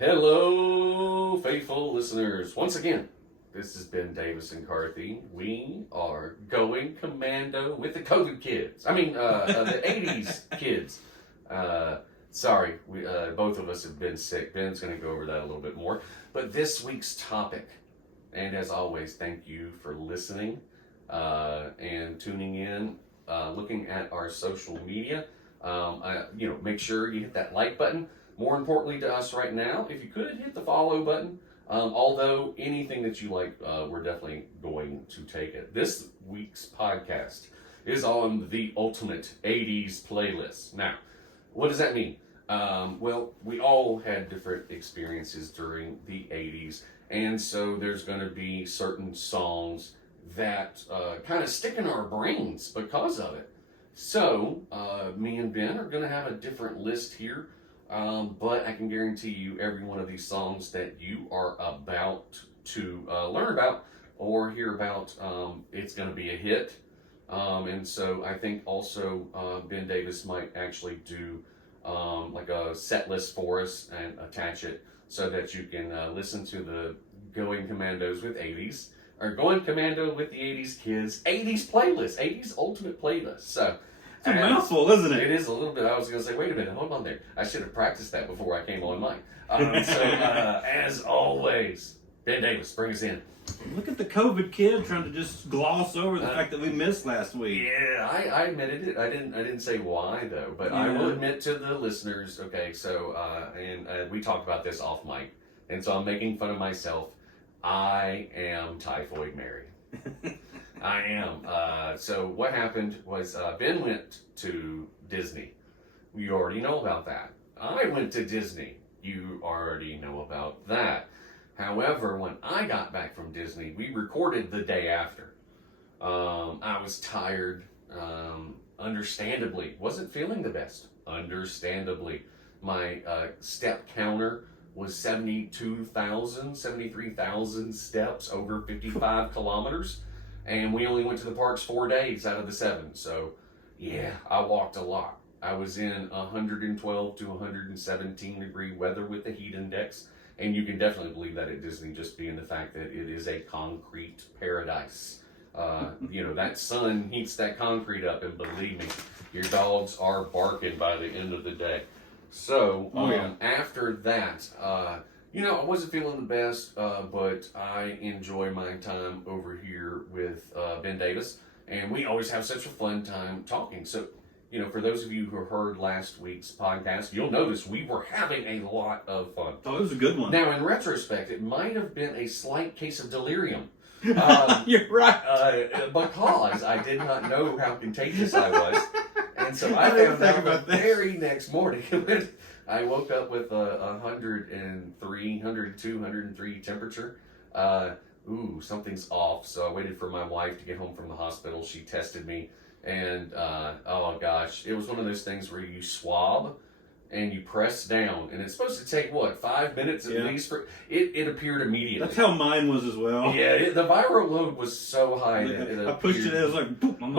Hello, faithful listeners. Once again, this is Ben Davis and Karthy. We are going commando with the COVID kids. The 80's kids. Sorry, both of us have been sick. Ben's going to go over that a little bit more. But this week's topic, and as always, thank you for listening and tuning in, looking at our social media. Make sure you hit that like button. More importantly to us right now, if you could hit the follow button. Although anything that you like, we're definitely going to take it. This week's podcast is on the ultimate 80's playlist. Now, what does that mean? We all had different experiences during the 80's, and so there's going to be certain songs that kind of stick in our brains because of it. So, me and Ben are going to have a different list here. But I can guarantee you every one of these songs that you are about to learn about or hear about, it's going to be a hit. And so I think also Ben Davis might actually do like a set list for us and attach it so that you can listen to the Going Commandos with 80's or Going Commando with the 80's kids 80's playlist, 80's ultimate playlist. So it's a mouthful, isn't it? It is a little bit. I was going to say, wait a minute, hold on there. I should have practiced that before I came on mic. As always, Ben Davis, bring us in. Look at the COVID kid trying to just gloss over the fact that we missed last week. Yeah, I admitted it. I didn't say why though, but I will admit to the listeners. Okay, so we talked about this off mic, and so I'm making fun of myself. I am Typhoid Mary. I am. So what happened was Ben went to Disney. You already know about that. I went to Disney. You already know about that. However, when I got back from Disney, we recorded the day after. I was tired, understandably. Wasn't feeling the best, understandably. My step counter was 73,000 steps over 55 kilometers. And we only went to the parks 4 days out of the 7. So, yeah, I walked a lot. I was in 112 to 117 degree weather with the heat index. And you can definitely believe that at Disney, just being the fact that it is a concrete paradise. That sun heats that concrete up, and believe me, your dogs are barking by the end of the day. So, after that, I wasn't feeling the best, but I enjoy my time over here with Ben Davis, and we always have such a fun time talking. So, for those of you who heard last week's podcast, you'll notice we were having a lot of fun. Oh, it was a good one. Now, in retrospect, it might have been a slight case of delirium. You're right. Because I did not know how contagious I was. And so I found out the very next morning I woke up with 103 temperature. Something's off. So I waited for my wife to get home from the hospital. She tested me, and oh gosh, it was one of those things where you swab and you press down, and it's supposed to take 5 minutes at least for it appeared immediately. That's how mine was as well. Yeah, the viral load was so high that I pushed it. It was like boop. I'm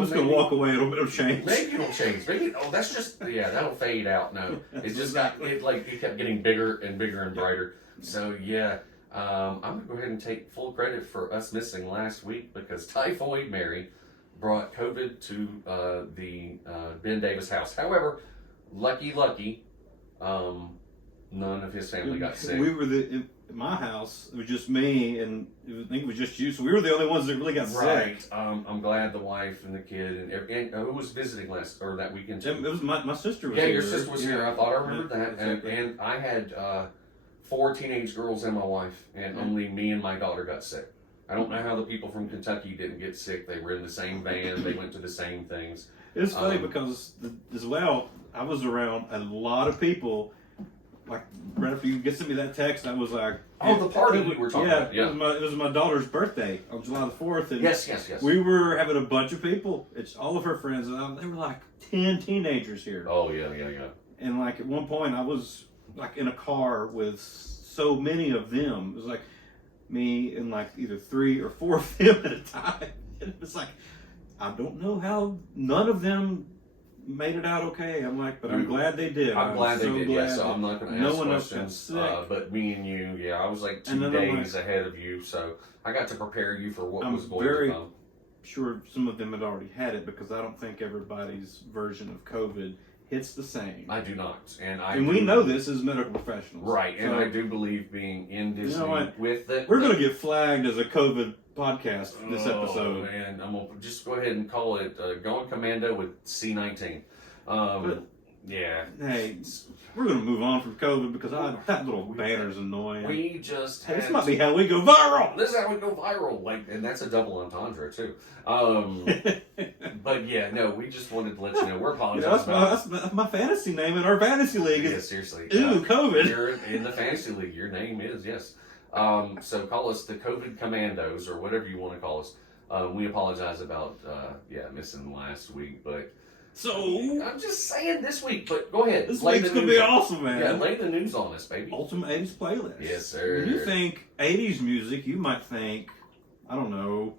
just gonna walk away. It'll change. Maybe it'll change. That's just that'll fade out. No, it just it kept getting bigger and bigger and brighter. So I'm gonna go ahead and take full credit for us missing last week because Typhoid Mary brought COVID to the Ben Davis house. However, lucky, none of his family got sick. We were in my house. It was just me, and I think it was just you. So we were the only ones that really got sick. I'm glad the wife and the kid and who was visiting that weekend too? It was my sister was here. here. Your sister was here. I thought I remembered that. Exactly. And I had 4 teenage girls and my wife, and only me and my daughter got sick. I don't know how the people from Kentucky didn't get sick. They were in the same van. They went to the same things. It's funny because as well, I was around a lot of people. Like right after you sent me that text, I was like, "Oh, the party we were talking about." Yeah, it was my daughter's birthday on July the 4th. And yes. We were having a bunch of people. It's all of her friends, and there were like 10 teenagers here. Oh yeah. And like at one point, I was like in a car with so many of them. It was like me and like either 3 or 4 of them at a time. And it was like, I don't know how none of them made it out okay. I'm like, but I'm glad they did. I'm glad so they did. glad Yeah, so I'm not going to no ask one else got questions. sick. But me and you, yeah, I was like 2 days ahead of you, so I got to prepare you for what was going to come. Sure, some of them had already had it because I don't think everybody's version of COVID hits the same. I do not, and we know this as medical professionals, right? And I do believe being in Disney with it. We're going to get flagged as a COVID podcast this episode, and I'm gonna just go ahead and call it Going Commando with C19. Yeah. Hey, we're going to move on from COVID because that little banner's annoying. We just this might be how we go viral. This is how we go viral. And that's a double entendre too. But yeah, no, we just wanted to let you know we're apologizing. That's my fantasy name in our fantasy league. Yeah, seriously. COVID. You're in the fantasy league. Your name is, yes. So call us the COVID Commandos or whatever you want to call us. We apologize about missing last week, but so I'm just saying this week. But go ahead. This week's gonna be awesome, man. Yeah, lay the news on us, baby. Ultimate 80's playlist. Yes, sir. When you think 80's music, you might think, I don't know,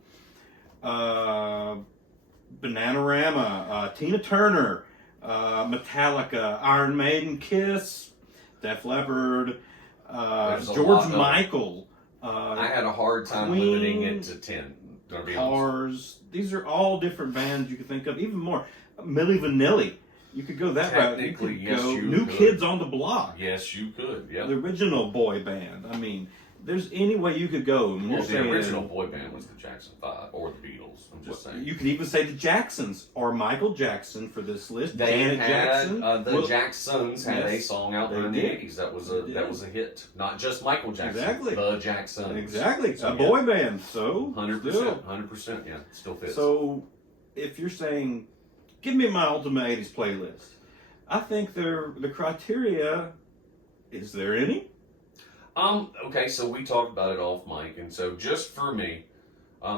Bananarama, Tina Turner, Metallica, Iron Maiden, Kiss, Def Leppard, George Michael. I had a hard time Queen, limiting it to 10. Cars. These are all different bands you could think of. Even more. Milli Vanilli. You could go that route. Technically, yes, you New could. Kids on the Block. Yes, you could. Yeah. The original boy band. I mean, there's any way you could go. Well, the original boy band was the Jackson 5 or the Beatles. I'm just saying. You could even say the Jacksons or Michael Jackson for this list. They Janet Jackson. The Jacksons had a song out in the 80s that was a hit. Not just Michael Jackson. Exactly. The Jacksons. Exactly. A boy band. So 100%. 100%. Yeah. Still fits. So if you're saying, give me my Ultimate 80s playlist, I think the criteria, is there any? Okay, so we talked about it off mic, and so just for me,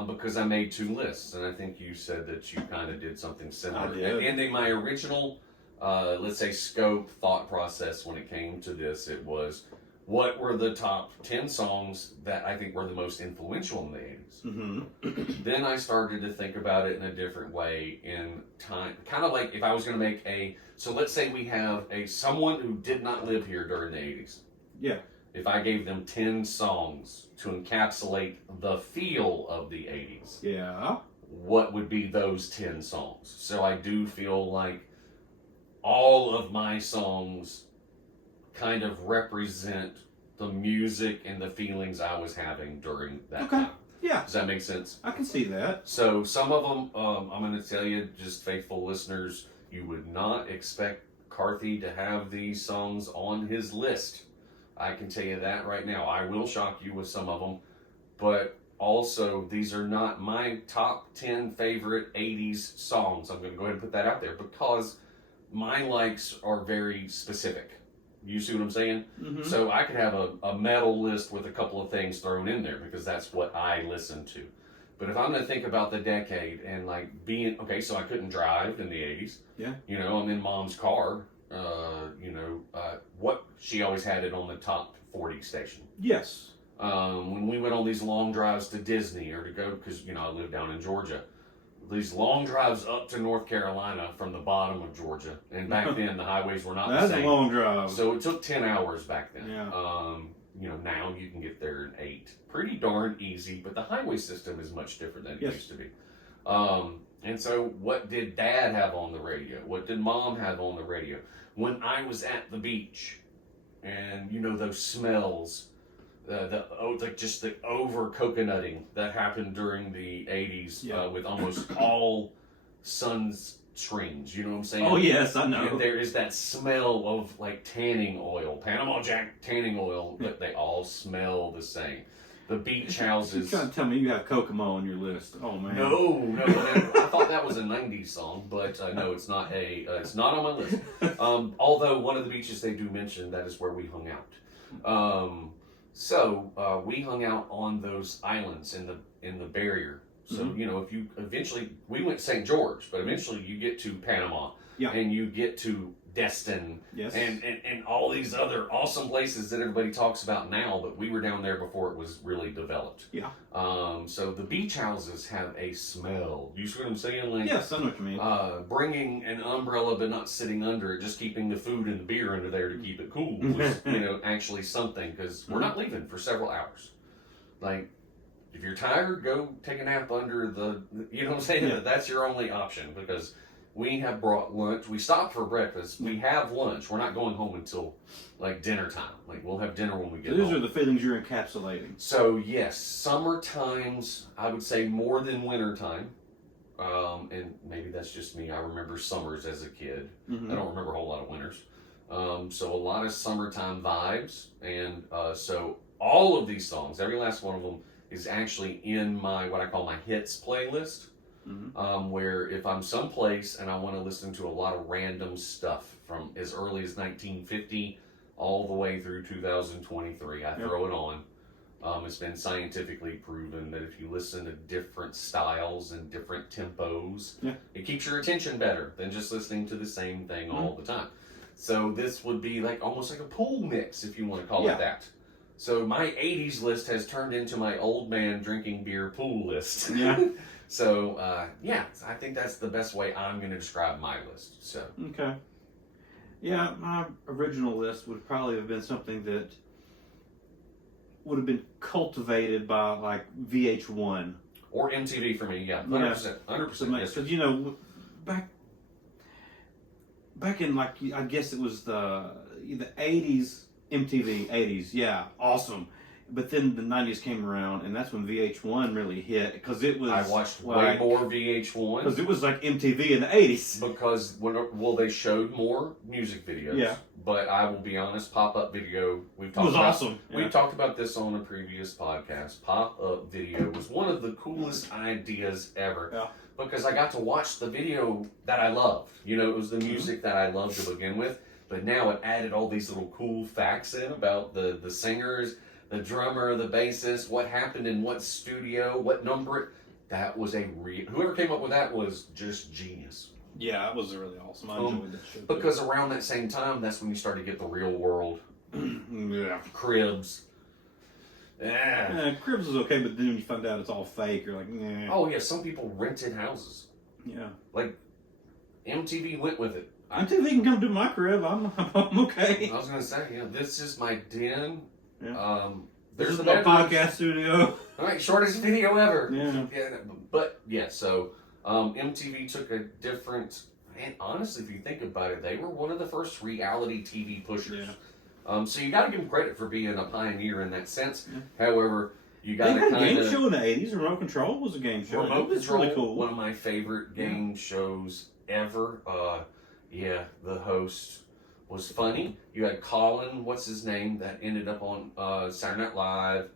because I made 2 lists, and I think you said that you kind of did something similar. I did. And in my original, let's say, scope thought process when it came to this, it was, what were the top 10 songs that I think were the most influential in the 80s? Mm-hmm. Then I started to think about it in a different way in time. Kind of like if I was going to make so let's say we have someone who did not live here during the 80s. Yeah. If I gave them 10 songs to encapsulate the feel of the 80s, yeah, what would be those 10 songs? So I do feel like all of my songs kind of represent the music and the feelings I was having during that time. Yeah. Does that make sense? I can see that. So some of them, I'm going to tell you, just faithful listeners, you would not expect Karthy to have these songs on his list. I can tell you that right now. I will shock you with some of them, but also these are not my top 10 favorite 80s songs. I'm going to go ahead and put that out there because my likes are very specific. You see what I'm saying? Mm-hmm. So I could have a metal list with a couple of things thrown in there because that's what I listen to. But if I'm going to think about the decade and like being, okay, so I couldn't drive in the 80s. Yeah. You know, I'm in mom's car. What she always had it on the top 40 station. Yes. When we went on these long drives to Disney or to go, because, I live down in Georgia, these long drives up to North Carolina from the bottom of Georgia. And back then, the highways were not the same. That's a long drive. So it took 10 hours back then. Yeah. Now you can get there in 8. Pretty darn easy, but the highway system is much different than it used to be. And so what did Dad have on the radio? What did Mom have on the radio? When I was at the beach, and those smells, just the over coconutting that happened during the 80s with almost all sunscreens. You know what I'm saying? Oh yes, I know. And there is that smell of like tanning oil, Panama Jack tanning oil, but they all smell the same. The beach houses. You're trying to tell me you have Kokomo on your list? Oh man. No. I thought that was a '90s song, but no, it's not. It's not on my list. Although one of the beaches they do mention that is where we hung out. So we hung out on those islands in the barrier. So if you eventually we went St. George, but eventually you get to Panama, and you get to Destin, Yes. and all these other awesome places that everybody talks about now, but we were down there before it was really developed. Yeah. So the beach houses have a smell. You see what I'm saying? Like, Yes, I know what you mean. bringing an umbrella but not sitting under it, just keeping the food and the beer under there to keep it cool was, actually something, because we're not leaving for several hours. Like, if you're tired, go take a nap under the, you know what I'm saying? Yeah. That's your only option, because we have brought lunch. We stopped for breakfast. We have lunch. We're not going home until like dinner time. Like, we'll have dinner when we get Those home. are the feelings you're encapsulating. So yes, summer times, I would say more than winter time. And maybe that's just me. I remember summers as a kid. Mm-hmm. I don't remember a whole lot of winters. So a lot of summertime vibes. And so all of these songs, every last one of them, is actually in my, what I call my hits playlist. Mm-hmm. Where if I'm someplace and I want to listen to a lot of random stuff from as early as 1950 all the way through 2023, I throw it on. It's been scientifically proven that if you listen to different styles and different tempos, it keeps your attention better than just listening to the same thing all the time. So this would be like almost like a pool mix, if you want to call it that. So my 80s list has turned into my old man drinking beer pool list. Yeah. So, I think that's the best way I'm going to describe my list. So, Okay. Yeah, my original list would probably have been something that would have been cultivated by like VH1 or MTV for me. 100%. 100%. Yes, because back in like I guess it was the 80s MTV 80s. Awesome. But then the 90s came around, and that's when VH1 really hit, because it was... I watched way more VH1. Because it was like MTV in the 80s. Because, they showed more music videos. Yeah. But I will be honest, pop-up video... It was awesome. We've talked about this on a previous podcast. Pop-up video was one of the coolest ideas ever. Yeah. Because I got to watch the video that I loved. It was the music that I loved to begin with. But now it added all these little cool facts in about the singers... the drummer, the bassist, what happened in what studio, what number. That was whoever came up with that was just genius. Yeah, that was really awesome. I enjoyed that show. Because around that same time, that's when you started to get the Real World, Cribs. Cribs is okay, but then when you find out it's all fake, you're like, nah. Oh yeah, some people rented houses. Yeah. Like, MTV went with it. MTV can come to my crib. I'm okay. I was gonna say, this is my den. Yeah. There's the podcast studio. All right, shortest video ever. Yeah. But so MTV took a different. And honestly, if you think about it, they were one of the first reality TV pushers. Yeah. So you got to give them credit for being a pioneer in that sense. Yeah. However, you got to kind of a game show in the 80s. Remote Control was a game show. Remote Control, really cool. One of my favorite game shows ever. The host was funny. You had Colin, what's his name, that ended up on Saturday Night Live.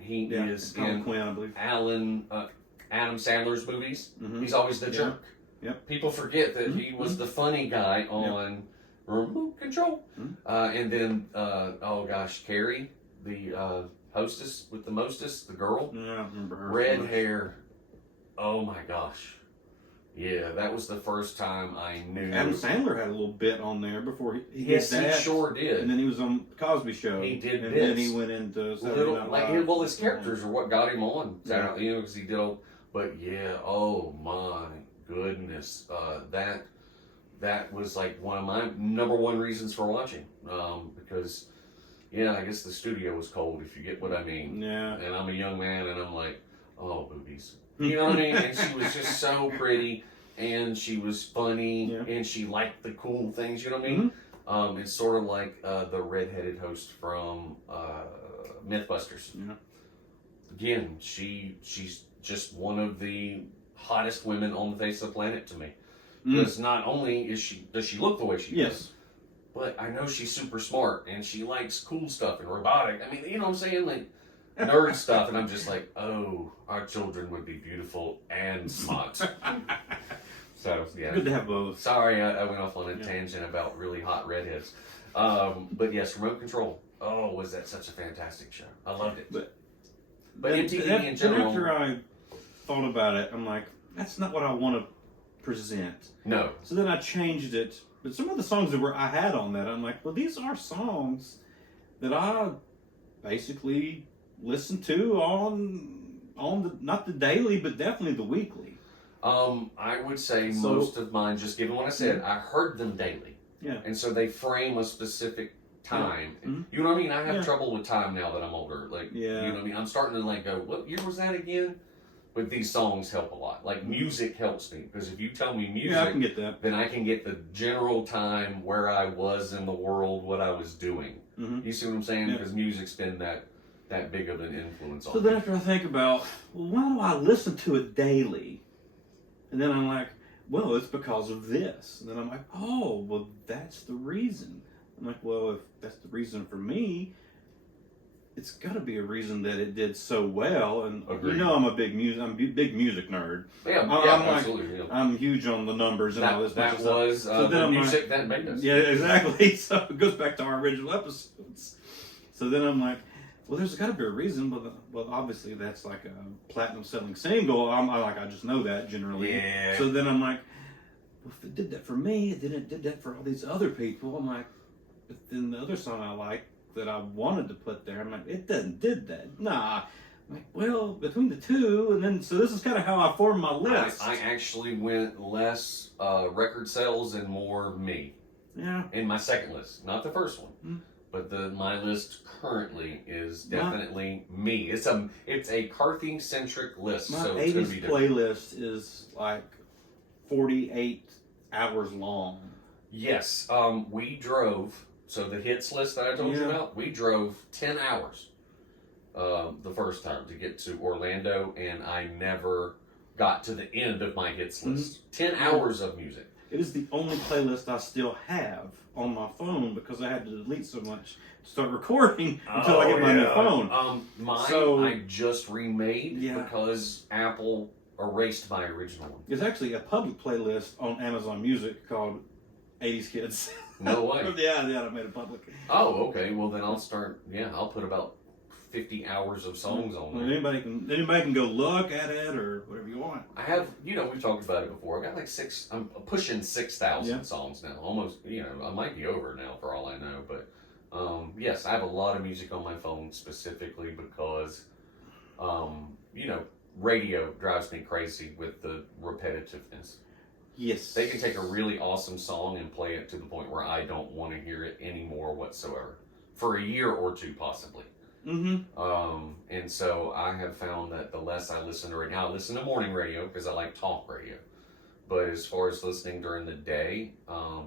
He is in Quinn, I believe. Adam Sandler's movies. Mm-hmm. He's always the jerk. Yep. People forget that he was the funny guy on Remote Control. Mm-hmm. And then, Carrie, the hostess with the mostest, the girl. Yeah, I remember her. Red hair. Oh my gosh. Yeah, that was the first time I knew. Adam Sandler had a little bit on there before he yes, did that. He sure did. And then he was on Cosby Show. He did and this. Then he went into Saturday Night Live. His characters are what got him on. Because he did all. But oh my goodness, that was like one of my number one reasons for watching. Because I guess the studio was cold, if you get what I mean. Yeah. And I'm a young man, and I'm like, oh, boobies. You know what I mean? And she was just so pretty, and she was funny, and she liked the cool things, you know what I mean? Mm-hmm. It's sort of like the redheaded host from Mythbusters. Yeah. Again, she's just one of the hottest women on the face of the planet to me. Because not only does she look the way she does, but I know she's super smart, and she likes cool stuff and robotic. I mean, you know what I'm saying? Like, nerd stuff, and I'm just like, oh, our children would be beautiful and smart. So, yeah. Good to have both. Sorry, I went off on a tangent about really hot redheads. But yes, Remote Control. Oh, was that such a fantastic show. I loved it. But MTV in general. After I thought about it, I'm like, that's not what I want to present. No. So then I changed it But some of the songs that I had on that, I'm like, well, these are songs that I basically listen to on the not the daily, but definitely the weekly. I would say most of mine, just given what I said, I heard them daily. Yeah. And so they frame a specific time. Yeah. Mm-hmm. You know what I mean? I have trouble with time now that I'm older. Like, yeah. You know what I mean? I'm starting to like go, what year was that again? But these songs help a lot. Like, music helps me. Because if you tell me music, I can get that. Then I can get the general time where I was in the world, what I was doing. Mm-hmm. You see what I'm saying? Because music's been that big of an influence on me. So then after I think about, well, why do I listen to it daily? And then I'm like, well, it's because of this. And then I'm like, oh, well, that's the reason. I'm like, well, if that's the reason for me, it's got to be a reason that it did so well. And Agreed. You know, I'm a big music nerd. Yeah, I'm absolutely. Like, I'm huge on the numbers and all this. That was the music that made us. Yeah, exactly. So it goes back to our original episodes. So then I'm like, well, there's got to be a reason, but well, obviously that's like a platinum selling single. I just know that generally. Yeah. So then I'm like, well, if it did that for me, then it did that for all these other people. I'm like, but then the other song I like that I wanted to put there, I'm like, it did that. Nah. I'm like, well, between the two, and then so this is kind of how I formed my list. I actually went less record sales and more me. Yeah. In my second list, not the first one. Mm. But my list currently is definitely me. It's a Karthy centric list. My so it's 80's playlist is like 48 hours long. Yes. We drove, so the hits list that I told you about, we drove 10 hours the first time to get to Orlando, and I never got to the end of my hits list. 10 hours of music. It is the only playlist I still have on my phone because I had to delete so much to start recording until I get my new phone. Mine I just remade because Apple erased my original one. There's actually a public playlist on Amazon Music called 80's Kids. No way. yeah, I made it public. Oh, okay. Well, then I'll start. Yeah, I'll put about 50 hours of songs on there. Anybody can go look at it or whatever you want. I have, we've talked about it before. I got like I'm pushing 6,000 songs now. Almost, I might be over now for all I know. But yes, I have a lot of music on my phone specifically because, radio drives me crazy with the repetitiveness. Yes. They can take a really awesome song and play it to the point where I don't want to hear it anymore whatsoever. For a year or two, possibly. Mm-hmm. And so I have found that the less I listen to radio, now I listen to morning radio because I like talk radio. But as far as listening during the day, I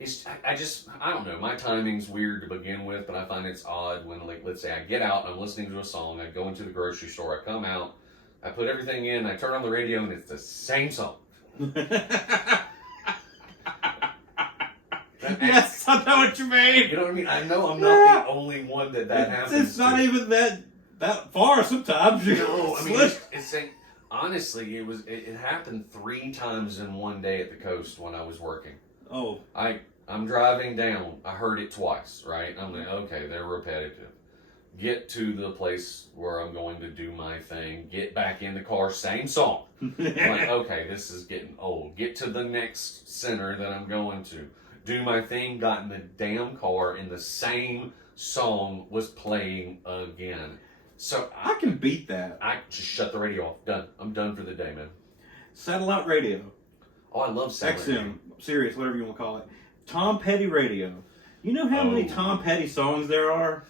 don't know. My timing's weird to begin with, but I find it's odd when, like, let's say I get out, I'm listening to a song, I go into the grocery store, I come out, I put everything in, I turn on the radio, and it's the same song. Yes, I know what you mean. You know what I mean? I know I'm not the only one that happens. It's not even that far sometimes. No, I mean it's honestly it happened 3 times in one day at the coast when I was working. Oh, I'm driving down. I heard it twice. Right? I'm like, okay, they're repetitive. Get to the place where I'm going to do my thing. Get back in the car, same song. I'm like, okay, this is getting old. Get to the next center that I'm going to. Do my thing, got in the damn car, and the same song was playing again. So I can beat that. I just shut the radio off. Done. I'm done for the day, man. Satellite radio. Oh, I love satellite XM, radio. Sirius, whatever you want to call it. Tom Petty radio. You know how many Tom Petty songs there are?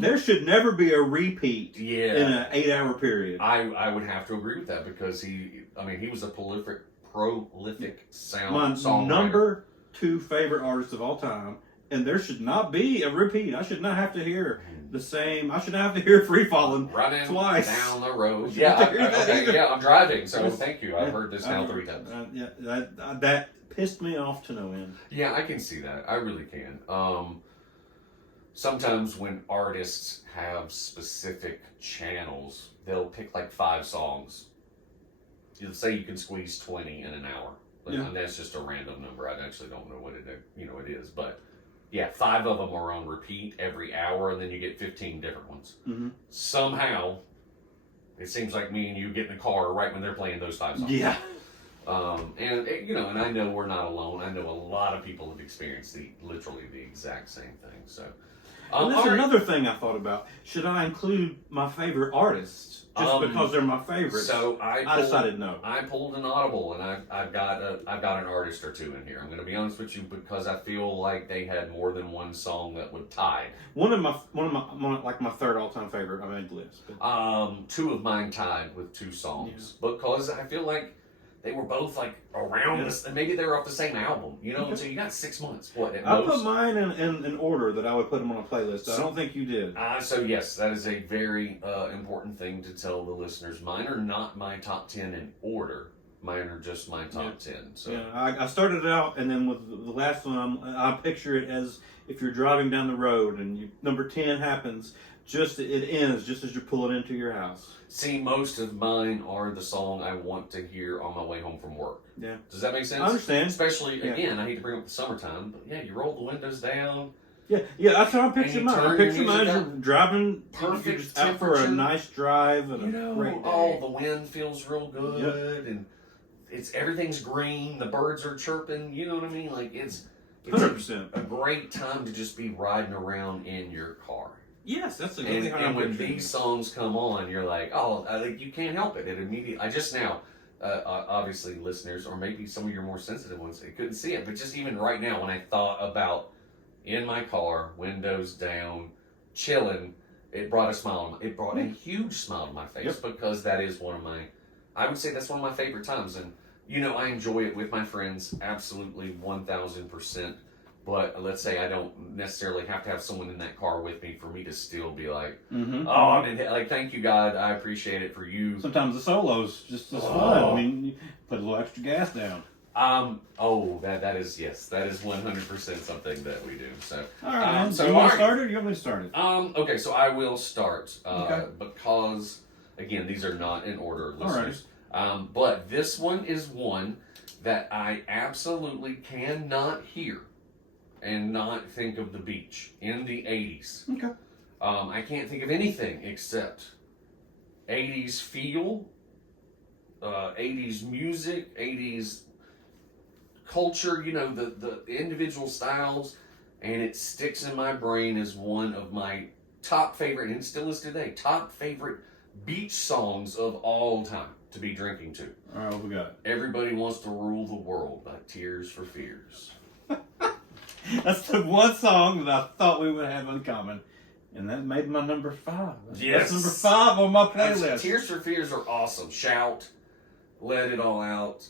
There should never be a repeat in an 8-hour period. I would have to agree with that because he was a prolific songwriter. My number 2 favorite artists of all time, and there should not be a repeat. I should not have to hear the same. I should not have to hear Free Fallin' running twice down the road. I'm driving, so thank you. I've heard this now 3 times. That pissed me off to no end. Yeah, I can see that. I really can. Sometimes when artists have specific channels, they'll pick like 5 songs. You'll say you can squeeze 20 in an hour. And that's just a random number. I actually don't know what it is. But yeah, 5 of them are on repeat every hour, and then you get 15 different ones. Mm-hmm. Somehow, it seems like me and you get in the car right when they're playing those 5 songs. Yeah. And and I know we're not alone. I know a lot of people have experienced literally the exact same thing. So, and that's another thing I thought about. Should I include my favorite artists just because they're my favorites? So I decided no. I pulled an audible, and I've got an artist or two in here. I'm going to be honest with you because I feel like they had more than one song that would tie. One of my like my third all-time favorite. I made the list. But. Two of mine tied with two songs because I feel like they were both like around this, and maybe they were off the same album, So you got 6 months. What? At I most? put mine in order that I would put them on a playlist. I don't think you did. So yes, that is a very important thing to tell the listeners. Mine are not my top 10 in order. Mine are just my top 10. So I started it out, and then with the last one, I picture it as if you're driving down the road and number 10 happens. It ends just as you pull it into your house. See, most of mine are the song I want to hear on my way home from work. Yeah. Does that make sense? I understand. Especially, again, I hate to bring up the summertime, but you roll the windows down. Yeah, that's how I picture mine. I picture mine as you're driving, perfect just out for a nice drive and a great day. The wind feels real good, and everything's green, the birds are chirping, you know what I mean? Like, it's 100%. a great time to just be riding around in your car. Yes, that's a good thing. And when these songs come on, you're like, you can't help it. It immediately. I just now, obviously, listeners, or maybe some of your more sensitive ones, they couldn't see it, but just even right now, when I thought about in my car, windows down, chilling, it brought a smile. It brought a huge smile to my face because that is I would say that's one of my favorite times, and I enjoy it with my friends, absolutely 1,000%. But let's say I don't necessarily have to have someone in that car with me for me to still be like, thank you, God, I appreciate it for you. Sometimes the solos just as fun. I mean, you put a little extra gas down. That is 100% something that we do. So, all right. So you want to start it? Or you want me to start it? Okay, so I will start because again, these are not in order, listeners. All right. But this one is one that I absolutely cannot hear and not think of the beach in the 80s. Okay. I can't think of anything except 80s feel, 80s music, 80s culture, the individual styles, and it sticks in my brain as one of my top favorite, and still is today, top favorite beach songs of all time to be drinking to. All right, what we got? Everybody Wants to Rule the World by Tears for Fears. That's the one song that I thought we would have in common. And that made my number 5. That's number 5 on my playlist. Tears for Fears are awesome. Shout. Let It All Out.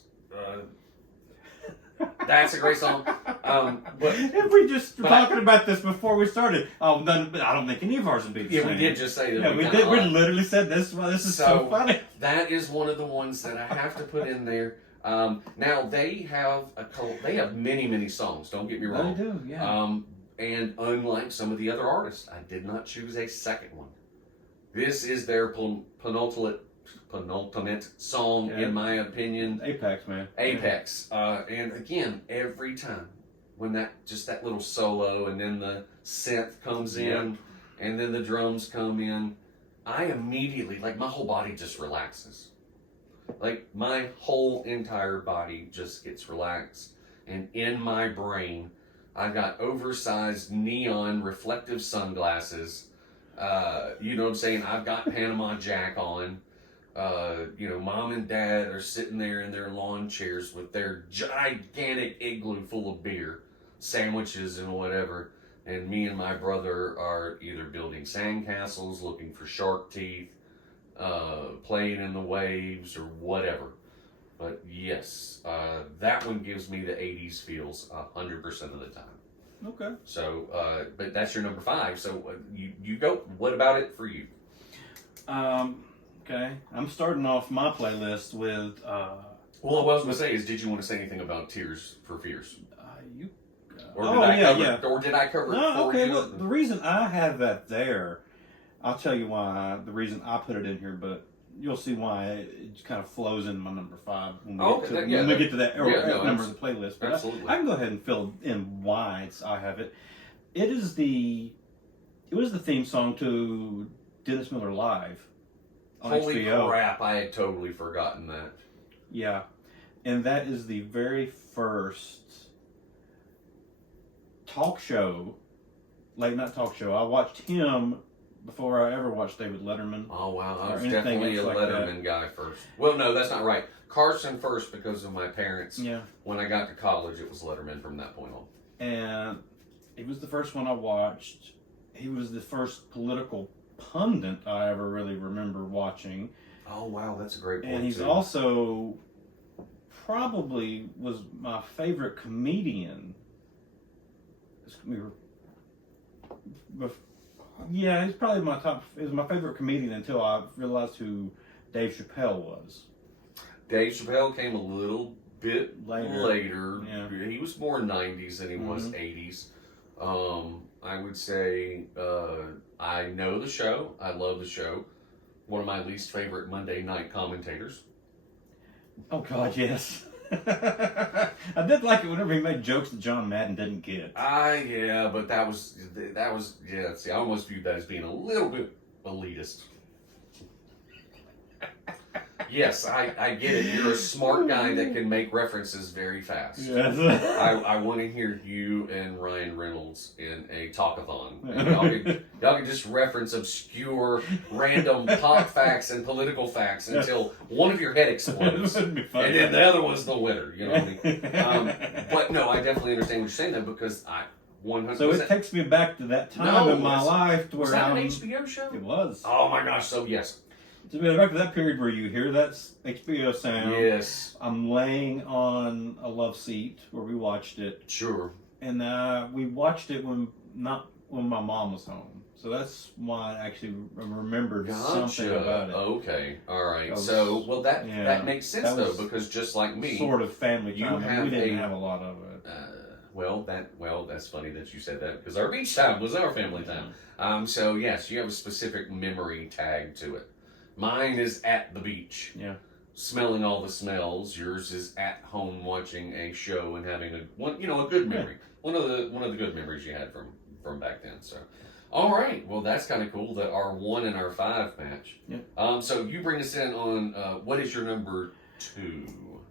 That's a great song. But if we just were talking about this before we started, I don't think any of ours would be the same. Yeah, we did just say that. Yeah, we did. We literally said this. Well, this is so funny. That is one of the ones that I have to put in there. Now they have many, many songs. Don't get me wrong. They do, yeah. And unlike some of the other artists, I did not choose a second one. This is their penultimate song, in my opinion. Apex, man. Apex. And again, every time when that little solo and then the synth comes in and then the drums come in, I immediately, my whole body just relaxes. My whole entire body just gets relaxed. And in my brain, I've got oversized neon reflective sunglasses. You know what I'm saying? I've got Panama Jack on. Mom and dad are sitting there in their lawn chairs with their gigantic igloo full of beer, sandwiches and whatever. And me and my brother are either building sandcastles, looking for shark teeth, playing in the waves or whatever. But yes, that one gives me the 80s feels 100% of the time. Okay. So, but that's your number 5. So you go. What about it for you? Okay. I'm starting off my playlist with. Well, what I was going to say is, did you want to say anything about Tears for Fears? Or did I cover it? No, okay. Well, the reason I have that there, I'll tell you why. The reason I put it in here, but you'll see why it kind of flows in my number 5 when we get to that number of the playlist. But absolutely. I can go ahead and fill in why I have it. It was the theme song to Dennis Miller Live on Holy HBO. crap! I had totally forgotten that. Yeah, And that is the very first talk show, late night talk show. I watched him before I ever watched David Letterman. Oh, wow. I Or was anything definitely a else like Letterman guy first. Well, no, that's not right. Carson first because of my parents. Yeah. When I got to college, it was Letterman from that point on. And he was the first one I watched. He was the first political pundit I ever really remember watching. Oh, wow. That's a great point, And he's too. also probably was my favorite comedian. Yeah, he's probably my top. He was my favorite comedian until I realized who Dave Chappelle was. Dave Chappelle came a little bit later. Yeah. He was more 90s than he was 80s. I would say I know the show. I love the show. One of my least favorite Monday night commentators. Oh God, yes. I did like it whenever he made jokes that John Madden didn't get. Yeah, but that was yeah. See, I almost viewed that as being a little bit elitist. Yes, I get it. You're a smart guy that can make references very fast. Yes. I want to hear you and Ryan Reynolds in a talkathon. And y'all can just reference obscure, random pop facts and political facts until one of your head explodes, and then the other one's the winner. You know what I mean? But no, I definitely understand what you're saying, though, because I 100%. So it takes me back to that time in my life to where was that an HBO show? It was. Oh my gosh! So yes. To be back to that period where you hear that HBO sound. Yes. I'm laying on a love seat where we watched it. Sure. And we watched it when my mom was home. So that's why I actually remembered something about it. Okay. All right. That that makes sense that though, because just like me, sort of family you time. have We didn't have a lot of it. That's funny that you said that because our beach time was our family time. So yes, you have a specific memory tag to it. Mine is at the beach. Yeah. Smelling all the smells. Yours is at home watching a show and having a good memory. Yeah. One of the good memories you had from back then. So, all right. Well, that's kind of cool that our 1 and our 5 match. Yeah. So you bring us in on what is your number 2?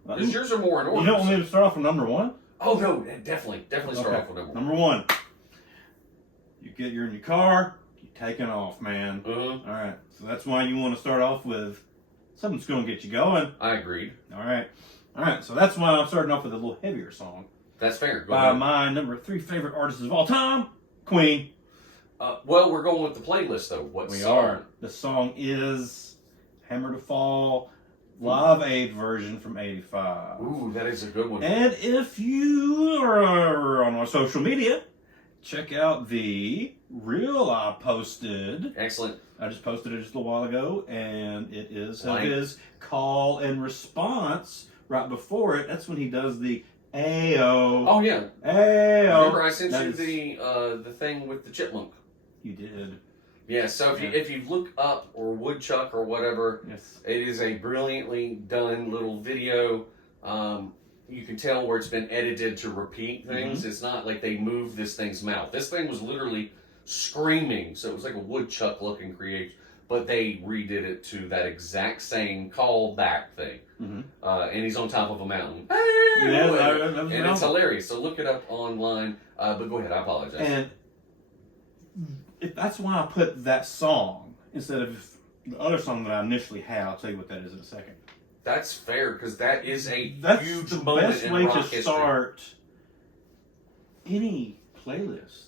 Because yours are more in order. You don't want me to start off with number 1? Oh no, definitely start off with number 1. Number 1. You're in your car. You're taking off, man. All right. So that's why you want to start off with something that's going to get you going. I agreed. All right. So that's why I'm starting off with a little heavier song. That's fair. Go by ahead. my number 3 favorite artists of all time, Queen. Well, we're going with the playlist though. What we song? are. The song is "Hammer to Fall" Live Aid version from '85. Ooh, that is a good one. And if you are on our social media, check out the reel I posted. Excellent. I just posted it just a little while ago, and it is his call and response right before it. That's when he does the Ayo. Oh yeah. Ayo. Remember, I sent you the thing with the chipmunk. You did. Yeah. So if you look up or woodchuck or whatever, yes, it is a brilliantly done little video. You can tell where it's been edited to repeat things. Mm-hmm. It's not like they moved this thing's mouth. This thing was literally screaming, so it was like a woodchuck looking creation, but they redid it to that exact same call back thing. Mm-hmm. And he's on top of a mountain. And it's hilarious. So look it up online. But go ahead, I apologize. And that's why I put that song instead of the other song that I initially had. I'll tell you what that is in a second. That's fair, because that is a huge the moment best in way rock to history. Start any playlist.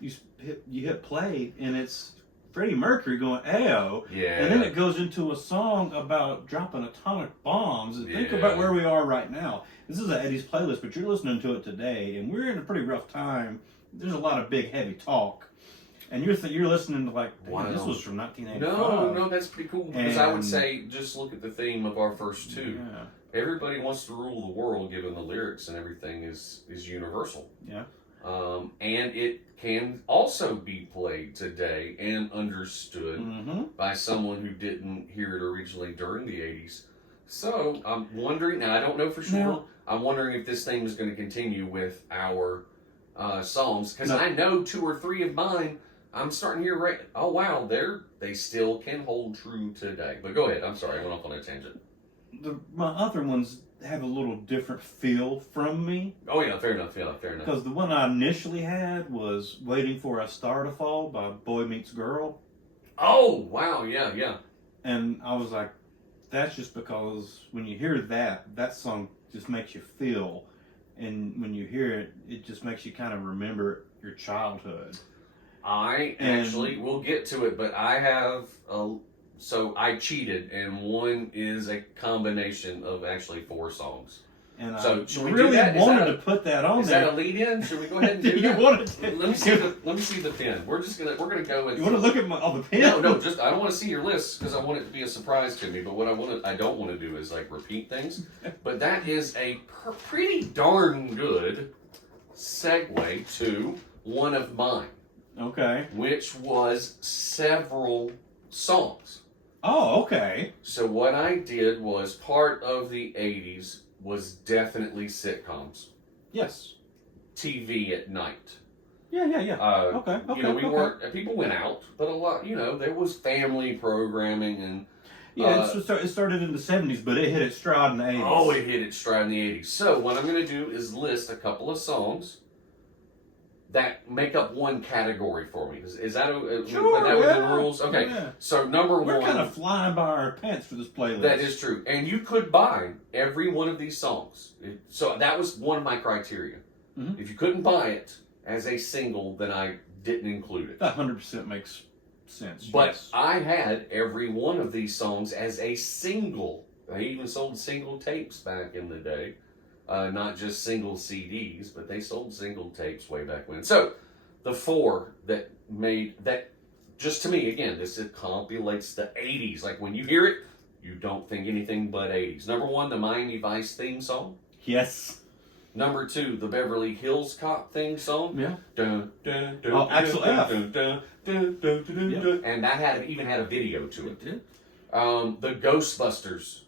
You hit play, and it's Freddie Mercury going "Ayo," and then it goes into a song about dropping atomic bombs. And think about where we are right now. This is an 80's playlist, but you're listening to it today, and we're in a pretty rough time. There's a lot of big, heavy talk. And you're listening to like, wow, this was from 1985. No, that's pretty cool. Because I would say, just look at the theme of our first two. Yeah. Everybody wants to rule the world, given the lyrics and everything is universal. Yeah. And it can also be played today and understood by someone who didn't hear it originally during the 80s. So I'm wondering, now I don't know for sure, I'm wondering if this thing is going to continue with our songs. Because I know 2 or 3 of mine, I'm starting to hear, oh wow, they still can hold true today. But go ahead, I'm sorry, I went off on a tangent. My other ones have a little different feel from me. Oh yeah, fair enough. Yeah, fair enough. Because the one I initially had was "Waiting for a Star to Fall" by Boy Meets Girl. Oh wow, yeah, yeah. And I was like, that's just because when you hear that song just makes you feel, and when you hear it, it just makes you kind of remember your childhood. We'll get to it, but I have so I cheated, and one is a combination of actually 4 songs. And so I really wanted to put that on there. Is that a lead in? Should we go ahead and do you that? Want to let me see the pin. We're gonna go with. You want to look at the pin? No, just I don't want to see your list because I want it to be a surprise to me. But what I don't want to do is like repeat things. But that is a pretty darn good segue to one of mine. Okay. Which was several songs. Oh, okay. So what I did was part of the 80's was definitely sitcoms. Yes. TV at night. Yeah. Okay. You know, people went out, but a lot, there was family programming and... Yeah, it started in the 70's, but it hit its stride in the 80's. Oh, it hit its stride in the 80's. So what I'm going to do is list a couple of songs that make up one category for me. Is that sure, within the rules? Okay. Yeah. So number We're one. We're kind of flying by our pants for this playlist. That is true. And you could buy every one of these songs. So that was one of my criteria. Mm-hmm. If you couldn't buy it as a single, then I didn't include it. That 100% makes sense. But yes. I had every one of these songs as a single. They even sold single tapes back in the day. Not just single CDs, but they sold single tapes way back when. So, the 4 that made that, just to me, again, this compulates the 80's. Like, when you hear it, you don't think anything but 80's. Number 1, the Miami Vice theme song. Yes. Number 2, the Beverly Hills Cop theme song. Yeah. Dun, dun, dun, oh, Axel F. Dun, dun, dun, dun, dun, Yep. dun. And that even had a video to it. It did. The Ghostbusters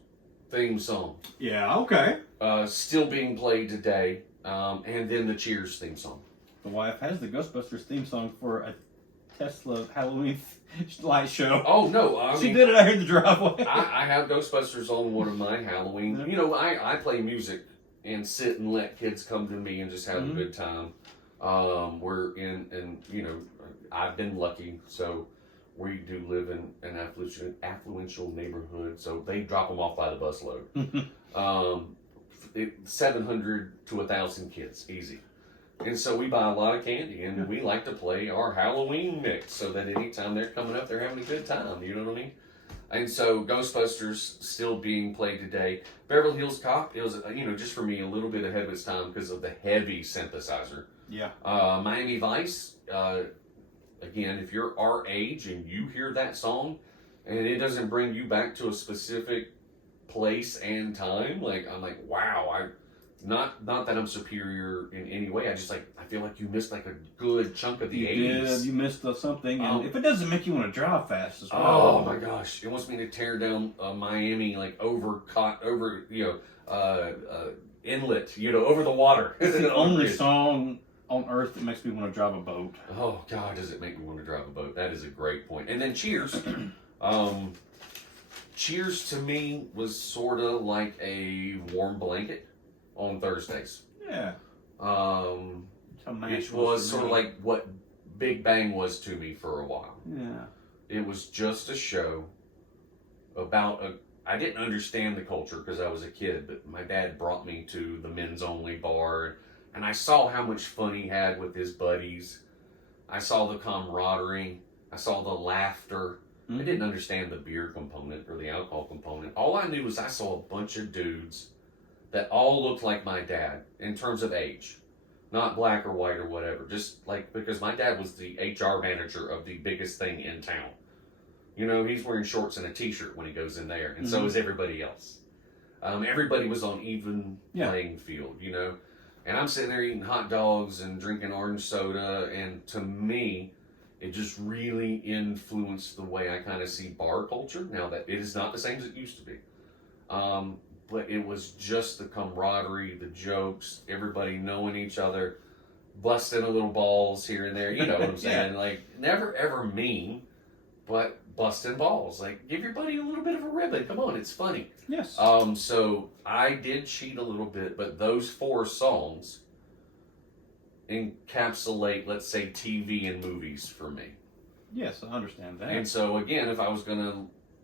theme song. Yeah, okay. Still being played today. And then the Cheers theme song. The wife has the Ghostbusters theme song for a Tesla Halloween light show. Oh, no. She did it out here in the driveway. I have Ghostbusters on one of my Halloween. Yeah. I play music and sit and let kids come to me and just have a good time. We're I've been lucky, so we do live in an affluential neighborhood, so they drop them off by the busload. 700 to 1,000 kids, easy. And so we buy a lot of candy, and we like to play our Halloween mix so that anytime they're coming up, they're having a good time. You know what I mean? And so Ghostbusters still being played today. Beverly Hills Cop, it was, just for me, a little bit ahead of its time because of the heavy synthesizer. Yeah. Miami Vice, again, if you're our age and you hear that song and it doesn't bring you back to a specific place and time, I'm like, wow, not that I'm superior in any way. I feel like you missed like a good chunk of the 80's. You missed something, and if it doesn't make you want to drive fast as well. Oh my gosh, it wants me to tear down Miami over inlet, over the water. It's the only song on earth that makes me want to drive a boat. Oh God, does it make me want to drive a boat? That is a great point. And then Cheers. Cheers to me was sort of like a warm blanket on Thursdays. Yeah. Which was sort of like what Big Bang was to me for a while. Yeah. It was just a show about I didn't understand the culture because I was a kid, but my dad brought me to the men's only bar, and I saw how much fun he had with his buddies. I saw the camaraderie. I saw the laughter. I didn't understand the beer component or the alcohol component. All I knew was I saw a bunch of dudes that all looked like my dad in terms of age. Not black or white or whatever. Just because my dad was the HR manager of the biggest thing in town. He's wearing shorts and a t-shirt when he goes in there. And so is everybody else. Everybody was on even playing field, And I'm sitting there eating hot dogs and drinking orange soda. And to me, it just really influenced the way I kind of see bar culture. Now that it is not the same as it used to be. But it was just the camaraderie, the jokes, everybody knowing each other, busting a little balls here and there. You know what I'm saying? Never ever mean, but busting balls. Like, give your buddy a little bit of a ribbon. Come on, it's funny. Yes. So I did cheat a little bit, but those 4 songs encapsulate, let's say, TV and movies for me. Yes, I understand that. And so again,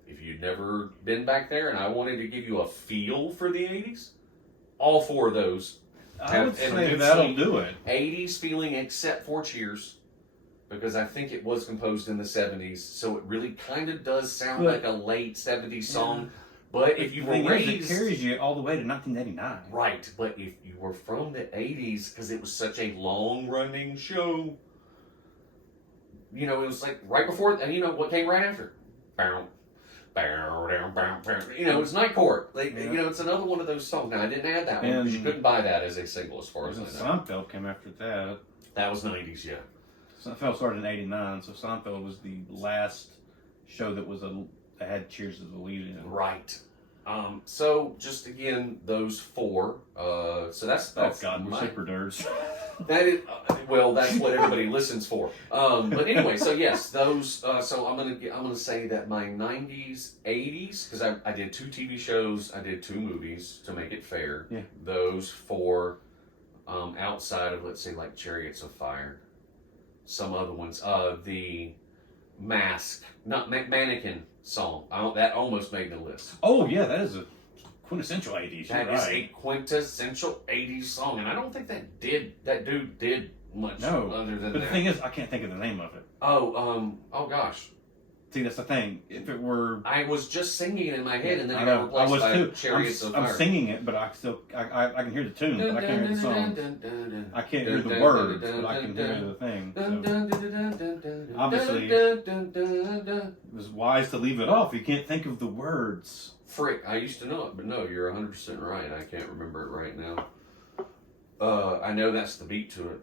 if you'd never been back there and I wanted to give you a feel for the 80s, all 4 of those I would say that'll do it. 80s feeling except for Cheers, because I think it was composed in the 70s, so it really kind of does sound like a late 70s song. But if you were raised... It carries you all the way to 1989. Right, but if you were from the 80s, because it was such a long-running show, you know, it was like right before, and you know what came right after? Bow, bow, down, bow, bow. You know, it's Night Court. You know, it's another one of those songs. Now, I didn't add that one because you couldn't buy that as a single as far as I know. Seinfeld came after that. That was 90s, yeah. Seinfeld started in 89, so Seinfeld was the last show that had Cheers as the lead in. Right. So just again, those 4. So that's oh God, we're super nerds. That is well, that's what everybody listens for. But anyway, so yes, those. So I'm gonna say that my 90s, 80s, because I did 2 TV shows, I did 2 movies to make it fair. Yeah. Those 4, outside of, let's say, like Chariots of Fire, some other ones. The Mask, not Mannequin song. That almost made the list. Oh yeah, that is a quintessential 80s. That is a quintessential 80s song, and I don't think that dude did much other than that. But the thing is, I can't think of the name of it. Oh gosh. See, that's the thing. If it were... I was just singing it in my head, and then I got replaced by Chariots of Fire. I'm singing it, but I can hear the tune, but I can't hear the song. I can't hear the words, but I can hear the thing. So. Obviously, it was wise to leave it off. You can't think of the words. Frick, I used to know it, but no, you're 100% right. I can't remember it right now. I know that's the beat to it.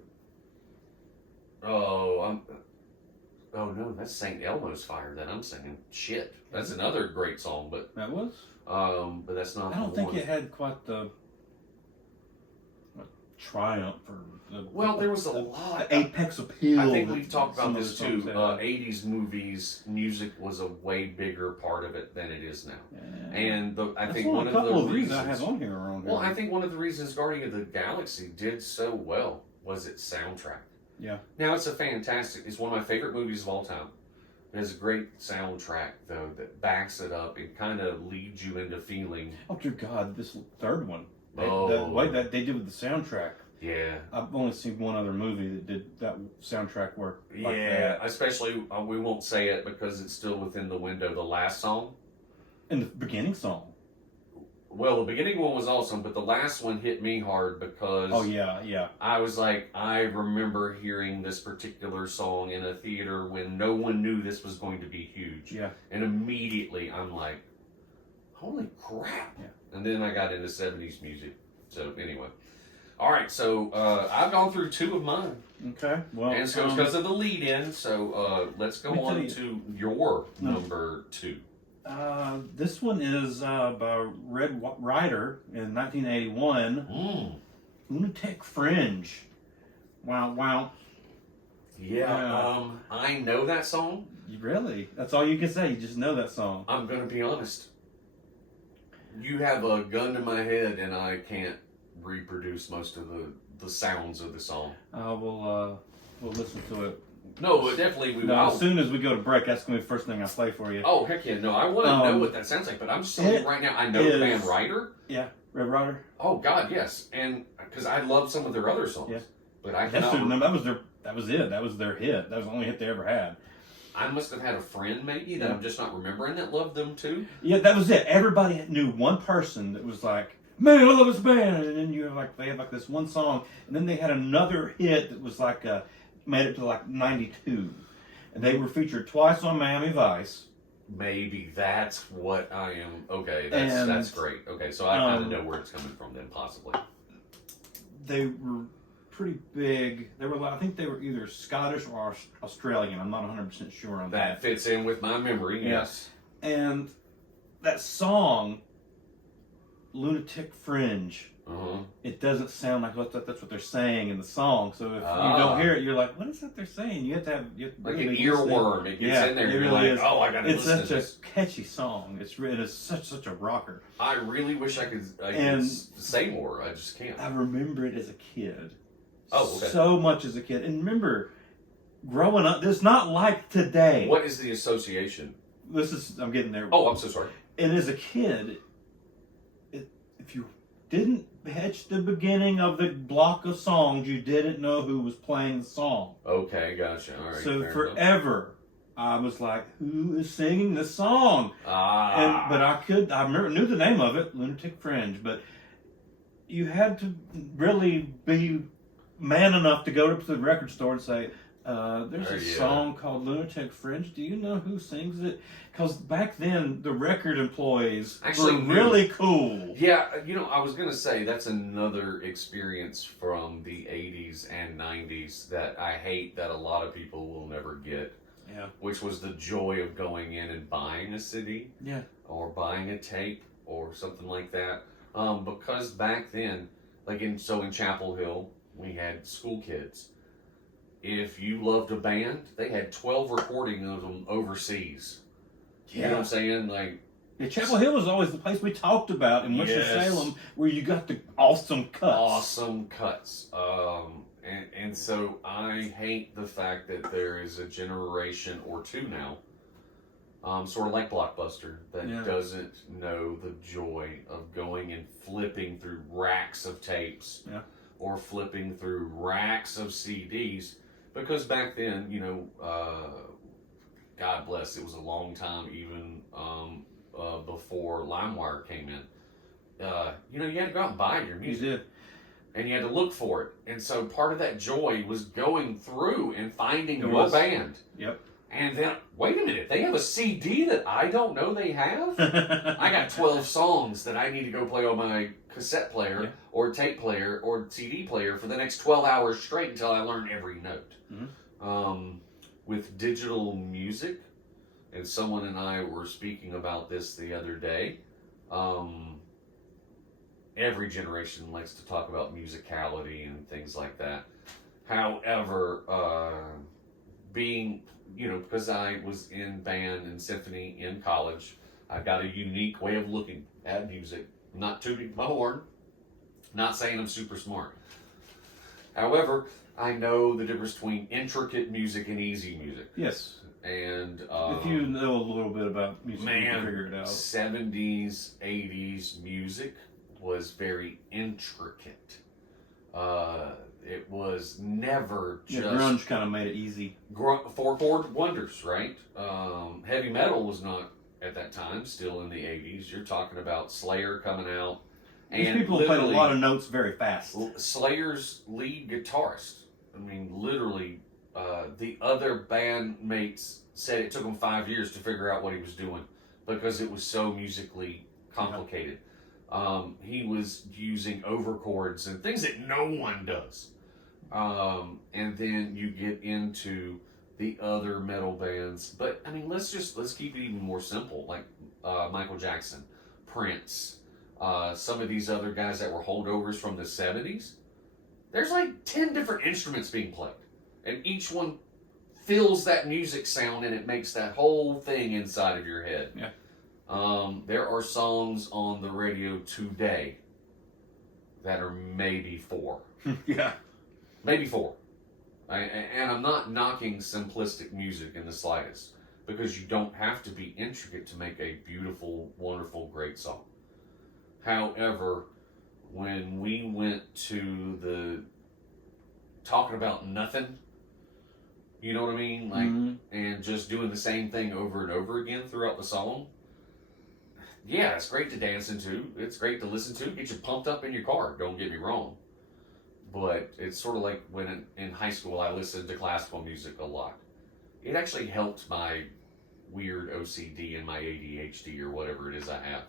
Oh no, that's St. Elmo's Fire that I'm singing. Shit, that's another great song, but that was. But that's not. I don't think it had quite the triumph or there was a lot. The apex appeal. I think we've talked about this too. 80s movies, music was a way bigger part of it than it is now. Yeah. And I think one of the reasons I have on here. Well, I think one of the reasons Guardian of the Galaxy did so well was its soundtrack. Yeah. Now it's it's one of my favorite movies of all time. It has a great soundtrack though that backs it up and kind of leads you into feeling. Oh dear God, this third one. The way that they did with the soundtrack. Yeah. I've only seen one other movie that did that soundtrack work. Like that. Especially we won't say it because it's still within the window. The last song. And the beginning song. Well, the beginning one was awesome, but the last one hit me hard because... Oh, yeah. I was like, I remember hearing this particular song in a theater when no one knew this was going to be huge. Yeah. And immediately I'm like, holy crap. Yeah. And then I got into 70s music. So, anyway. All right, so I've gone through 2 of mine. Okay. Well, and so it's because of the lead-in, so let's go on to your number 2. This one is by Red Ryder in 1981. Lunatic Fringe. Wow. Yeah, I know that song. Really? That's all you can say? You just know that song? I'm going to be honest. You have a gun to my head and I can't reproduce most of the sounds of the song. We'll listen to it. No, but definitely we will. As soon as we go to break, that's going to be the first thing I play for you. Oh, heck yeah. No, I want to know what that sounds like, but I'm just saying right now, I know the band Ryder. Yeah, Red Ryder. Oh, God, yes. And because I love some of their other songs. Yeah. But I cannot remember. That was it. That was their hit. That was the only hit they ever had. I must have had a friend maybe that I'm just not remembering that loved them too. Yeah, that was it. Everybody knew one person that was like, man, I love this band. And then they had like this one song, and then they had another hit that was like made it to like 92. And they were featured twice on Miami Vice. Maybe that's what I am. Okay, that's great. Okay, so I kind of know where it's coming from then, possibly. They were pretty big. I think they were either Scottish or Australian. I'm not 100% sure on that. That fits in with my memory, yes. And that song, Lunatic Fringe, it doesn't sound like that's what they're saying in the song. So if you don't hear it, you're like, what is that they're saying? You have to like really an earworm. It gets in there. It you're really like, is. oh, I gotta listen to this. It's such a catchy song. It is such a rocker. I really wish I could say more. I just can't. I remember it as a kid. Oh, okay. So much as a kid. And remember, growing up, it's not like today. What is the association? I'm getting there. Oh, I'm so sorry. And as a kid, if you didn't catch the beginning of the block of songs, you didn't know who was playing the song. Okay, gotcha. All right. So forever, I was like, who is singing the song? But I knew the name of it, Lunatic Fringe, but you had to really be man enough to go to the record store and say, there's a song called Lunatic Fringe. Do you know who sings it? Because back then, the record employees were really cool. Yeah, I was going to say that's another experience from the 80s and 90s that I hate that a lot of people will never get. Yeah. Which was the joy of going in and buying a CD. Yeah. Or buying a tape or something like that. Because back then, in Chapel Hill, we had school kids. If you loved a band, they had 12 recordings of them overseas. You know what I'm saying? Chapel Hill was always the place we talked about in Winston-Salem, where you got the awesome cuts. And so I hate the fact that there is a generation or two now, sort of like Blockbuster, that doesn't know the joy of going and flipping through racks of tapes or flipping through racks of CDs. Because back then, God bless, it was a long time even before LimeWire came in. You had to go out and buy your music. You did. And you had to look for it. And so part of that joy was going through and finding your band. Yep. And then, wait a minute, they have a CD that I don't know they have? I got 12 songs that I need to go play on my cassette player or tape player or CD player for the next 12 hours straight until I learn every note. Mm-hmm. With digital music, and someone and I were speaking about this the other day, every generation likes to talk about musicality and things like that. However, because I was in band and symphony in college, I've got a unique way of looking at music. Not tooting my horn, not saying I'm super smart. However, I know the difference between intricate music and easy music. Yes. And if you know a little bit about music, you can figure it out. 70s, 80s music was very intricate. It was never just... grunge kind of made it easy. Four-chord wonders, right? Heavy metal was not, at that time, still in the 80s. You're talking about Slayer coming out. These people played a lot of notes very fast. Slayer's lead guitarist, literally, the other bandmates said it took him 5 years to figure out what he was doing because it was so musically complicated. He was using overchords and things that no one does. And then you get into the other metal bands. But, let's keep it even more simple. Like Michael Jackson, Prince, some of these other guys that were holdovers from the 70s. There's 10 different instruments being played. And each one fills that music sound and it makes that whole thing inside of your head. Yeah. There are songs on the radio today that are maybe 4. Yeah. Maybe 4. And I'm not knocking simplistic music in the slightest, because you don't have to be intricate to make a beautiful, wonderful, great song. However, when we went to the talking about nothing, you know what I mean? And just doing the same thing over and over again throughout the song. Yeah, it's great to dance into. It's great to listen to. Get you pumped up in your car. Don't get me wrong. But it's sort of like when in high school I listened to classical music a lot. It actually helped my weird OCD and my ADHD or whatever it is I have.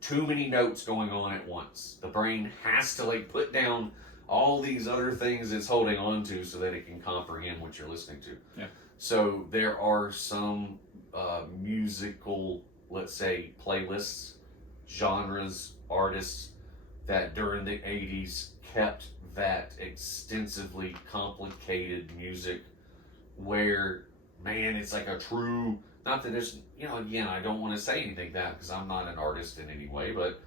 Too many notes going on at once. The brain has to put down all these other things it's holding on to so that it can comprehend what you're listening to. Yeah. So there are some musical, let's say, playlists, genres, artists that during the 80s kept that extensively complicated music where, man, it's like a true, not that there's, again, I don't want to say anything that because I'm not an artist in any way, but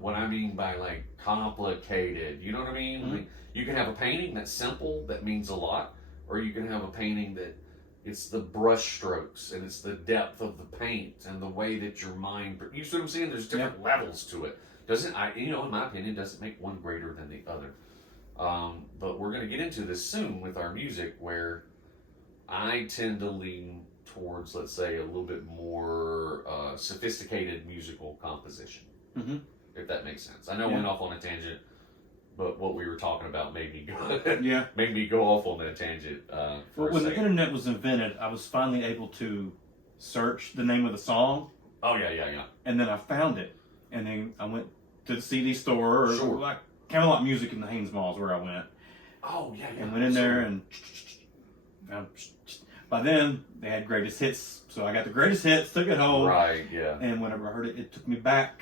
what I mean by like complicated, you know what I mean? Mm-hmm. Like, you can have a painting that's simple, that means a lot, or you can have a painting that it's the brush strokes and it's the depth of the paint and the way that your mind, you see what I'm saying? There's different levels to it. In my opinion, doesn't make one greater than the other. But we're going to get into this soon with our music where I tend to lean towards, let's say, a little bit more sophisticated musical composition. Mm-hmm. If that makes sense. I know I went off on a tangent, but what we were talking about made me go off on that tangent. When the internet was invented, I was finally able to search the name of the song. Oh yeah. And then I found it, and then I went to the CD store, or like Camelot Music in the Haynes Malls where I went. Oh yeah. And went in there, and by then they had greatest hits, so I got the greatest hits, took it home. Right. Yeah. And whenever I heard it, it took me back.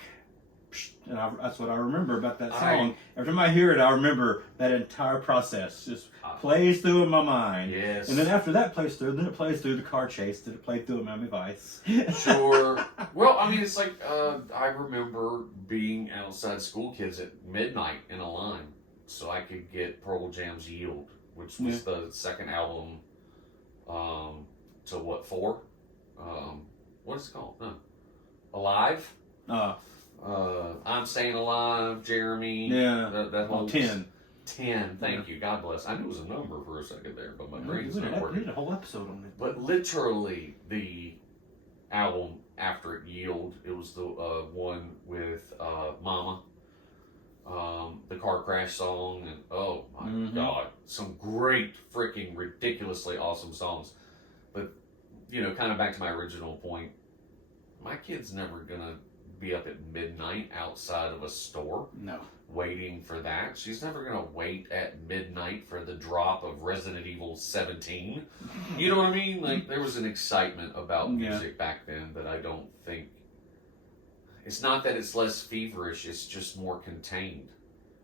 And that's what I remember about that song. Every time I hear it, I remember that entire process. Just plays through in my mind. Yes. And then after that plays through, then it plays through the car chase. Then it played through in Miami Vice. Sure. Well, I mean, it's like, I remember being outside School Kids at midnight in a line so I could get Pearl Jam's Yield, which was the second album to what, 4? What is it called? No. Alive? I'm Staying Alive, Jeremy. Yeah. That whole 10. 10. Thank you. God bless. I knew it was a number for a second there, but my brain's not working. We did a whole episode on it. But literally, the album after it, Yield, it was the one with Mama, the car crash song, and oh my God, some great, freaking, ridiculously awesome songs. But, kind of back to my original point, my kid's never gonna be up at midnight outside of a store waiting for that. She's never gonna wait at midnight for the drop of Resident Evil 17. You know what I mean? Like, there was an excitement about music back then that I don't think, it's not that it's less feverish, it's just more contained.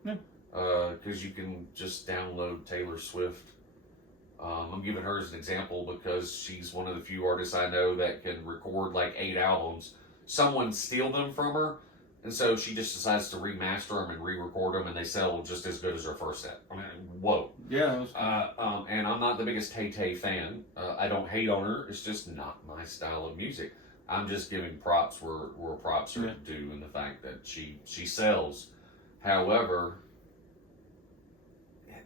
Because you can just download Taylor Swift. I'm giving her as an example because she's one of the few artists I know that can record like 8 albums. Someone steal them from her, and so she just decides to remaster them and re-record them, and they sell just as good as her first set. I mean, whoa. Yeah. It was cool. And I'm not the biggest Tay-Tay fan. I don't hate on her. It's just not my style of music. I'm just giving props where props are due in the fact that she sells. However,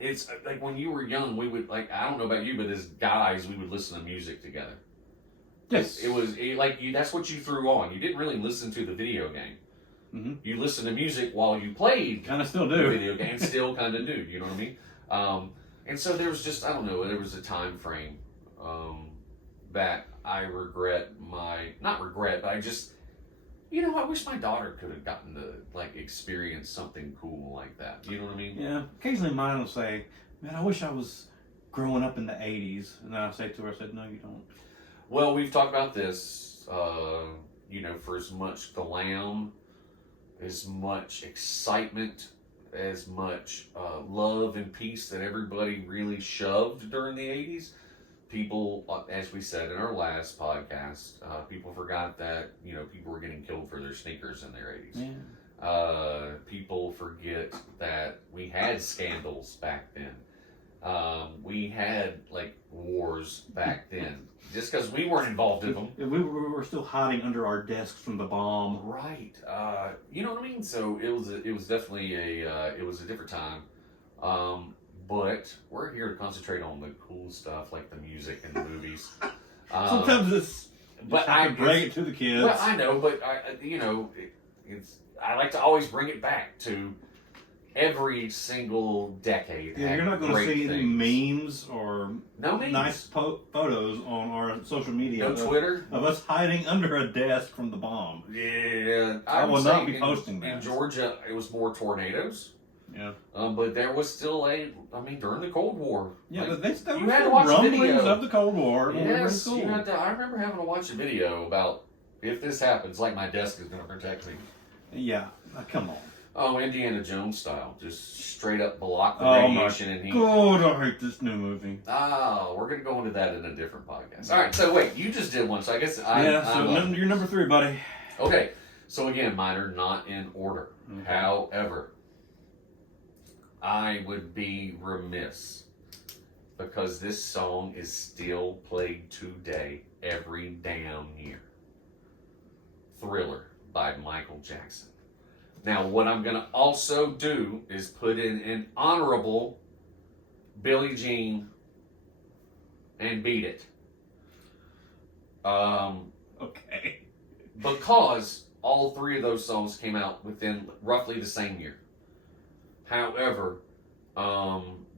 it's like when you were young, we would, like, I don't know about you, but as guys, we would listen to music together. Yes. It was like that's what you threw on. You didn't really listen to the video game. Mm-hmm. You listened to music while you played. Kind of still do. The video game, still kind of do. You know what I mean? And so there was just, I don't know, there was a time frame that I regret not regret, but I just, I wish my daughter could have gotten to like experience something cool like that. You know what I mean? Yeah. Occasionally mine will say, man, I wish I was growing up in the 80s. And then I say to her, no, you don't. Well, we've talked about this, for as much glam, as much excitement, as much love and peace that everybody really shoved during the 80s. People, as we said in our last podcast, people forgot that, people were getting killed for their sneakers in their 80s. Yeah. People forget that we had scandals back then. We had, like, wars back then. Just because we weren't involved in them. We were still hiding under our desks from the bomb. Right. You know what I mean? So it was definitely it was a different time. But we're here to concentrate on the cool stuff, like the music and the movies. Sometimes it's... But I bring it to the kids. Well, I know, but I like to always bring it back to every single decade. Yeah, you're not going to see any memes or nice photos on our social media. No Twitter of us hiding under a desk from the bomb. Yeah, I will not be posting that. In Georgia, it was more tornadoes. Yeah. But there was still during the Cold War. Yeah, but they still you had to watch a video of the Cold War. Yes, you had to. I remember having to watch a video about if this happens, like my desk is going to protect me. Yeah, come on. Oh, Indiana Jones style. Just straight up block the Oh radiation and heat. God, I hate this new movie. Oh, we're going to go into that in a different podcast. All right, so wait, you just did one, so I guess you're number 3, buddy. Okay, so again, mine are not in order. Okay. However, I would be remiss because this song is still played today every damn year. Thriller by Michael Jackson. Now, what I'm going to also do is put in an honorable Billie Jean and Beat It. Okay. Because all 3 of those songs came out within roughly the same year. However,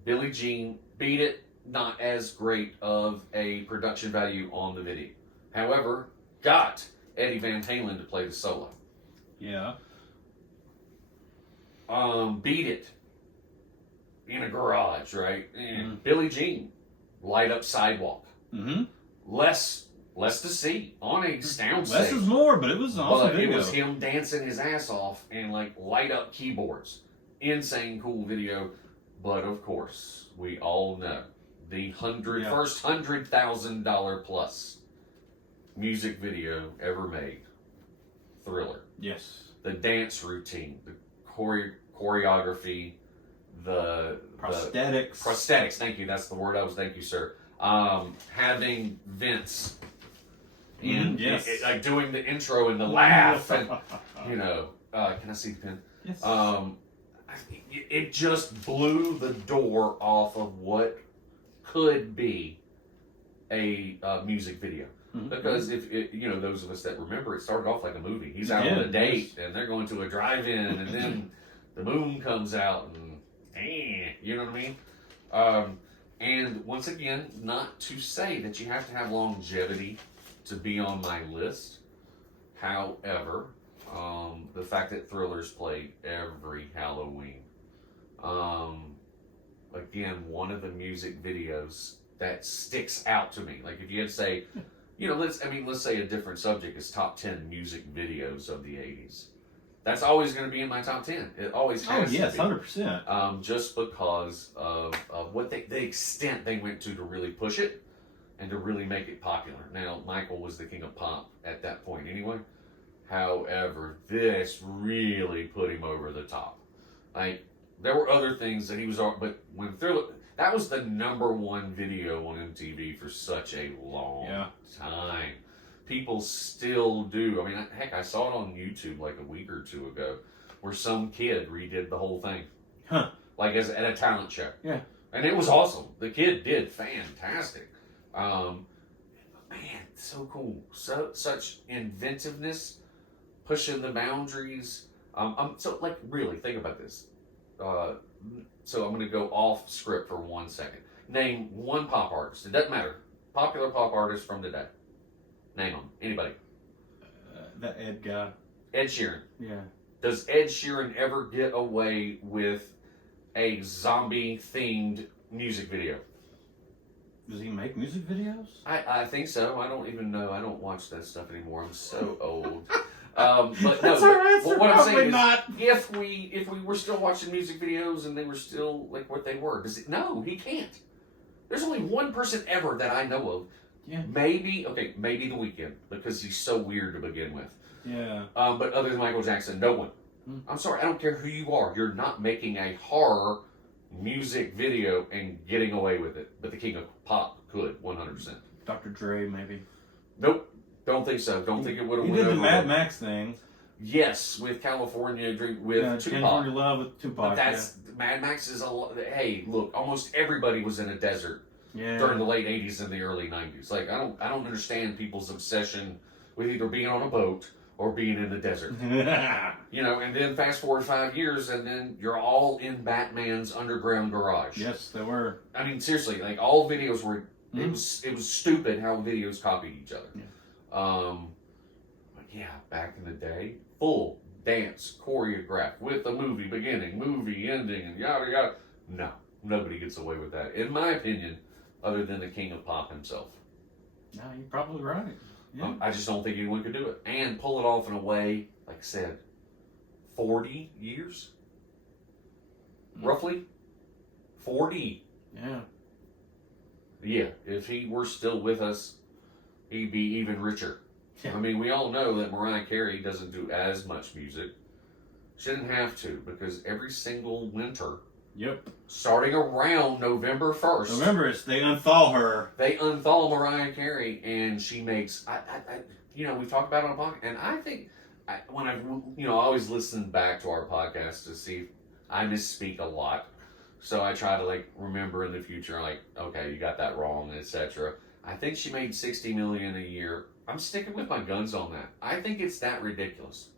Billie Jean, Beat It, not as great of a production value on the video. However, got Eddie Van Halen to play the solo. Yeah. Beat It in a garage, right? Mm. Billie Jean, Light Up Sidewalk. Mm-hmm. Less to see on a sound Less stage. is more, but it was an awesome But video. it was him dancing his ass off and like light up keyboards. Insane cool video. But of course, we all know the first $100,000 plus music video ever made. Thriller. Yes. The dance routine, the choreography, the prosthetics. Prosthetics, thank you. That's the word thank you, sir. Having Vince in, yes. like doing the intro and the laugh, and can I see the pen? Yes. It just blew the door off of what could be a music video. Mm-hmm. Because if those of us that remember, it started off like a movie. He's out on a date, and they're going to a drive-in, and then the moon comes out, and you know what I mean? And once again, not to say that you have to have longevity to be on my list. However, the fact that Thriller's played every Halloween, again, one of the music videos that sticks out to me. Like if you had to say, let's say a different subject is top 10 music videos of the 80s. That's always going to be in my top 10. It always has. Oh yes, to be. 100%. Just because of what the extent they went to really push it and to really make it popular. Now, Michael was the king of pop at that point anyway. However, this really put him over the top. Like, there were other things that he was on, but when Thriller, that was the #1 video on MTV for such a long time. People still do. I mean, heck, I saw it on YouTube like a week or 2 ago, where some kid redid the whole thing, like at a talent show. Yeah, and it was awesome. The kid did fantastic. Man, so cool. Such inventiveness, pushing the boundaries. So like really think about this. So I'm going to go off script for 1 second. Name one pop artist. It doesn't matter. Popular pop artist from today. Name them. Anybody. That Ed guy. Ed Sheeran. Yeah. Does Ed Sheeran ever get away with a zombie-themed music video? Does he make music videos? I think so. I don't even know. I don't watch that stuff anymore. I'm so old. But no, what I'm saying is, if we were still watching music videos and they were still like what they were, no, he can't. There's only one person ever that I know of. Yeah. Maybe The Weeknd, because he's so weird to begin with. Yeah. But other than Michael Jackson, no one. I'm sorry, I don't care who you are. You're not making a horror music video and getting away with it. But the king of pop could, 100%. Dr. Dre, maybe. Nope. Don't think so. Don't think it would have went over. He did the Mad Max thing. Yes, with California with Tupac. California Love with Tupac. But Mad Max is hey, look, almost everybody was in a desert during the late 80s and the early 90s. Like I don't understand people's obsession with either being on a boat or being in the desert. And then fast forward 5 years and then you're all in Batman's underground garage. Yes, they were. I mean, seriously, like all videos were it was stupid how videos copied each other. Yeah. But yeah, back in the day, full dance choreographed with a movie beginning, movie ending, and yada yada. No, nobody gets away with that, in my opinion, other than the king of pop himself. No, you're probably right. Yeah. I just don't think anyone could do it and pull it off in a way, like I said, 40 years? Roughly? 40. Yeah. Yeah, if he were still with us, he'd be even richer. Yeah. I mean, we all know that Mariah Carey doesn't do as much music. She didn't have to, because every single winter, Yep. starting around November 1st, Remember, they unthaw her. they unthaw Mariah Carey, and she makes, we've talked about it on a podcast, and I think, when I always listen back to our podcast to see if I misspeak a lot. So I try to, like, remember in the future, like, okay, you got that wrong, etc. I think she made $60 million a year. I'm sticking with my guns on that. I think it's that ridiculous.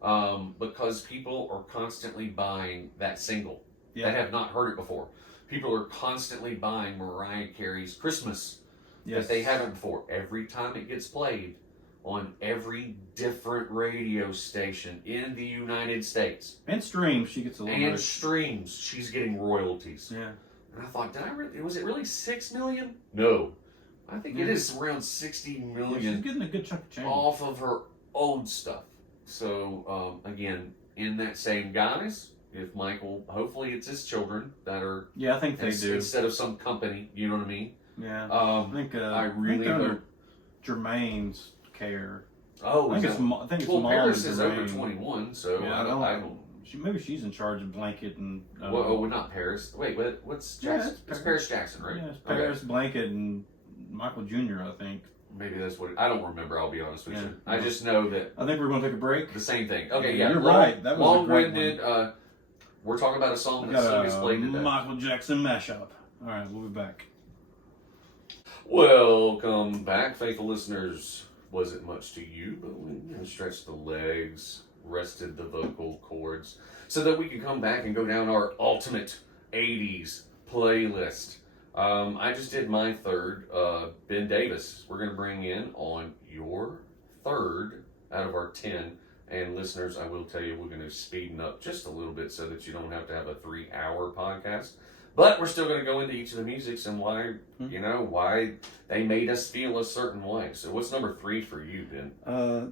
Because people are constantly buying that single that have not heard it before. People are constantly buying Mariah Carey's Christmas that they haven't before. Every time it gets played on every different radio station in the United States. And streams, she gets a little And streams, she's getting royalties. Yeah. And I thought, was it really 6 million? No. I think it is around 60 million. Yeah, she's getting a good chunk of change. Off of her own stuff. So, again, in that same guise, if Michael, hopefully it's his children that are... Yeah, I think they do. Instead of some company, you know what I mean? Yeah. I really hope... Jermaine's care. Oh, I think it's mom Paris is and over Jermaine. 21, so Yeah, I don't... Maybe she's in charge of Blanket and... well, not Paris. Wait, what's Jackson? Yeah, it's Paris Jackson, right? Yeah, it's Paris, Blanket, and Michael Jr., I think. Maybe that's what I don't remember, I'll be honest with Yeah. you. I just know that... I think we're going to take a break. The same thing. Okay, yeah. You're right. That was a great long-winded, we're talking about a song that Sonia's played today. Michael Jackson mashup. All right, we'll be back. Welcome back, faithful listeners. Wasn't much to you, but we stretched the legs, rested the vocal cords, so that we could come back and go down our ultimate 80s playlist. I just did my third, Ben Davis. We're going to bring in on your third out of our 10. And listeners, I will tell you, we're going to speeden up just a little bit so that you don't have to have a 3-hour podcast. But we're still going to go into each of the musics and why, why they made us feel a certain way. So what's number 3 for you, Ben?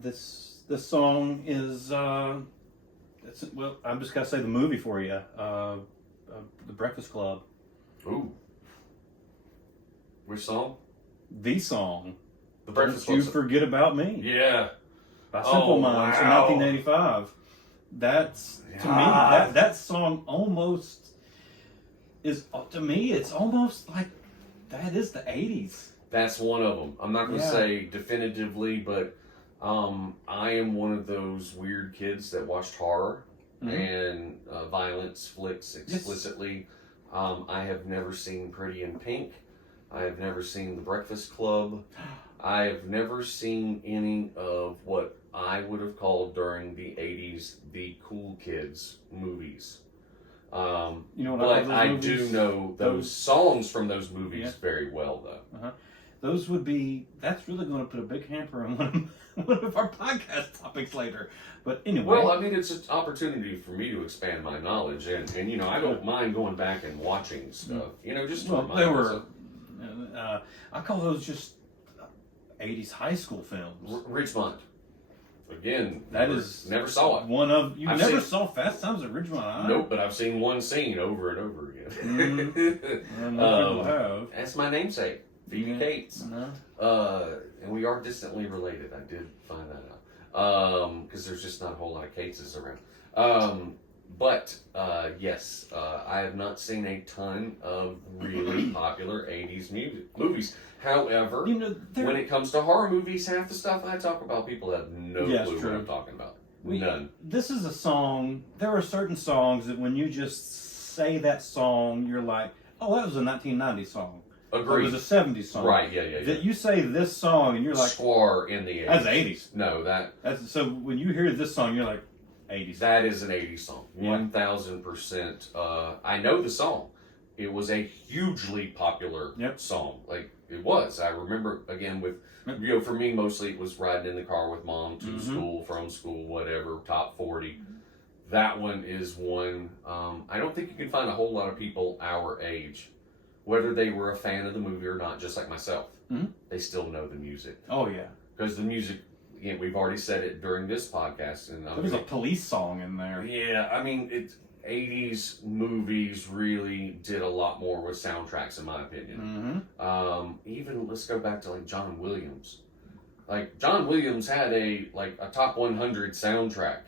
This song is, I'm just going to say the movie for you. The Breakfast Club. Ooh. Which song? The song. The Breakfast Don't You Club. Forget About Me. Yeah. By Simple Minds from 1985. That's, to me, that song almost is, to me, it's almost like that is the 80s. That's one of them. I'm not going to say definitively, but I am one of those weird kids that watched horror and violence flicks explicitly. Yes. I have never seen Pretty in Pink. I have never seen The Breakfast Club. I have never seen any of what I would have called during the 80s the cool kids movies. But I do know those songs from those movies very well, though. Those would be, that's really going to put a big hamper on one of our podcast topics later. But anyway. Well, I mean, it's an opportunity for me to expand my knowledge. And I don't mind going back and watching stuff. Just to remind myself. I call those just 80s high school films. Ridgemont. Again, never saw it. Never saw Fast Times at Ridgemont. Nope, but I've seen one scene over and over again. People have. That's my namesake, Phoebe Cates. And we are distantly related. I did find that out. Because there's just not a whole lot of Cateses around. But yes, I have not seen a ton of really popular 80s movies. However, when it comes to horror movies, half the stuff I talk about, people have no clue what I'm talking about. None. This is a song, there are certain songs that when you just say that song, you're like, oh, that was a 1990s song. Agreed. It was a 70s song. Right, yeah. That you say this song and you're like... Square in the 80s. That's 80s. No, that's so when you hear this song, you're like, 80s. That is an 80s song. 1000%. I know the song. It was a hugely popular song. Like, it was. I remember, again, with, for me, mostly it was riding in the car with mom to school, from school, whatever, top 40. That one is one, I don't think you can find a whole lot of people our age, whether they were a fan of the movie or not, just like myself. They still know the music. Oh, yeah. Because the music again, we've already said it during this podcast, and There was a police song in there. yeah, I mean, 80s movies really did a lot more with soundtracks, in my opinion. Even let's go back to like John Williams. Like John Williams had a top 100 soundtrack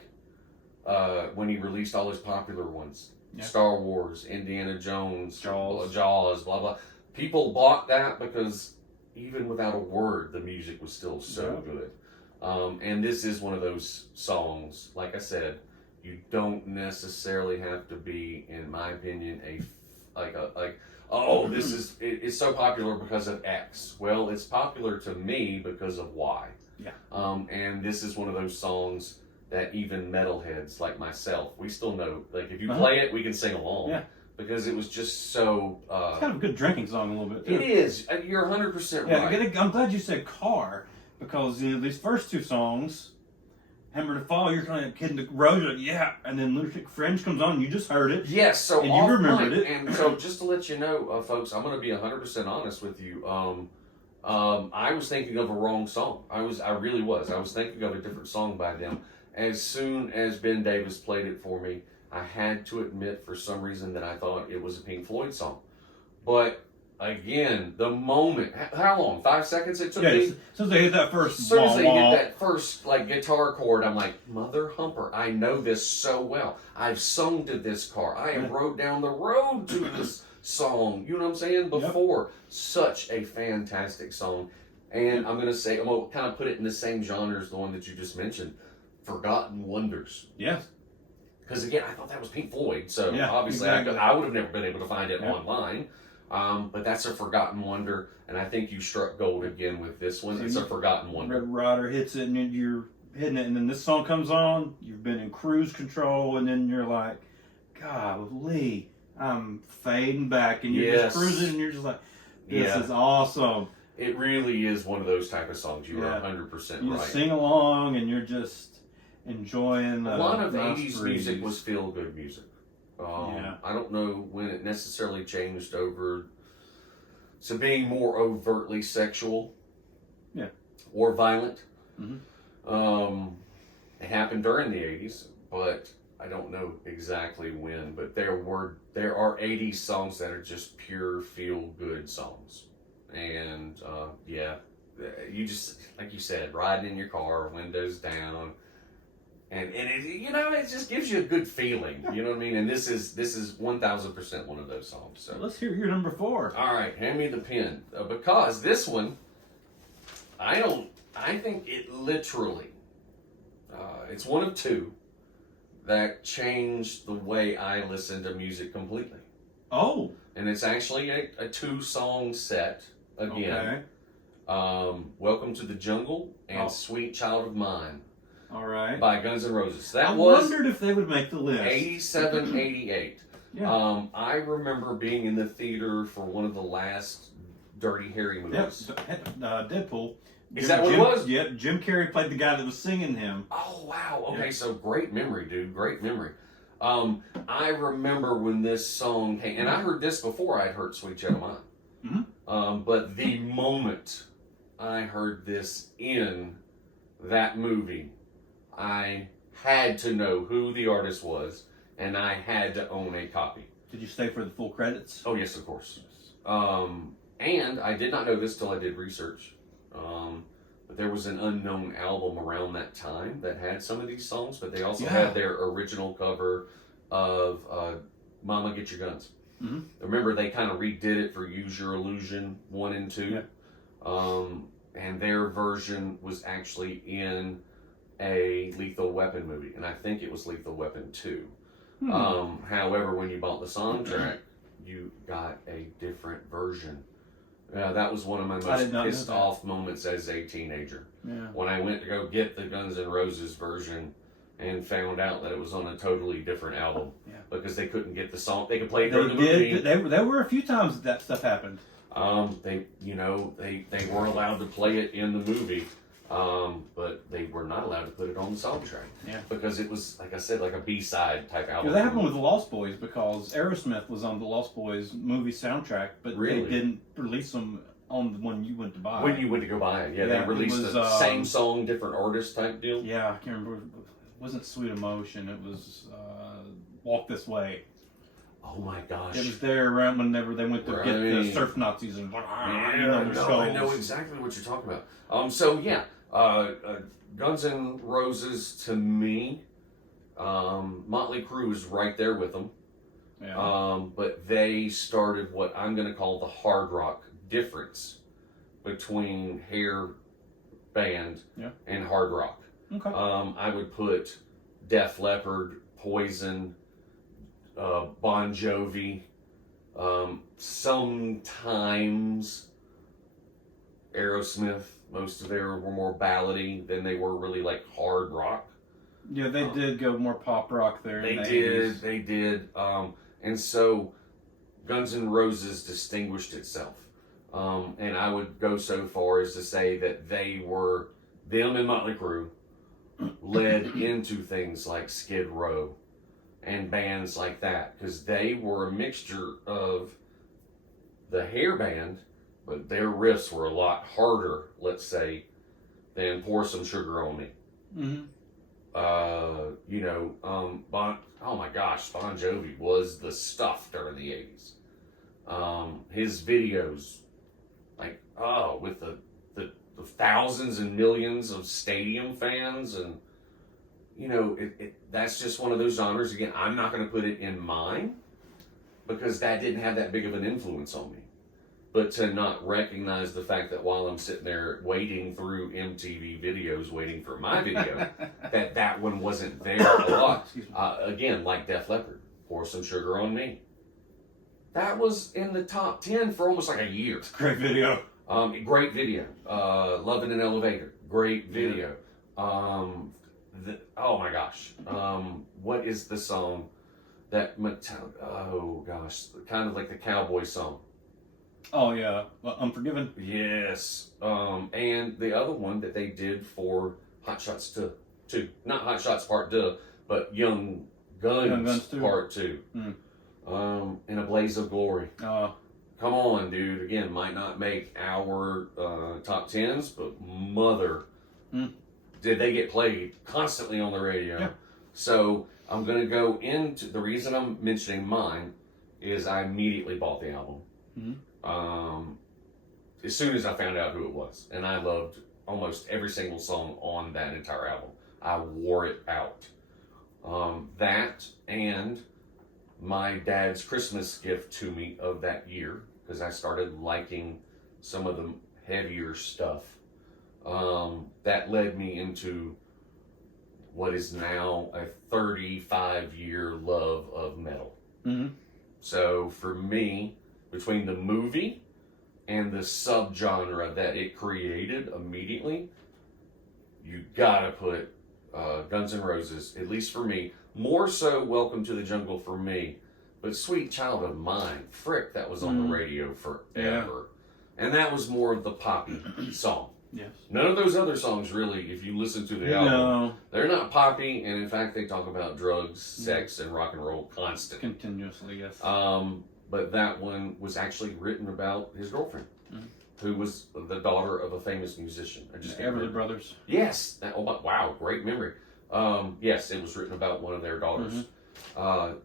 when he released all his popular ones. Yeah. Star Wars, Indiana Jones, Jaws, blah blah. People bought that because even without a word, the music was still so good. And this is one of those songs, like I said, you don't necessarily have to be, in my opinion, it's so popular because of X. Well, it's popular to me because of Y. Yeah. And this is one of those songs that even metalheads like myself, we still know, like if you play it, we can sing along. Yeah. Because it was just so... it's kind of a good drinking song a little bit, too. It is. You're 100% right. I'm glad you said car, because these first two songs, Hammer to Fall, you're kind of kidding the road, yeah, and then Lunatic Fringe comes on, and you just heard it. Yes, so and you remembered it. And so just to let you know, folks, I'm going to be 100% honest with you. I was thinking of a wrong song. I really was. I was thinking of a different song by them. As soon as Ben Davis played it for me, I had to admit for some reason that I thought it was a Pink Floyd song. But again, the moment, how long? 5 seconds it took me? As soon as they hit that first As soon as they hit that first guitar chord, I'm like, Mother Humper, I know this so well. I've sung to this car. I have rode down the road to this song. You know what I'm saying? Before. Such a fantastic song. And I'm going to kind of put it in the same genre as the one that you just mentioned. Forgotten Wonders. Yes. Because again, I thought that was Pink Floyd, so obviously I would have never been able to find it online. But that's a forgotten wonder, and I think you struck gold again with this one. So it's a forgotten wonder. Red Rider hits it, and you're hitting it, and then this song comes on. You've been in cruise control, and then you're like, "Golly, I'm fading back," and you're just cruising, and you're just like, "This is awesome." It really is one of those type of songs. You are 100% right. You sing along, and you're just enjoying a lot of 80s music was feel-good music. I don't know when it necessarily changed over to being more overtly sexual or violent. It happened during the 80s, but I don't know exactly when. But there are 80s songs that are just pure feel-good songs. And you just, like you said, riding in your car, windows down, and it just gives you a good feeling. You know what I mean? And this is 1000% one of those songs. So let's hear your number 4. All right, hand me the pen, because this one, I think it literally, it's one of two that changed the way I listen to music completely. Oh. And it's actually a 2-song set again. Okay. Welcome to the Jungle and Sweet Child of Mine. All right. By Guns N' Roses. I wondered if they would make the list. 87, 88. Yeah. I remember being in the theater for one of the last Dirty Harry movies. Deadpool. Is that what it was? Yep. Jim Carrey played the guy that was singing him. Oh, wow. Okay, so great memory, dude. Great memory. I remember when this song came, and I heard this before I'd heard Sweet Child of Mine. But the moment I heard this in that movie, I had to know who the artist was, and I had to own a copy. Did you stay for the full credits? Oh, yes, of course. And I did not know this till I did research. But there was an unknown album around that time that had some of these songs, but they also had their original cover of Mama Get Your Guns. Remember, they kind of redid it for Use Your Illusion 1 and 2. And their version was actually in a Lethal Weapon movie, and I think it was Lethal Weapon 2. However, when you bought the soundtrack, you got a different version. That was one of my most pissed off moments as a teenager. When I went to go get the Guns N' Roses version and found out that it was on a totally different album because they couldn't get the song. They could play it during the movie. There were a few times that stuff happened. They were allowed to play it in the movie. But they were not allowed to put it on the soundtrack. Because it was, like I said, like a B-side type album. That happened with the Lost Boys because Aerosmith was on the Lost Boys movie soundtrack, but they didn't release them on the one you went to buy. When you went to go buy it, yeah, Yeah, they released it was, the same song, different artist type deal. Yeah, I can't remember. It wasn't Sweet Emotion. It was Walk This Way. Oh my gosh! It was there around whenever they went to get the surf Nazis and I know exactly what you're talking about. So yeah, Guns N' Roses to me, Motley Crue is right there with them. Yeah. But they started what I'm going to call the hard rock difference between hair band and hard rock. Okay. I would put Def Leppard, Poison, Bon Jovi, sometimes Aerosmith. Most of their were more ballady than they were really like hard rock. Yeah, they did go more pop rock there. They did. And so Guns N' Roses distinguished itself. And I would go so far as to say that them and Motley Crue led into things like Skid Row and bands like that, because they were a mixture of the hair band, but their riffs were a lot harder, let's say, than Pour Some Sugar on Me. Mm-hmm. Oh my gosh, Bon Jovi was the stuff during the 80s. His videos, with the thousands and millions of stadium fans, and that's just one of those genres. Again, I'm not going to put it in mine because that didn't have that big of an influence on me. But to not recognize the fact that while I'm sitting there waiting through MTV videos, waiting for my video, that one wasn't there a lot. Again, like Def Leppard, Pour Some Sugar on Me. That was in the top 10 for almost like a year. Great video. Great video. Love in an Elevator. Great video. Oh my gosh. What is the song that oh gosh, kind of like the cowboy song. Oh yeah, Unforgiven. Yes. And the other one that they did for Hot Shots 2. Not Hot Shots Part 2, but Young Guns Part 2. In a Blaze of Glory. Come on, dude. Again, might not make our top 10s, but mother, did they get played constantly on the radio. Yeah. So I'm going to go into, the reason I'm mentioning mine is I immediately bought the album. As soon as I found out who it was, and I loved almost every single song on that entire album. I wore it out. That and my dad's Christmas gift to me of that year, because I started liking some of the heavier stuff. That led me into what is now a 35-year love of metal. So for me, between the movie and the subgenre that it created immediately, you gotta put Guns N' Roses, at least for me, more so Welcome to the Jungle for me, but Sweet Child of Mine, frick, that was on the radio forever. Yeah. And that was more of the poppy song. Yes. None of those other songs really, if you listen to the album, they're not poppy, and in fact they talk about drugs, sex, and rock and roll constantly. Continuously, yes. But that one was actually written about his girlfriend, who was the daughter of a famous musician. Everly Brothers. Yes. Wow, great memory. Yes, it was written about one of their daughters.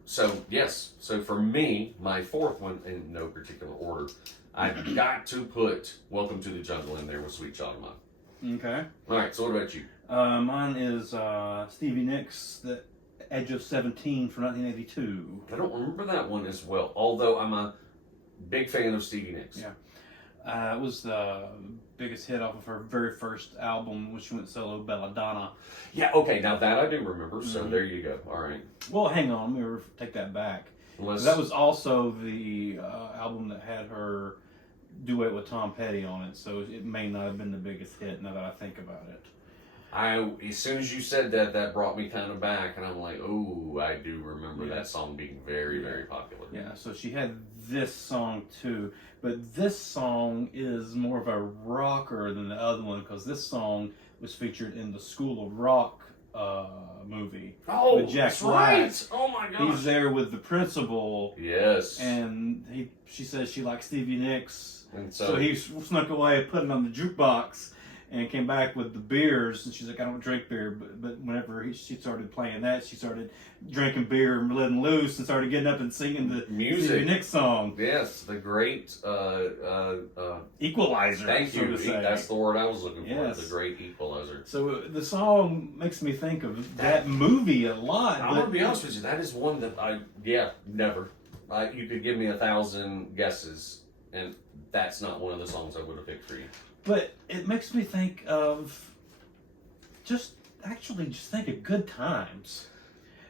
So for me, my fourth one, in no particular order, I've got to put Welcome to the Jungle in there with Sweet Child of Mine. Okay. All right, so what about you? Mine is Stevie Nicks, The Edge of 17 from 1982. I don't remember that one as well, although I'm a big fan of Stevie Nicks. Yeah. It was the biggest hit off of her very first album, when she went solo, Belladonna. Yeah, okay, now that I do remember, so there you go. All right. Well, hang on, let me take that back. That was also the album that had her duet with Tom Petty on it, so it may not have been the biggest hit now that I think about it. As soon as you said that, that brought me kind of back, and I'm like, oh, I do remember that song being very, very popular. Yeah, so she had this song too, but this song is more of a rocker than the other one, because this song was featured in the School of Rock movie. Oh, with Jack that's Black. right. Oh my gosh. He's there with the principal. Yes. And she says she likes Stevie Nicks. And So he snuck away, put it on the jukebox, and came back with the beers. And she's like, I don't drink beer. But whenever she started playing that, she started drinking beer and letting loose and started getting up and singing the music. Stevie Nicks song. Yes, the great Equalizer. Thank so you. to say. That's the word I was looking for. Yes. The great equalizer. So the song makes me think of that movie a lot. I'm gonna be honest with you. That is one that never. You could give me 1,000 guesses, and that's not one of the songs I would have picked for you. But it makes me think of just think of good times.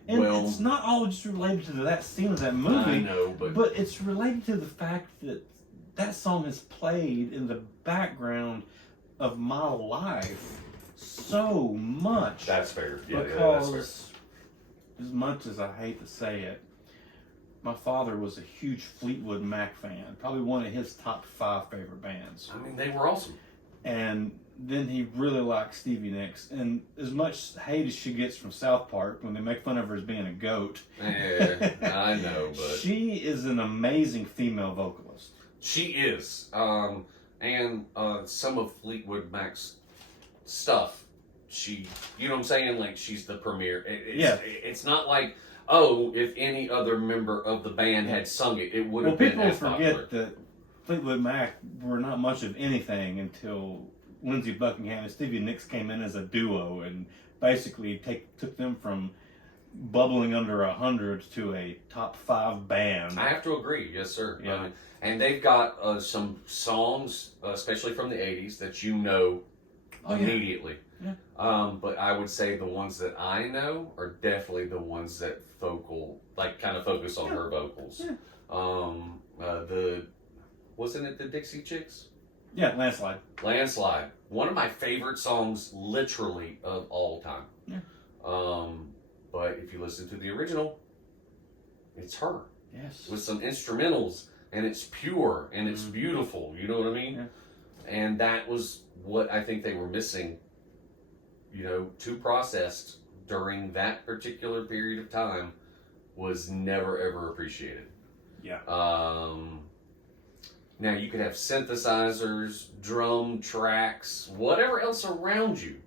And it's not all just related to that scene of that movie. I know, but it's related to the fact that that song is played in the background of my life so much. That's fair. Because that's fair. As much as I hate to say it, my father was a huge Fleetwood Mac fan. Probably one of his top 5 favorite bands. I mean, they were awesome. And then he really liked Stevie Nicks. And as much hate as she gets from South Park when they make fun of her as being a goat. Yeah, I know, but she is an amazing female vocalist. She is. And some of Fleetwood Mac's stuff, you know what I'm saying? Like, she's the premier. It's not like, if any other member of the band had sung it, it would have been as popular. People forget that Fleetwood Mac were not much of anything until Lindsey Buckingham and Stevie Nicks came in as a duo and basically took them from bubbling under 100 to a top 5 band. I have to agree, yes sir. Yeah. And they've got some songs, especially from the 80s, that you know immediately. Yeah. But I would say the ones that I know are definitely the ones that kind of focus on her vocals. Yeah. Wasn't it the Dixie Chicks? Yeah, Landslide. Landslide. One of my favorite songs, literally, of all time. Yeah. But if you listen to the original, it's her. Yes. With some instrumentals, and it's pure, and it's beautiful. You know what I mean? Yeah. And that was what I think they were missing, to process during that particular period of time, was never, ever appreciated. Yeah. Now, you could have synthesizers, drum tracks, whatever else around you.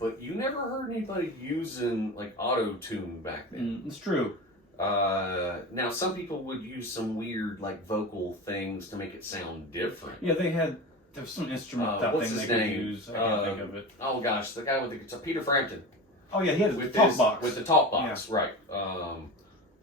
But you never heard anybody using, like, auto-tune back then. It's true. Now, some people would use some weird, like, vocal things to make it sound different. Yeah, there was some instrument type thing they could use. I can't think of it. Oh, gosh, the guy with the guitar, Peter Frampton. Oh, yeah, he had the talk box. With the talk box, Yeah. right.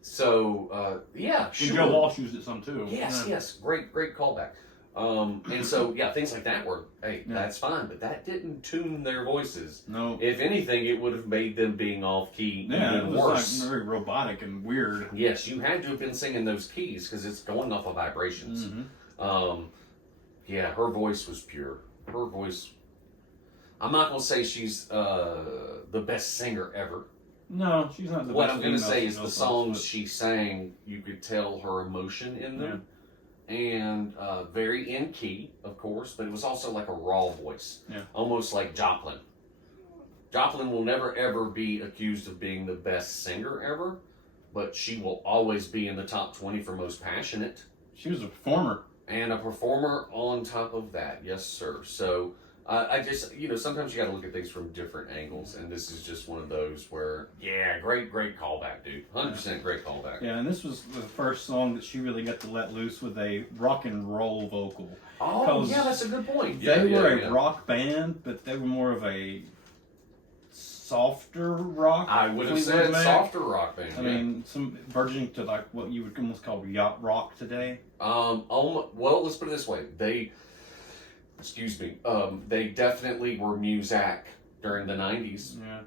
Sure. And Joe Walsh used it some, too. Yes. Great callback. And so, things like that were, that's fine, but that didn't tune their voices. No. If anything, it would have made them being off key even was worse. Like very robotic and weird. Yes, you had to have been singing those keys because it's going off of vibrations. Mm-hmm. Her voice was pure. Her voice, I'm not going to say she's the best singer ever. No, she's not the What best. I'm going to say is the songs she sang, you could tell her emotion in them. Yeah. And very in key, of course, but it was also like a raw voice. Yeah. Almost like Joplin. Joplin will never ever be accused of being the best singer ever, but she will always be in the top 20 for most passionate. She was a performer. And a performer on top of that, yes sir. So I just, sometimes you got to look at things from different angles, and this is just one of those where, great callback, dude. 100% great callback. Yeah, and this was the first song that she really got to let loose with a rock and roll vocal. Oh, yeah, that's a good point. They were a rock band, but they were more of a softer rock. I would have said softer rock band. I mean, some verging to like what you would almost call yacht rock today. Well, let's put it this way. They definitely were Muzak during the 90s. Yeah.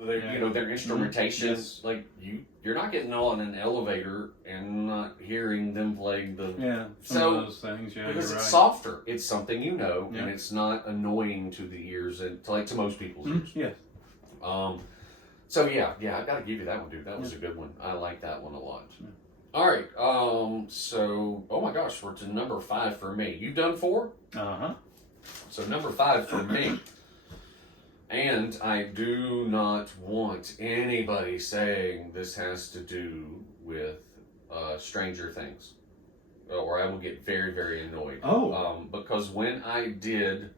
Their instrumentation, yes. like you're not getting on an elevator and not hearing them playing the some of those things. Yeah, because you're it's right. softer. It's something and it's not annoying to the ears and to most people's ears. Yes. So I gotta give you that one, dude. That was a good one. I like that one a lot. Yeah. All right. So, oh my gosh, we're to number 5 for me. You've done 4? Uh-huh. So number 5 for me. And I do not want anybody saying this has to do with Stranger Things, or I will get very, very annoyed. Because when I did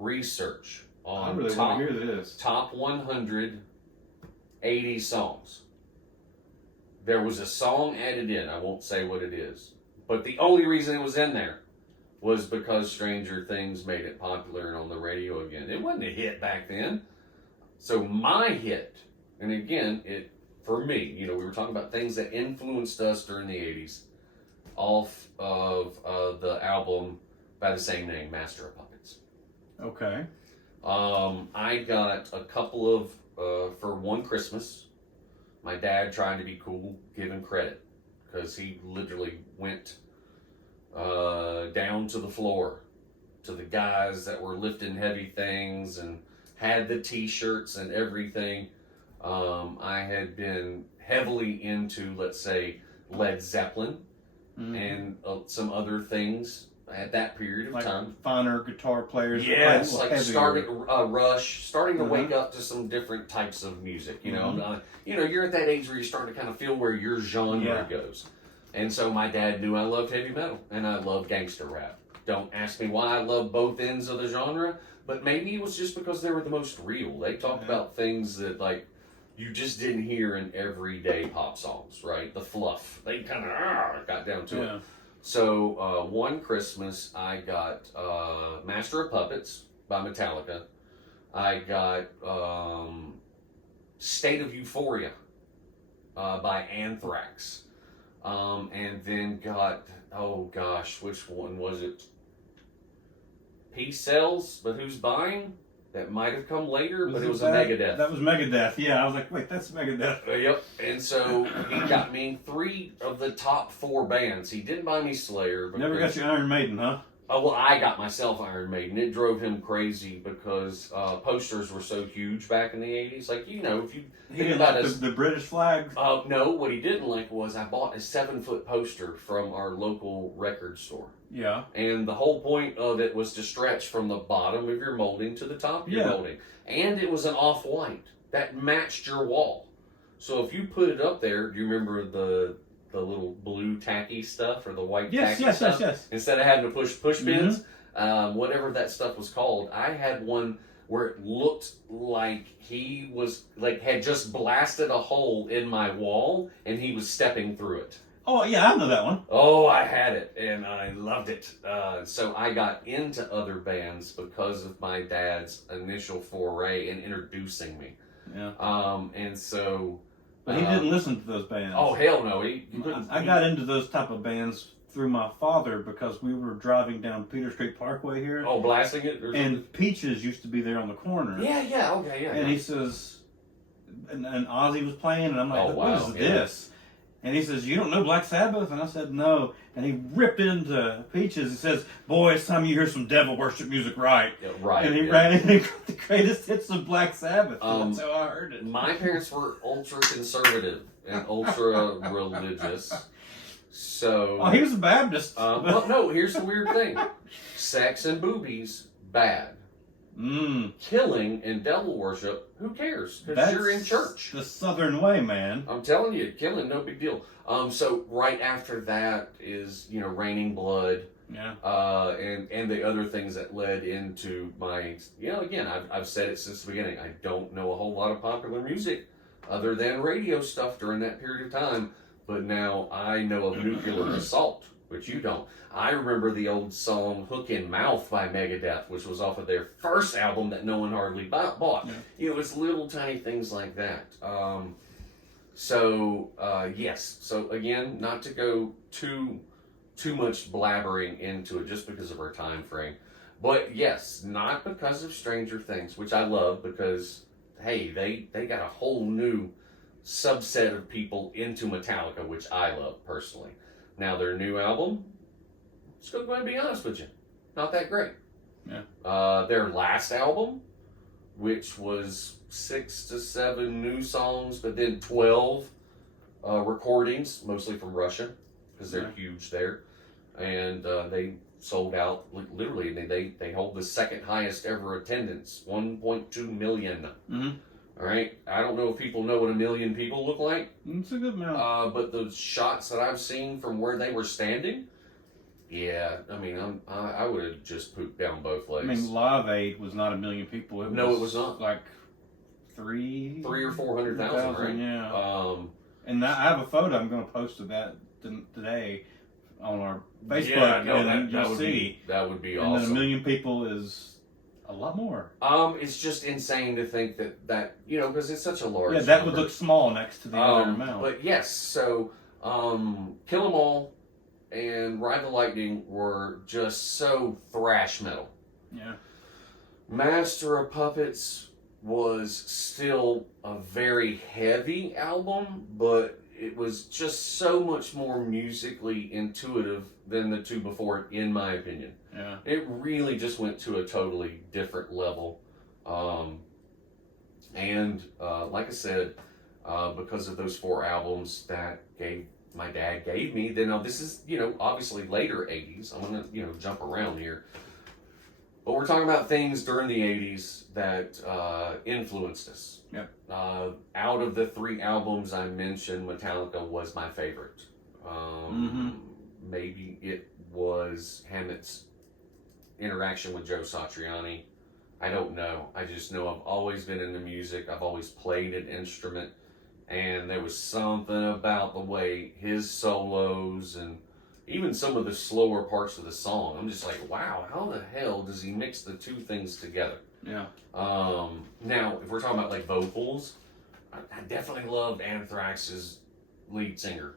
research on I really want to hear this. top 100 80 songs, there was a song added in. I won't say what it is, but the only reason it was in there was because Stranger Things made it popular and on the radio again. It wasn't a hit back then. So my hit, and again, it for me, we were talking about things that influenced us during the 80s, off of the album by the same name, Master of Puppets. Okay. I got a couple of, for one Christmas, my dad trying to be cool, giving credit, because he literally went down to the floor to the guys that were lifting heavy things and had the t-shirts and everything. I had been heavily into, let's say, Led Zeppelin and some other things at that period of time. Finer guitar players. Yes, like starting Rush, starting to wake up to some different types of music. You're at that age where you're starting to kind of feel where your genre goes. And so my dad knew I loved heavy metal and I loved gangster rap. Don't ask me why I love both ends of the genre, but maybe it was just because they were the most real. They talked about things that, like, you just didn't hear in everyday pop songs, right? The fluff. They kind of got down to it. So one Christmas, I got Master of Puppets by Metallica. I got State of Euphoria by Anthrax. And then got, oh gosh, which one was it? Peace Sells, but Who's Buying? That might have come later, but it was a Megadeth. That was Megadeth, yeah. I was like, wait, that's Megadeth. Yep. And so he got me 3 of the top 4 bands. He didn't buy me Slayer. Never got you Iron Maiden, huh? Oh, well, I got myself Iron Maiden. It drove him crazy because posters were so huge back in the 80s. Like, if you he didn't like the British flag? No, what he didn't like was I bought a 7-foot poster from our local record store. Yeah. And the whole point of it was to stretch from the bottom of your molding to the top of your molding. And it was an off-white that matched your wall. So if you put it up there, do you remember the little blue tacky stuff or the white tacky stuff? Yes. Instead of having to push pins, whatever that stuff was called, I had one where it looked like he was had just blasted a hole in my wall and he was stepping through it. Oh yeah, I know that one. Oh, I had it and I loved it. So I got into other bands because of my dad's initial foray in introducing me. Yeah. And so. But he didn't listen to those bands. Oh, hell no. I got into those type of bands through my father because we were driving down Peter Street Parkway here. Oh, blasting it? And Peaches used to be there on the corner. Yeah, okay, yeah. And he says, and Ozzy was playing, and I'm like, what is this? And he says, you don't know Black Sabbath? And I said, no. And he ripped into Peaches. He says, boy, it's time you hear some devil worship music right. Yeah, right. And he ran in and got the greatest hits of Black Sabbath. That's how I heard it. My parents were ultra conservative and ultra religious. So. Oh, he was a Baptist. Well, no, here's the weird thing. Sex and boobies, bad. Killing and devil worship, who cares? Because you're in church. The Southern way, man. I'm telling you, killing, no big deal. So right after that is, Raining Blood. Yeah. And the other things that led into my, again, I've said it since the beginning. I don't know a whole lot of popular music other than radio stuff during that period of time. But now I know of Nuclear Assault, which you don't. I remember the old song Hook in Mouth by Megadeth, which was off of their first album that no one hardly bought. Yeah. It's little tiny things like that. Yes. So again, not to go too much blabbering into it just because of our time frame. But yes, not because of Stranger Things, which I love because, hey, they got a whole new subset of people into Metallica, which I love personally. Now their new album, just going to be honest with you, not that great. Yeah. Their last album, which was 6 to 7 new songs, but then 12 recordings, mostly from Russia, because they're huge there. And they sold out literally. They hold the second highest ever attendance, 1.2 million. Mm-hmm. All right, I don't know if people know what 1 million people look like. It's a good amount. But the shots that I've seen from where they were standing, yeah, I mean, I would have just pooped down both legs. I mean, Live Aid was not 1 million people. It was not. Like 3 or 400,000, right? Yeah. And I have a photo I'm going to post of that today on our Facebook. Yeah, no, and that you'll would see. That would be and awesome. And then 1 million people is a lot more. It's just insane to think that because it's such a large. Yeah, that number. would look small next to the other amount. But yes, so Kill 'Em All and Ride the Lightning were just so thrash metal. Yeah. Master of Puppets was still a very heavy album, but it was just so much more musically intuitive than the two before it, in my opinion. Yeah. It really just went to a totally different level. And like I said, because of those 4 albums that my dad gave me, then this is, obviously later 80s. I'm going to, jump around here. But we're talking about things during the 80s that influenced us. Yep. Out of the 3 albums I mentioned, Metallica was my favorite. Maybe it was Hammett's interaction with Joe Satriani. I don't know. I just know I've always been into music. I've always played an instrument. And there was something about the way his solos and even some of the slower parts of the song, I'm just like, wow, how the hell does he mix the two things together? Yeah. Now, if we're talking about like vocals, I definitely loved Anthrax's lead singer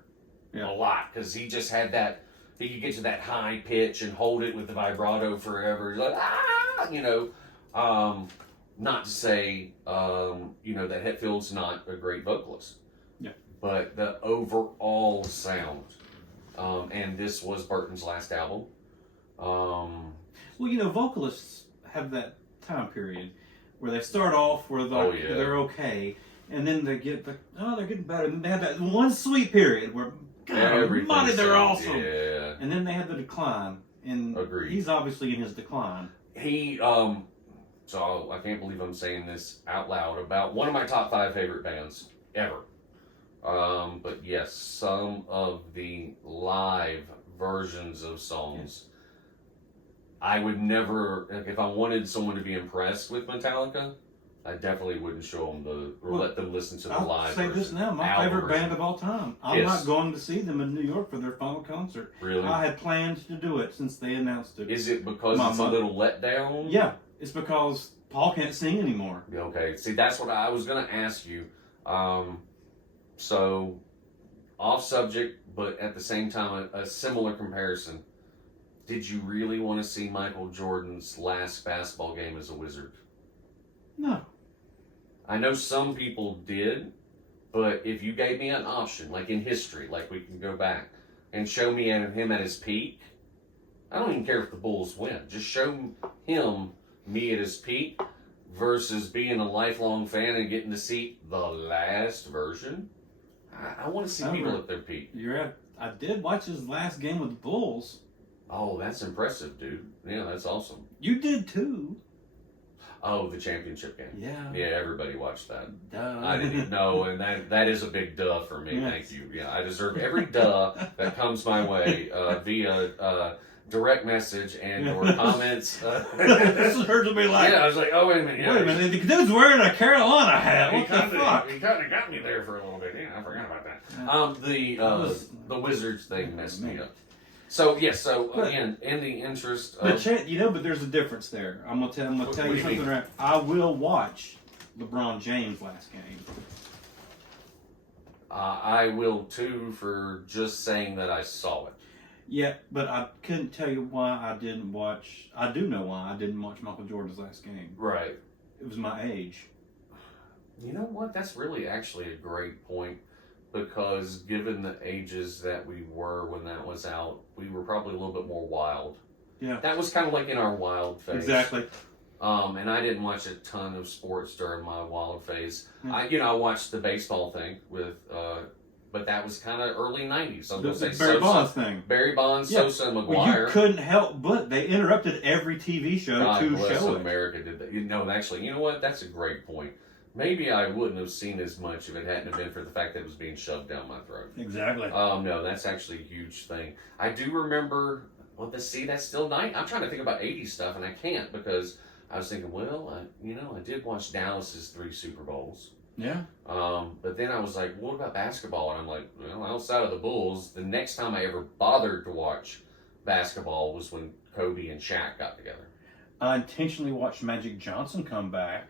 a lot, because he just had that, he could get to that high pitch and hold it with the vibrato forever. He's like, not to say, that Hetfield's not a great vocalist. Yeah. But the overall sound, and this was Burton's last album. Well, vocalists have that time period where they start off where they're okay, and then they get they're getting better, and they have that one sweet period where God, they're awesome, and then they have the decline. And Agreed. He's obviously in his decline. He so I can't believe I'm saying this out loud about one of my top 5 favorite bands ever. But yes, some of the live versions of songs, I would never, if I wanted someone to be impressed with Metallica, I definitely wouldn't show them let them listen to the live version. I'll say this now, my favorite band of all time. I'm not going to see them in New York for their final concert. Really? I had plans to do it since they announced it. Is it because it's a little letdown? Yeah, it's because Paul can't sing anymore. Okay, see, that's what I was going to ask you. So, off subject, but at the same time, a similar comparison. Did you really want to see Michael Jordan's last basketball game as a Wizard? No. I know some people did, but if you gave me an option, like in history, like we can go back and show me him at his peak, I don't even care if the Bulls win. Just show him, me at his peak, versus being a lifelong fan and getting to see the last version. I want to see people at their peak. I did watch his last game with the Bulls. Oh, that's impressive, dude. Yeah, that's awesome. You did too. Oh, the championship game. Yeah. Yeah, everybody watched that. Duh. I didn't know, and that is a big duh for me. Yes. Thank you. Yeah, I deserve every duh that comes my way via direct message and or comments. This hurts to be like. Yeah, I was like, oh, wait a minute. Yeah, wait a minute, the dude's wearing a Carolina hat. What the fuck? He kind of got me there for a little bit. Yeah, I forgot about that. The Wizards thing messed me up. So yes, again, in the interest of, but there's a difference there. I'm gonna tell you something. Right. I will watch LeBron James' last game. I will too, for just saying that I saw it. Yeah, but I couldn't tell you why I didn't watch. I do know why I didn't watch Michael Jordan's last game. Right. It was my age. You know what? That's really actually a great point. Because given the ages that we were when that was out, we were probably a little bit more wild. Yeah. That was kind of like in our wild phase. Exactly. And I didn't watch a ton of sports during my wild phase. Yeah. I watched the baseball thing with but that was kind of early 90s. So I'm The going to say Barry Sosa, Bonds thing. Barry Bonds, Yeah. Sosa, and Well, McGuire. you couldn't help but they interrupted every TV show God to bless show it. America did that. Actually, you know what? That's a great point. Maybe I wouldn't have seen as much if it hadn't have been for the fact that it was being shoved down my throat. Exactly. No, that's actually a huge thing. I do remember. Well, that's still night. I'm trying to think about 80s stuff, and I can't because I was thinking, well, I did watch Dallas's 3 Super Bowls. Yeah. But then I was like, what about basketball? And I'm like, well, outside of the Bulls, the next time I ever bothered to watch basketball was when Kobe and Shaq got together. I intentionally watched Magic Johnson come back,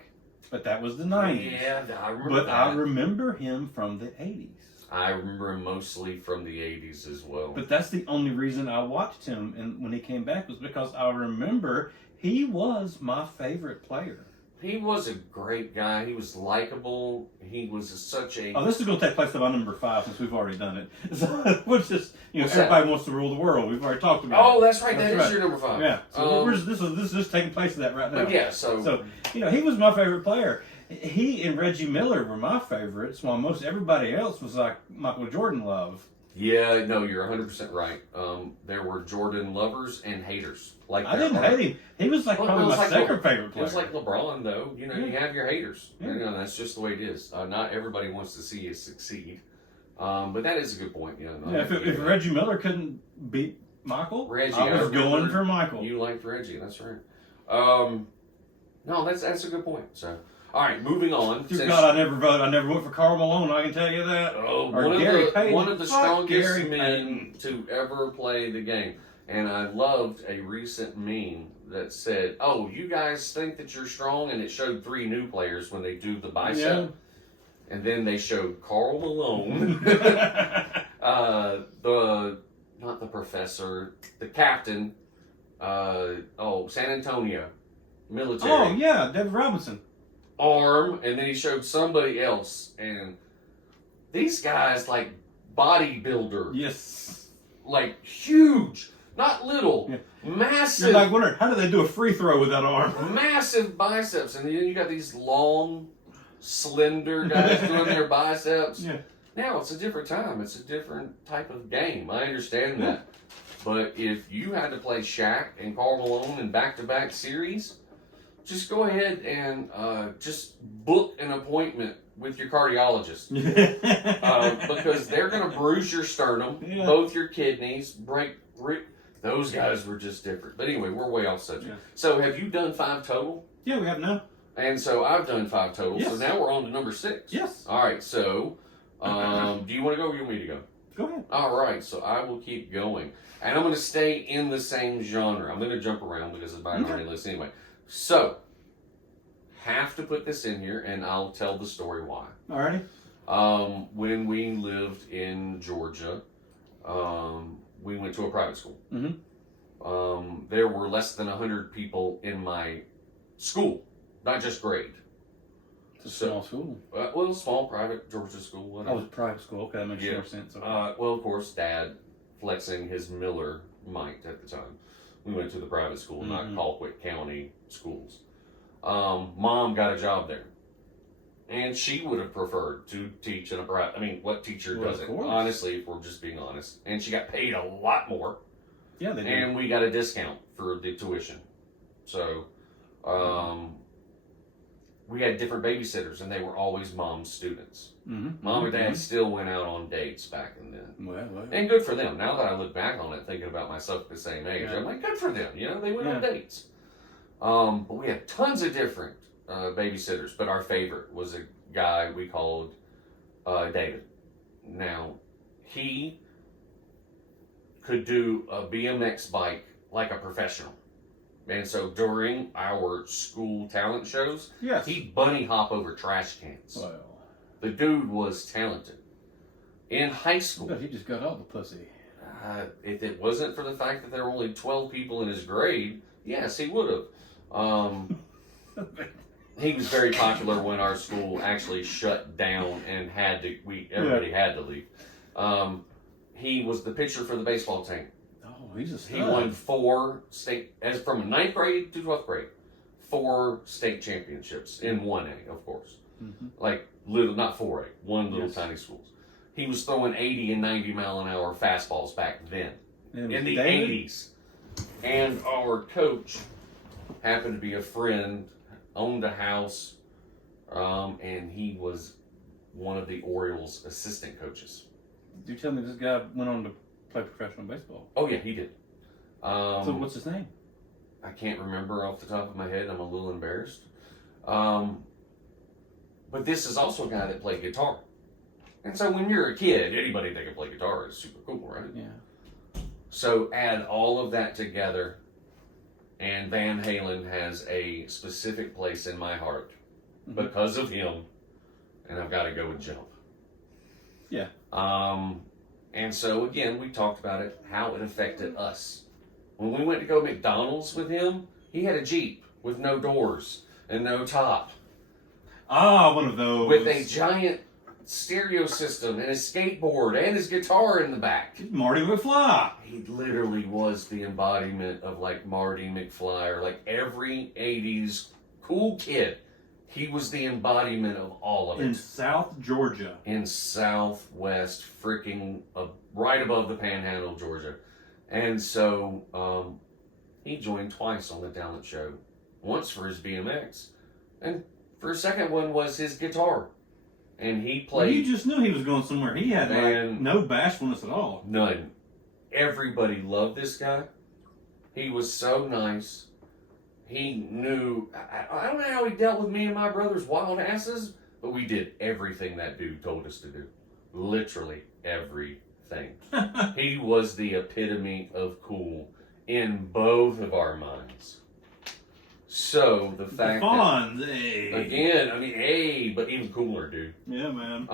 but that was the 90s. Yeah, I remember But that. I remember him from the 80s. I remember him mostly from the 80s as well. But that's the only reason I watched him and when he came back was because I remember he was my favorite player. He was a great guy. He was likable. He was such a... Oh, this is going to take place about number 5 since we've already done it. So we're just, What's everybody wants to rule the world. We've already talked about it. Oh, that's right. That's That right. is your number 5. Yeah. So this is just taking place of that right now. But yeah, so he was my favorite player. He and Reggie Miller were my favorites, while most everybody else was like Michael Jordan love. Yeah, no, you're 100% right. There were Jordan lovers and haters. Like I didn't hate him. He was like probably my second favorite player. It was like LeBron, though. You have your haters. Yeah. That's just the way it is. Not everybody wants to see you succeed. But that is a good point. If Reggie Miller couldn't beat Michael, Reggie, I was going for Michael. You liked Reggie, that's right. No, that's a good point. So, all right, moving on. Dear God, I never voted. I never went for Karl Malone. I can tell you that. Oh, one of the strongest men to ever play the game. And I loved a recent meme that said, "Oh, you guys think that you're strong," and it showed 3 new players when they do the bicep, and then they showed Karl Malone, not the professor, the captain, San Antonio military. Oh yeah, David Robinson. Arm, and then he showed somebody else, and these guys like bodybuilder, Yes, like huge, not little, massive. You're like wondering how do they do a free throw with that arm? Massive biceps, and then you got these long, slender guys doing their biceps. Yeah. Now it's a different time. It's a different type of game. I understand that, but if you had to play Shaq and Karl Malone in back-to-back series, just go ahead and just book an appointment with your cardiologist because they're going to bruise your sternum, both your kidneys, break. Those guys were just different. But anyway, we're way off subject. Yeah. So have you done 5 total? Yeah, we have now. And so I've done 5 total. Yes. So now we're on to number 6. Yes. All right. So do you want to go or you want me to go? Go ahead. All right. So I will keep going. And I'm going to stay in the same genre. I'm going to jump around because it's my already list anyway. So, have to put this in here, and I'll tell the story why. Alrighty. When we lived in Georgia, we went to a private school. Mm-hmm. There were less than 100 people in my school, not just grade. It's a small school. Well, small private Georgia school. Whatever. Oh, it's a private school. Okay, that makes more sense. Okay. Well, of course, Dad flexing his Miller might at the time. We went to the private school, not Colquitt County schools. Mom got a job there. And she would have preferred to teach in a private... I mean, what teacher doesn't? Honestly, if we're just being honest. And she got paid a lot more. Yeah, they did. And we got a discount for the tuition. So, we had different babysitters, and they were always Mom's students. Mm-hmm. Mom and Dad still went out on dates back in then. Well. And good for them. Now that I look back on it, thinking about myself at the same age, I'm like, good for them. They went on dates. But we had tons of different babysitters. But our favorite was a guy we called David. Now, he could do a BMX bike like a professional. And so during our school talent shows, he'd bunny hop over trash cans. Well. The dude was talented. In high school... But he just got all the pussy. If it wasn't for the fact that there were only 12 people in his grade, yes, he would have. He was very popular when our school actually shut down and everybody had to leave. He was the pitcher for the baseball team. Oh, he's a stud. He won 4 state, from 9th grade to 12th grade, 4 state championships in 1A, of course. Mm-hmm. Like little, not 4A, one little tiny schools. he was throwing 80 and 90 mile an hour fastballs back then in the David? 80s. And our coach happened to be a friend, owned a house, and he was one of the Orioles' assistant coaches. You tell me this guy went on to play professional baseball? Oh yeah, he did. So what's his name? I can't remember off the top of my head. I'm a little embarrassed. But this is also a guy that played guitar. And so when you're a kid, anybody that can play guitar is super cool, right? Yeah. So add all of that together, and Van Halen has a specific place in my heart because of him, and I've got to go with Jump. Yeah. And so again, we talked about it, how it affected us. When we went to go McDonald's with him, he had a Jeep with no doors and no top. Ah, one of those. With a giant stereo system and a skateboard and his guitar in the back. Marty McFly. He literally was the embodiment of like Marty McFly or like every 80s cool kid. He was the embodiment of all of it. In South Georgia. In Southwest, freaking right above the Panhandle, Georgia. And so he joined twice on the talent show. Once for his BMX, and for a second one was his guitar. And he played. Well, you just knew he was going somewhere. He had like no bashfulness at all. None. Everybody loved this guy. He was so nice. He knew. I don't know how he dealt with me and my brother's wild asses, but we did everything that dude told us to do. Literally everything. He was the epitome of cool in both of our minds. So the fact Fonz, that again, I mean, but even cooler, dude. Yeah, man.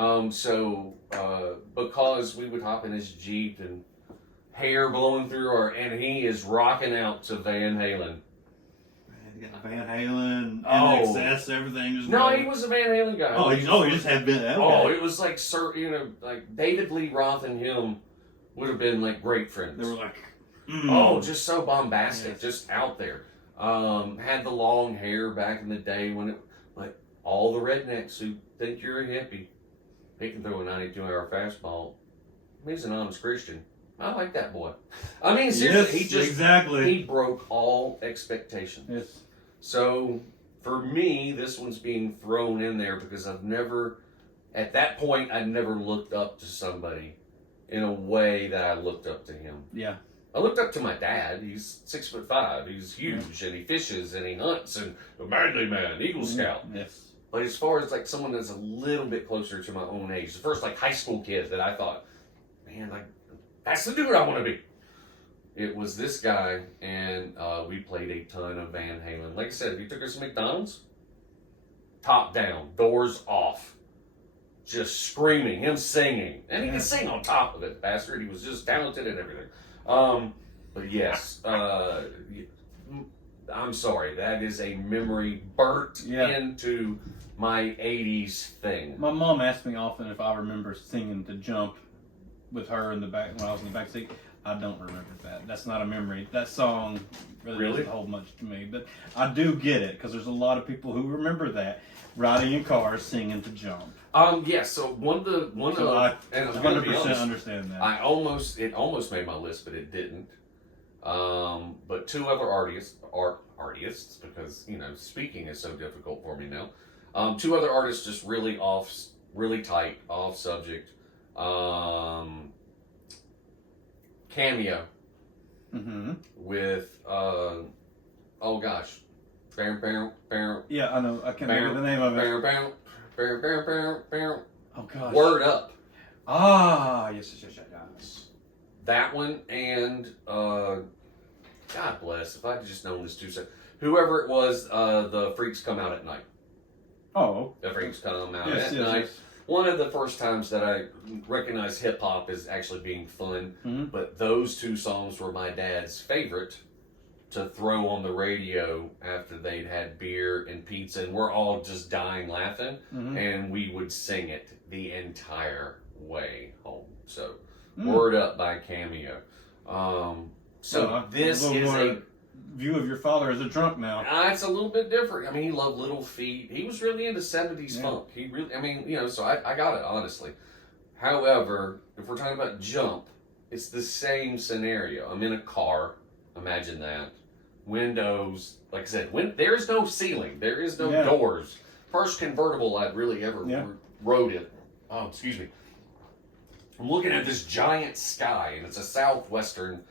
Because we would hop in his Jeep and hair blowing through and he is rocking out to Van Halen. You got Van Halen, NXS, everything. Just no, he was a Van Halen guy. He just had been. Okay. Oh, it was like like David Lee Roth and him would have been like great friends. They were like, just so bombastic, just out there. Had the long hair back in the day but all the rednecks who think you're a hippie, they can throw a 92-hour fastball. He's an honest Christian. I like that boy. I mean, seriously, he broke all expectations. Yes. So for me, this one's being thrown in there because at that point, I'd never looked up to somebody in a way that I looked up to him. Yeah. I looked up to my dad. He's 6'5". He's huge, and he fishes and he hunts and a manly man, Eagle Scout. Yes. But as far as like someone that's a little bit closer to my own age, the first like high school kid that I thought, man, like that's the dude I want to be. It was this guy, and we played a ton of Van Halen. Like I said, if you took us to McDonald's, top down, doors off, just screaming, him singing, and he could sing on top of it, bastard. He was just talented and everything. But yes, I'm sorry. That is a memory burnt into my 80s thing. My mom asks me often if I remember singing to Jump with her in the back when I was in the back seat. I don't remember that. That's not a memory. That song really doesn't hold much to me. But I do get it because there's a lot of people who remember that riding in cars singing to Jump. So I 100% understand that. It almost made my list, but it didn't. But two other artists, because speaking is so difficult for me now. Two other artists just really tight, off subject. Cameo with yeah, I know. I can't remember the name of it. Oh gosh. Word Up. Ah, yes. That one and God bless, if I'd just known this 2 seconds. Whoever it was, the Freaks Come Out at Night. Oh. The Freaks Come Out at Night. Yes. One of the first times that I recognized hip hop as actually being fun, but those 2 songs were my dad's favorite to throw on the radio after they'd had beer and pizza, and we're all just dying laughing, and we would sing it the entire way home. So, Word Up by Cameo. This is a view of your father as a drunk now. It's a little bit different. I mean, he loved Little Feat. He was really into 70s funk. He really, so I got it, honestly. However, if we're talking about Jump, it's the same scenario. I'm in a car. Imagine that. Windows, like I said, there is no ceiling. There is no doors. First convertible I'd really ever rode it. Oh, excuse me. I'm looking at this giant sky, and it's a southwestern,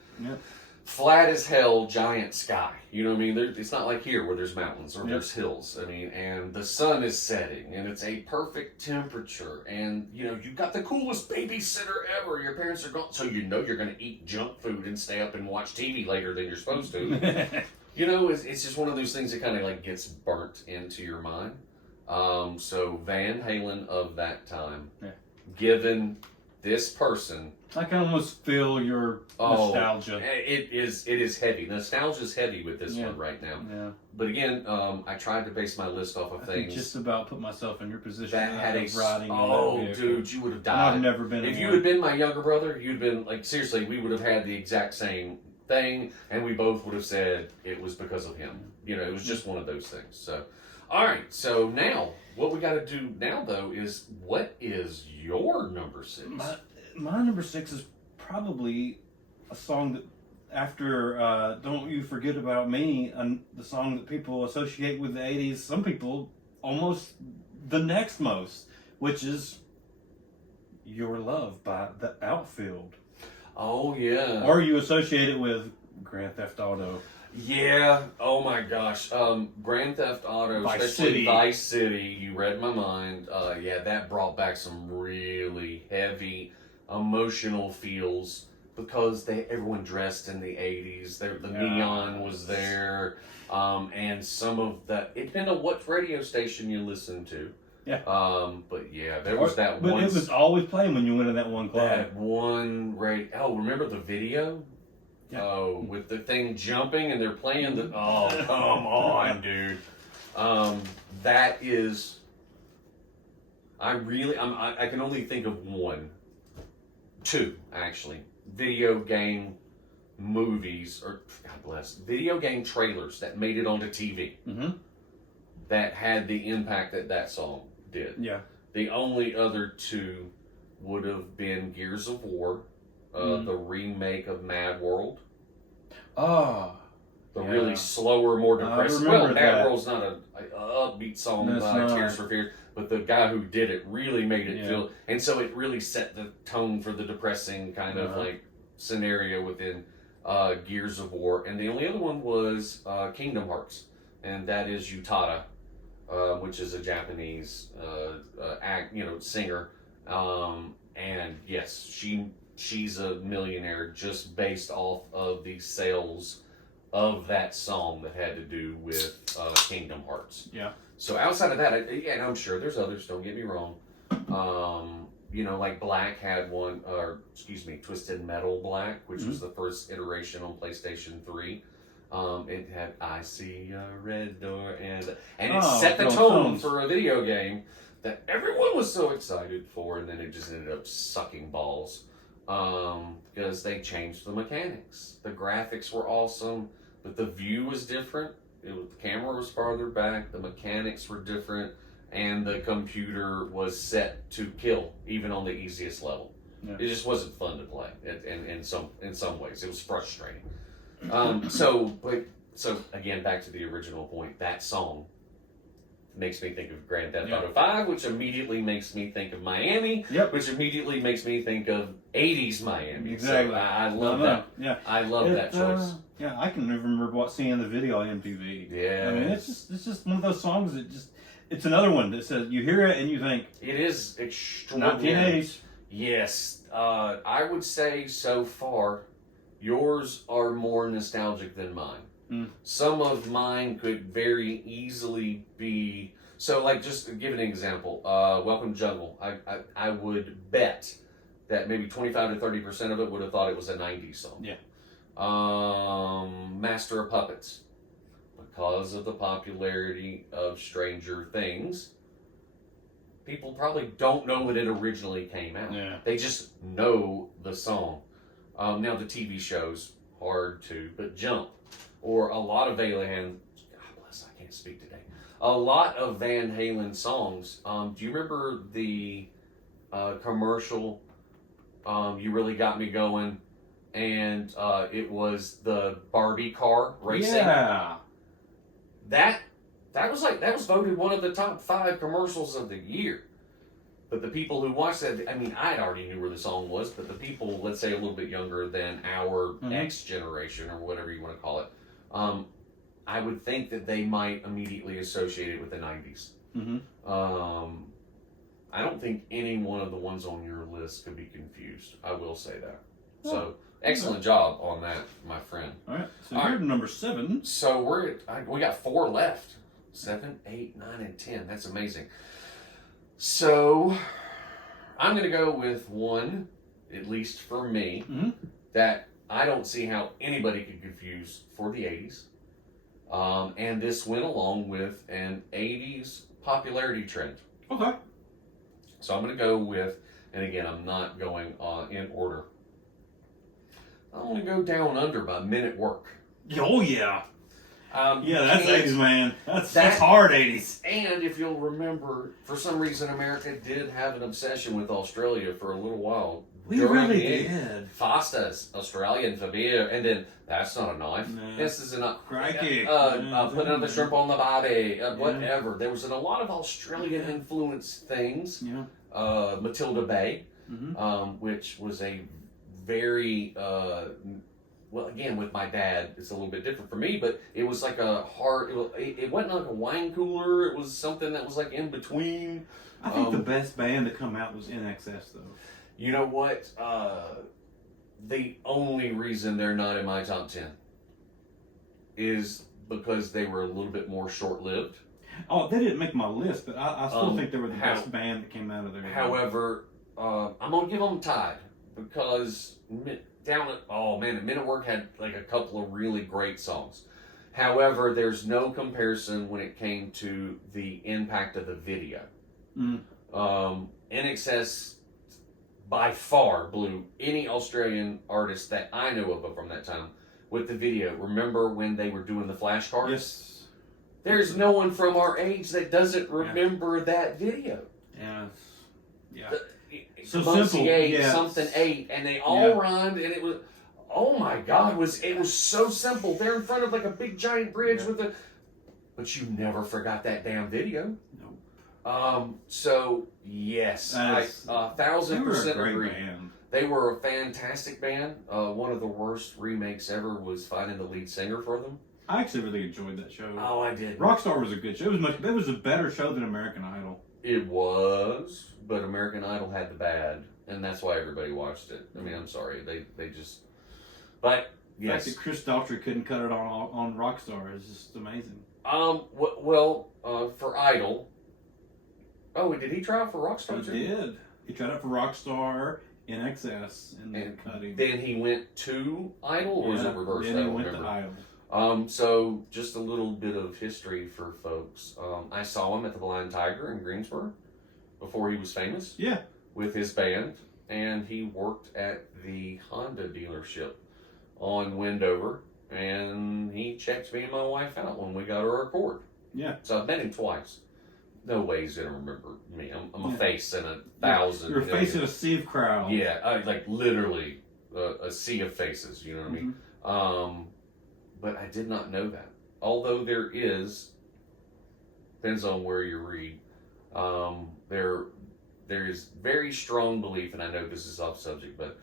flat as hell giant sky. You know what I mean? It's not like here where there's mountains or there's hills. I mean, and the sun is setting, and it's a perfect temperature, and you know you've got the coolest babysitter ever. Your parents are gone, so you know you're going to eat junk food and stay up and watch TV later than you're supposed to. You know, it's just one of those things that kind of like gets burnt into your mind. So Van Halen of that time, given this person, I can almost feel your nostalgia. It is heavy. Nostalgia's heavy with this one right now. Yeah. But again, I tried to base my list off of things. Just about put myself in your position. That had riding. Dude, you would have died. I've never been. If you had been my younger brother, you'd been like seriously. We would have had the exact same thing, and we both would have said it was because of him. You know, it was just one of those things. So, all right. So now, what we got to do now though is, what is your number 6? My number 6 is probably a song that, after Don't You Forget About Me, the song that people associate with the 80s, some people almost the next most, which is Your Love by The Outfield. Oh, yeah. Or you associate it with Grand Theft Auto. Yeah. Oh, my gosh. Grand Theft Auto, especially Vice City, you read my mind. Yeah, that brought back some really heavy emotional feels, because everyone dressed in the 80s. The neon was there, and some of that, it depends on what radio station you listen to. Yeah. But yeah, there was that one. But it was always playing when you went to that one club. That one remember the video? Yeah. Oh, with the thing jumping and they're playing the. Oh, come on, dude. That is. I can only think of two, actually, video game movies, or God bless, video game trailers that made it onto TV that had the impact that song did. Yeah. The only other two would have been Gears of War, the remake of Mad World. Oh. The really slower, more depressed. Well, Mad World's not a upbeat song by Tears for Fears. But the guy who did it really made it feel, and so it really set the tone for the depressing kind of like scenario within Gears of War. And the only other one was Kingdom Hearts, and that is Utada, which is a Japanese singer. And yes, she's a millionaire just based off of the sales of that song that had to do with Kingdom Hearts. Yeah. So outside of that, and I'm sure there's others, don't get me wrong. Like Black had one, Twisted Metal Black, which was the first iteration on PlayStation 3. It had I See a Red Door, and it set the tone for a video game that everyone was so excited for, and then it just ended up sucking balls. Because they changed the mechanics. The graphics were awesome, but the view was different. The camera was farther back, the mechanics were different, and the computer was set to kill, even on the easiest level. Yeah. It just wasn't fun to play, and in some ways, it was frustrating. So again, back to the original point, that song makes me think of Grand Theft Auto 5, which immediately makes me think of Miami, which immediately makes me think of 80's Miami. Exactly. So I love that. Yeah. I love that choice. Yeah, I can remember seeing the video on MTV. Yeah. I mean, it's just one of those songs that it's another one that says, you hear it and you think. It is extraordinary. 1980s. Yes. I would say so far, yours are more nostalgic than mine. Some of mine could very easily be, so like, just to give an example, Welcome Jungle, I would bet that maybe 25 to 30% of it would have thought it was a 90s song. Yeah. Master of Puppets, because of the popularity of Stranger Things, people probably don't know when it originally came out. Yeah. They just know the song. Now the TV shows, hard to, but Jump, or a lot of Van Halen, God bless, I can't speak today. A lot of Van Halen songs. Do you remember the commercial, You Really Got Me Going, and it was the Barbie car racing. Yeah. That was voted one of the top 5 commercials of the year. But the people who watched that, I mean, I already knew where the song was, but the people, let's say a little bit younger than our X generation or whatever you want to call it, I would think that they might immediately associate it with the 90s. I don't think any one of the ones on your list could be confused. I will say that. So, excellent job on that, my friend. All right. So you're number 7. So we got 4 left. 7, 8, 9, and 10. That's amazing. So I'm going to go with one, at least for me, that I don't see how anybody could confuse for the 80s. And this went along with an 80s popularity trend. Okay. So I'm going to go with, and again, I'm not going in order. I'm going to go Down Under by Men at Work. Oh, yeah. That's 80s, man. That's hard 80s. And if you'll remember, for some reason, America did have an obsession with Australia for a little while. We really did. Fastas, Australian for beer, and then that's not a knife. No. This is a crikey. Put another shrimp on the body. Whatever. There was a lot of Australian influenced things. Yeah. Matilda Bay, which was a very well, again, with my dad, it's a little bit different for me, but it was like a hard, it wasn't like a wine cooler, it was something that was like in between. I think the best band to come out was NXS, though. You know what? The only reason they're not in my top 10 is because they were a little bit more short-lived. Oh, they didn't make my list, but I still think they were the best band that came out of there. However, I'm going to give them Tide, because Men at Work had like a couple of really great songs. However, there's no comparison when it came to the impact of the video. NXS by far blew any Australian artist that I know of from that time with the video. Remember when they were doing the flashcards? Yes. There's no one from our age that doesn't remember that video. Yeah. So simple. Something 8, and they all rhymed, and it was, oh my God, it was so simple. They're in front of like a big giant bridge but you never forgot that damn video. Nope. So yes, I 1,000% agree. Band. They were a fantastic band. One of the worst remakes ever was finding the lead singer for them. I actually really enjoyed that show. Oh, I did. Rockstar was a good show. It was a better show than American Idol. It was, but American Idol had the bad, and that's why everybody watched it. I mean, I'm sorry, they just. But yes, the fact that Chris Daughtry couldn't cut it on Rockstar is just amazing. For Idol. Oh, did he try out for Rockstar too? He did. He tried out for Rockstar, NXS, and then cut him. Then he went to Idol, or was it reversed? Then he went to Idol. So just a little bit of history for folks. I saw him at the Blind Tiger in Greensboro before he was famous. Yeah. With his band, and he worked at the Honda dealership on Wendover, and he checked me and my wife out when we got our Accord. Yeah. So I've met him twice. No way he's gonna remember me. I'm a face in 1,000. You're a face in a sea of crowds. Yeah, like literally a sea of faces. You know what I mean? But I did not know that. Although there is, depends on where you read, there is very strong belief, and I know this is off subject, but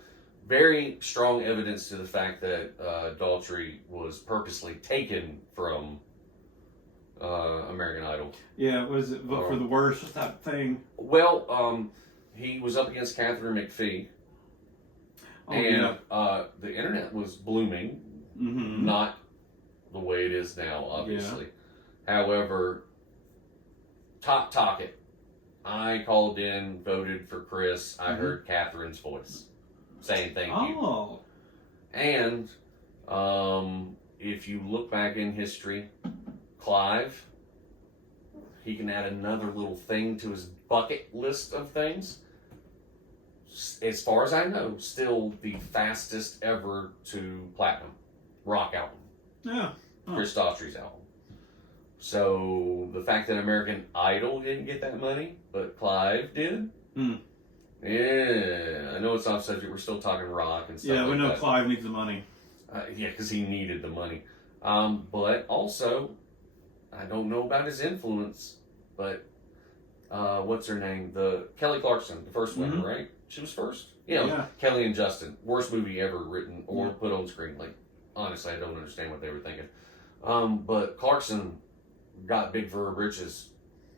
very strong evidence to the fact that Daughtry was purposely taken from American Idol. Yeah, was it vote for the worst type thing? Well, he was up against Catherine McPhee, and the internet was blooming, not the way it is now, obviously. However, talk it. I called in, voted for Chris. I heard Catherine's voice saying thank you. And if you look back in history, Clive, he can add another little thing to his bucket list of things. As far as I know, still the fastest ever to platinum rock album. Yeah. Chris Daughtry's album. So the fact that American Idol didn't get that money, but Clive did, Yeah, I know it's off subject. We're still talking rock and stuff. Yeah, we like know that. Clive needs the money. Yeah, because he needed the money. But also, I don't know about his influence, but what's her name? The Kelly Clarkson, the first winner, Mhm. right? She was first. Yeah, Yeah. Kelly and Justin, worst movie ever written or Yeah. put on screen. Like, honestly, I don't understand what they were thinking. But Clarkson got big for her britches.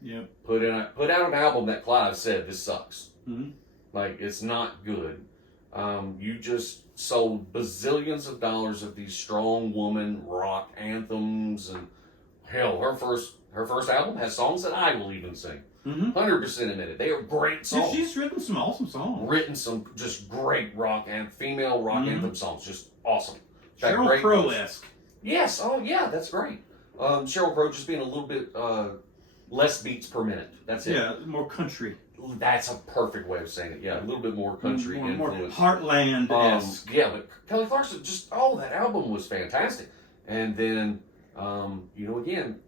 Yep. Put out an album that Clive said this sucks. Mm-hmm. Like, it's not good. You just sold bazillions of dollars of these strong woman rock anthems, and hell, her first album has songs that I will even sing. 100% admit it. They are great songs. She's written some awesome songs. Written some just great rock and female rock anthem songs, just awesome. Sheryl Crow-esque. Yes. Oh yeah, that's great. Sheryl Crow just being a little bit less beats per minute. That's it. Yeah, more country. That's a perfect way of saying it. Yeah, a little bit more country more influence. Heartland-esque. Yeah, but Kelly Clarkson, that album was fantastic. And then, again,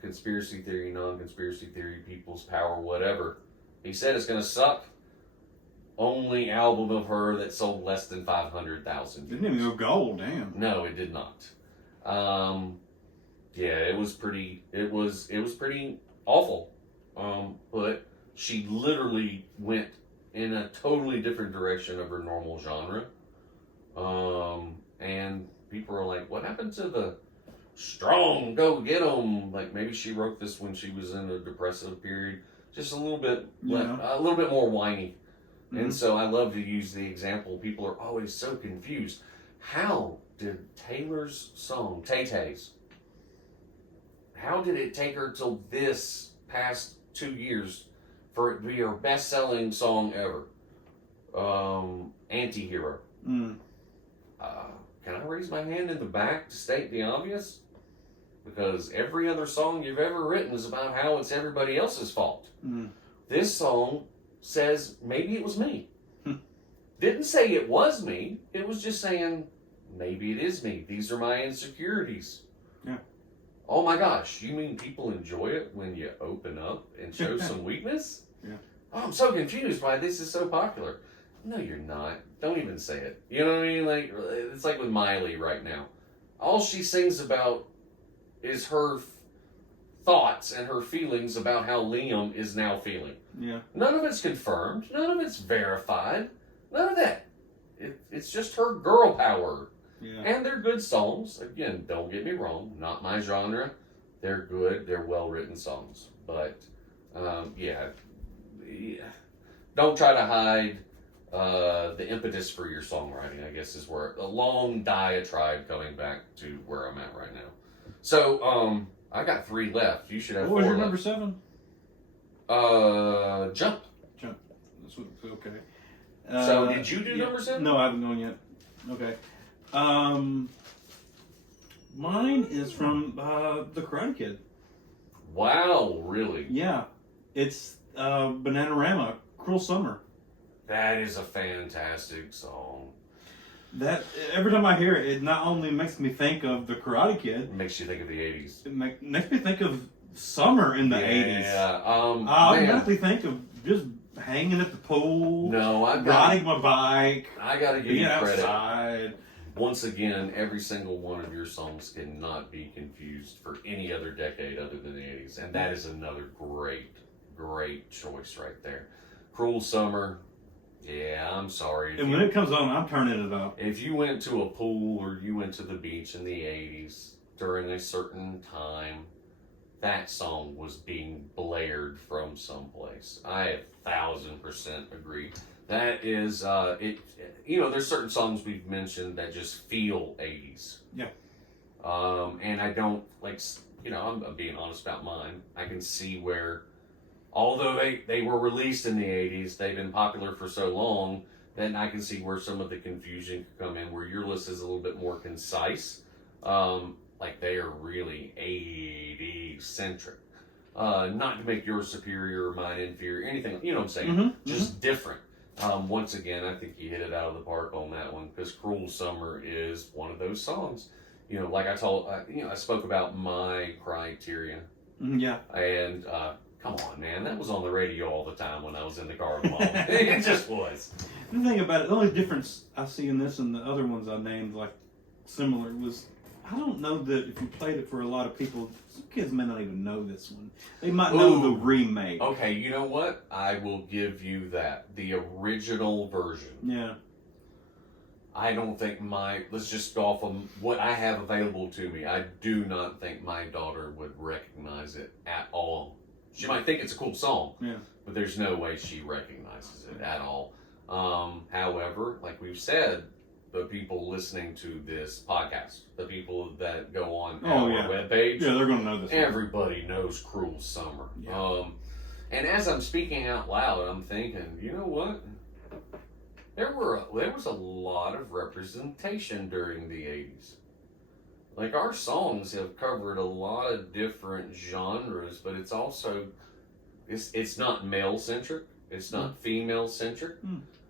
conspiracy theory, non-conspiracy theory, people's power, whatever. He said it's going to suck. Only album of her that sold less than 500,000. Didn't even go gold, damn. No, it did not. It was pretty awful. But she literally went in a totally different direction of her normal genre. And people are like, what happened to the strong, go get 'em? Like, maybe she wrote this when she was in a depressive period. Just a little bit, a little bit more whiny. And so I love to use the example. People are always so confused. How did Taylor's song, Tay-Tay's, how did it take her till this past 2 years for it to be her best-selling song ever? Anti-Hero. Can I raise my hand in the back to state the obvious? Because every other song you've ever written is about how it's everybody else's fault. This song says, maybe it was me. Didn't say it was me. It was just saying, maybe it is me. These are my insecurities. Yeah. Oh my gosh, you mean people enjoy it when you open up and show some weakness? Yeah. Oh, I'm so confused why this is so popular. No, you're not. Don't even say it. You know what I mean? Like, it's like with Miley right now. All she sings about is her thoughts and her feelings about how Liam is now feeling. Yeah. None of it's confirmed. None of it's verified. None of that. It's just her girl power. Yeah. And they're good songs. Again, don't get me wrong. Not my genre. They're good. They're well-written songs. But, yeah. Don't try to hide the impetus for your songwriting, I guess, is where a long diatribe coming back to where I'm at right now. So, I got 3 left. You should have 4 What was your left. number 7? Jump. That's what, okay. So, did you do number 7? No, I haven't gone yet. Okay. Mine is from The Karate Kid. Wow, really? Yeah. It's Bananarama, Cruel Summer. That is a fantastic song. That every time I hear it, it not only makes me think of The Karate Kid, It makes you think of the 80s. it makes me think of summer in the 80s. Yeah, I man. automatically think of just hanging at the pool, No, riding my bike, I gotta give being you credit. outside. Once again, every single one of your songs cannot be confused for any other decade other than the 80s. And that is another great, great choice right there. Cruel Summer. Yeah, I'm sorry. And when it comes on, I'm turning it up. If you went to a pool or you went to the beach in the 80s during a certain time, that song was being blared from someplace. I 1,000% agree. That is, there's certain songs we've mentioned that just feel 80s. Yeah. And I don't, I'm being honest about mine. I can see where, although they were released in the 80s, they've been popular for so long, then I can see where some of the confusion could come in, where your list is a little bit more concise. Like they are really 80s centric. Not to make yours superior or mine inferior, anything, you know what I'm saying? Just different. Once again, I think you hit it out of the park on that one, because Cruel Summer is one of those songs. You know, like I spoke about my criteria. Yeah. And, come come on, man. That was on the radio all the time when I was in the car with Mom. It just was. The thing about it, the only difference I see in this and the other ones I named, like, similar, was I don't know that if you played it for a lot of people, some kids may not even know this one. They might know the remake. Okay, you know what? I will give you that. The original version. Yeah. I don't think let's just go off of what I have available to me. I do not think my daughter would recognize it at all. She might think it's a cool song, Yeah. but there's no way she recognizes it at all. However, like we've said, the people listening to this podcast, the people that go on our webpage, yeah, they're going to know this. Everybody knows Cruel Summer. Yeah. And as I'm speaking out loud, I'm thinking, you know what? There was a lot of representation during the 80s. Like, our songs have covered a lot of different genres, but it's also, it's not male-centric. It's not female-centric.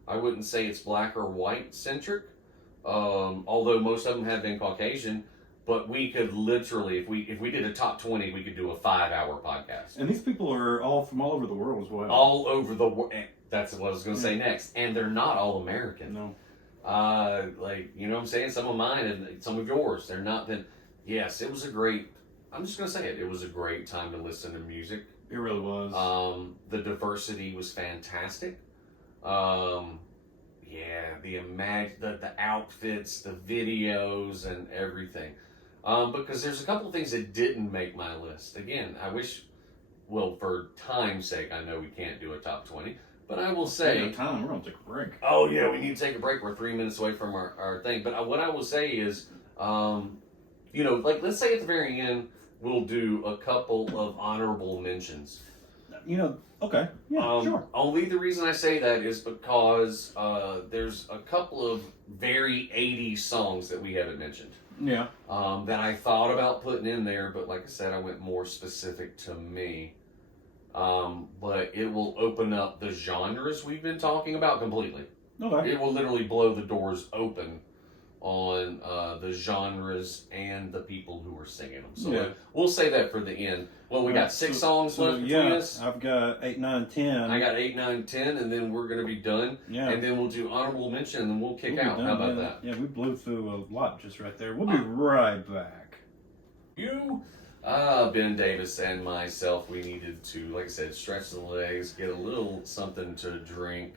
I wouldn't say it's black or white-centric, although most of them have been Caucasian. But we could literally, if we did a top 20, we could do a 5-hour podcast. And these people are all from all over the world as well. All over the world. That's what I was going to say next. And they're not all American. No. Like, you know what I'm saying? Some of mine and some of yours, they're not then. Yes, it was a great, I'm just going to say it. It was a great time to listen to music. It really was. The diversity was fantastic. The outfits, the videos, and everything. Because there's a couple things that didn't make my list. Again, I wish, well, for time's sake, I know we can't do a top 20, but I will say... time, we're going to take a break. Oh, yeah, we need to take a break. We're 3 minutes away from our thing. But what I will say is, like, let's say at the very end, we'll do a couple of honorable mentions. Okay. Yeah, sure. Only the reason I say that is because there's a couple of very 80s songs that we haven't mentioned. Yeah. That I thought about putting in there, but like I said, I went more specific to me. But it will open up the genres we've been talking about completely. Okay. It will literally blow the doors open on the genres and the people who are singing them. So we'll say that for the end. Well, we got 6 songs left between us. I've got 8, 9, 10. I got 8, 9, 10, and then we're going to be done. Yeah. And then we'll do honorable mention, and then we'll kick out. How about that? Yeah, we blew through a lot just right there. We'll be right back. Ben Davis and myself, we needed to, like I said, stretch the legs, get a little something to drink,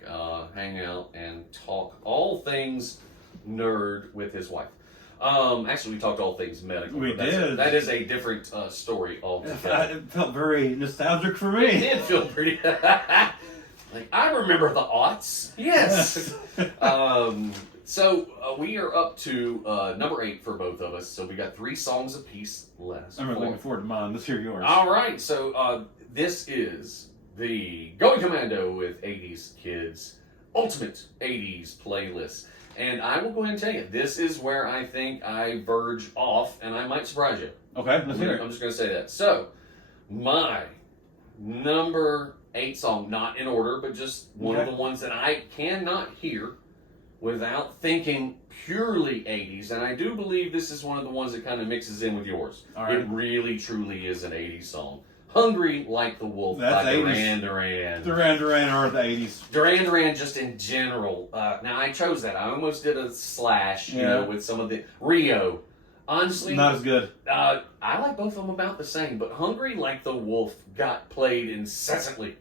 hang out, and talk all things nerd with his wife. Actually, we talked all things medical. We did. That is a different story altogether. It felt very nostalgic for me. It did feel pretty. Like, I remember the aughts. Yes. So we are up to number 8 for both of us. So we got 3 songs apiece left. I'm really looking forward to mine. Let's hear yours. All right. So this is the Going Commando with 80's Kids Ultimate 80's Playlist. And I will go ahead and tell you, this is where I think I verge off, and I might surprise you. Okay, let's hear it. I'm just going to say that. So, my number 8 song, not in order, but just one of the ones that I cannot hear without thinking purely 80s. And I do believe this is one of the ones that kind of mixes in with yours. All right. It really, truly is an 80s song. Hungry Like the Wolf by Duran Duran. Duran Duran are the 80s. Duran Duran just in general. Now, I chose that. I almost did a slash, with some of the... Rio. Honestly... Not as good. I like both of them about the same, but Hungry Like the Wolf got played incessantly.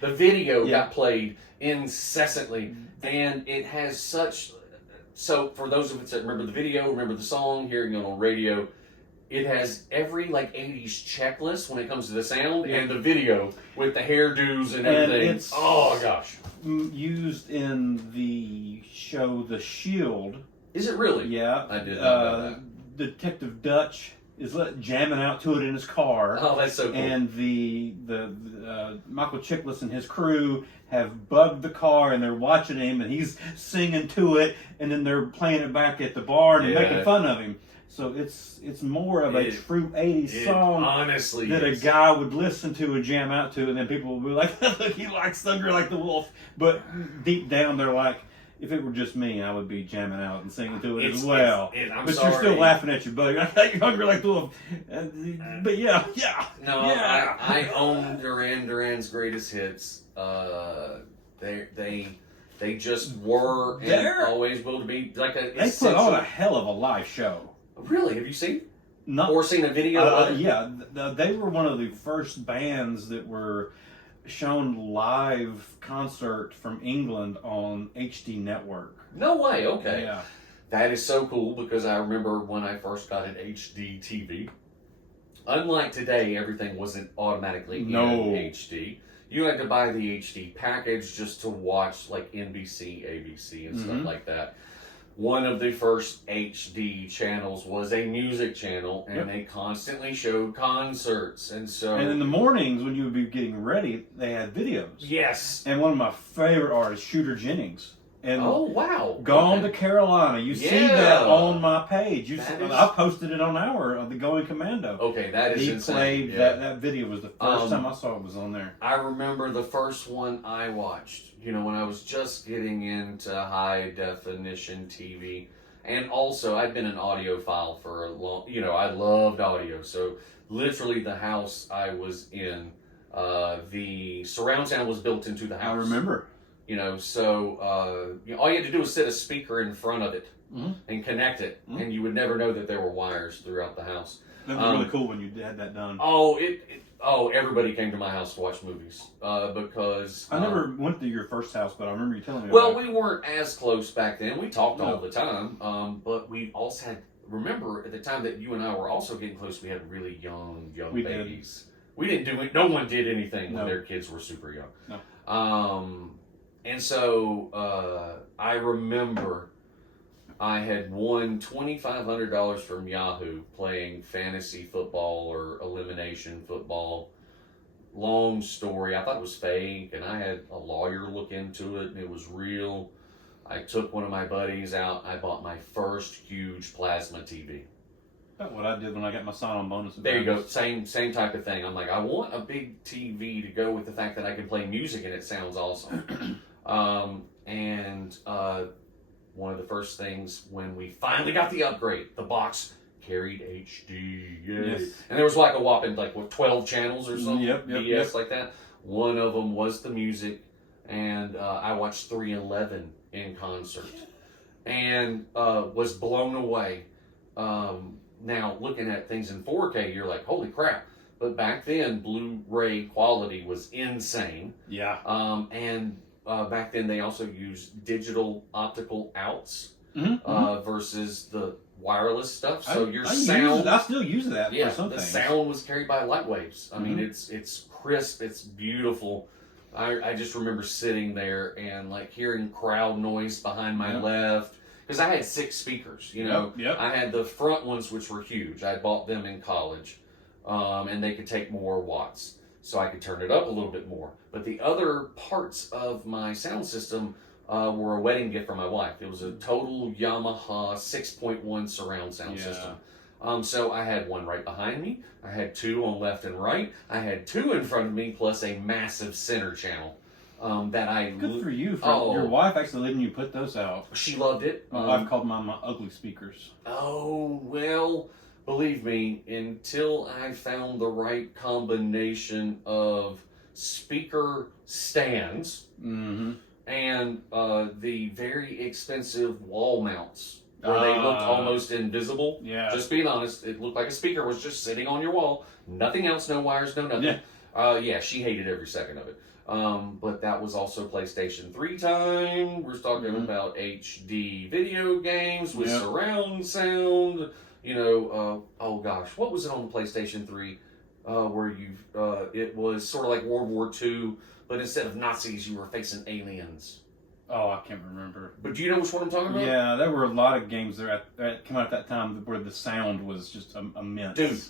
The video got played incessantly, and it has such... So, for those of us that remember the video, remember the song, hearing it on radio... It has every 80s checklist when it comes to the sound and the video with the hairdos and everything. And it's gosh. Used in the show The Shield. Is it really? Yeah. I did not know that. Detective Dutch is jamming out to it in his car. Oh, that's so cool. And the Michael Chiklis and his crew have bugged the car and they're watching him and he's singing to it and then they're playing it back at the bar and making fun of him. So it's more of a true 80s song honestly that a guy would listen to and jam out to, and then people will be like, look, he likes Thunder Like the Wolf. But deep down, they're like, if it were just me, I would be jamming out and singing to it It's- as well. I'm But sorry. you're still laughing at your buddy. You're like, but yeah. No, Yeah. I own Duran's greatest hits. They just were and They're- always will be like a. They put on a hell of a live show. Really? Have you seen Not, or seen a video of it? Yeah, they were one of the first bands that were shown live concert from England on HD Network. No way. Okay. Yeah. That is so cool because I remember when I first got an HD TV. Unlike today, everything wasn't automatically in HD. You had to buy the HD package just to watch like NBC, ABC, and stuff like that. One of the first HD channels was a music channel, and they constantly showed concerts. And so, And in the mornings when you would be getting ready, they had videos. yes. And one of my favorite artists, Shooter Jennings. And Oh wow! Gone to Carolina. You see that on my page. I posted it on the Going Commando. Okay, that is he insane. played that video. Was the first time I saw it was on there. I remember the first one I watched. You know, when I was just getting into high definition TV, and also I'd been an audiophile for a long. You know, I loved audio. So literally, the house I was in, the surround sound was built into the house. I remember. You know, so all you had to do was set a speaker in front of it and connect it, and you would never know that there were wires throughout the house. That was really cool when you had that done. Everybody came to my house to watch movies because I never went to your first house, but I remember you telling me. Well, about we weren't as close back then. We talked all the time, but we also had. Remember at the time that you and I were also getting close, we had really young babies. We didn't do it. No one did anything when their kids were super young. No. And so I remember I had won $2,500 from Yahoo playing fantasy football or elimination football. Long story. I thought it was fake, and I had a lawyer look into it, and it was real. I took one of my buddies out. I bought my first huge plasma TV. That's what I did when I got my sign-on bonus. There you go. Same type of thing. I'm like, I want a big TV to go with the fact that I can play music and it sounds awesome. One of the first things when we finally got the upgrade, the box carried HD. Yes. And there was like a whopping 12 channels or something. BS like that. One of them was the music, and I watched 311 in concert and was blown away. Now, looking at things in 4K, you're like, holy crap. But back then, Blu-ray quality was insane. Yeah. Back then, they also used digital optical outs versus the wireless stuff. So I still use that for some the things. sound was carried by light waves. I mean, it's crisp, it's beautiful. I just remember sitting there and hearing crowd noise behind my left. Because I had 6 speakers, you know. I had the front ones, which were huge. I bought them in college, and they could take more watts, so I could turn it up a little bit more. But the other parts of my sound system were a wedding gift from my wife. It was a total Yamaha 6.1 surround sound system. So I had one right behind me. I had 2 on left and right. I had 2 in front of me, plus a massive center channel. Good for you. Your wife actually letting you put those out. She loved it. My wife called mine my ugly speakers. Oh, well, believe me, until I found the right combination of speaker stands and the very expensive wall mounts where they looked almost invisible. Yeah. Just being honest, it looked like a speaker was just sitting on your wall. Nothing else, no wires, no nothing. She hated every second of it. But that was also PlayStation 3 time. We're talking about HD video games with surround sound. You know, oh gosh, what was it on the PlayStation 3? Where it was sort of like World War II, but instead of Nazis, you were facing aliens. Oh, I can't remember. But do you know which one I'm talking about? Yeah, there were a lot of games that came out at that time where the sound was just immense. Dude,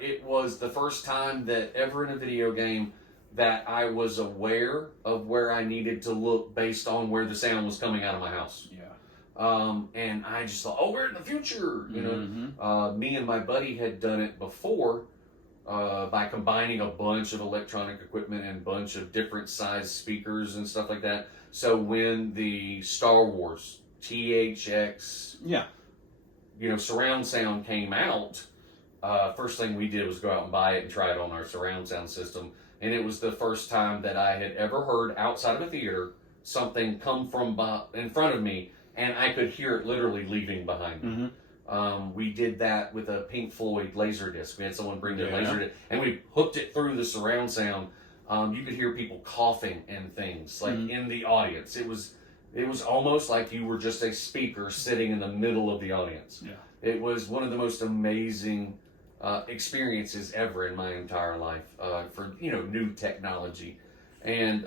it was the first time that ever in a video game that I was aware of where I needed to look based on where the sound was coming out of my house. Yeah. And I just thought, we're in the future. You know, me and my buddy had done it before by combining a bunch of electronic equipment and a bunch of different size speakers and stuff like that. So when the Star Wars THX, Yeah. surround sound came out, first thing we did was go out and buy it and try it on our surround sound system. And it was the first time that I had ever heard outside of a theater something come from in front of me, and I could hear it literally leaving behind me. We did that with a Pink Floyd laser disc. We had someone bring their laser disc, and we hooked it through the surround sound. You could hear people coughing and things like in the audience. It was almost like you were just a speaker sitting in the middle of the audience. Yeah. It was one of the most amazing experiences ever in my entire life for new technology and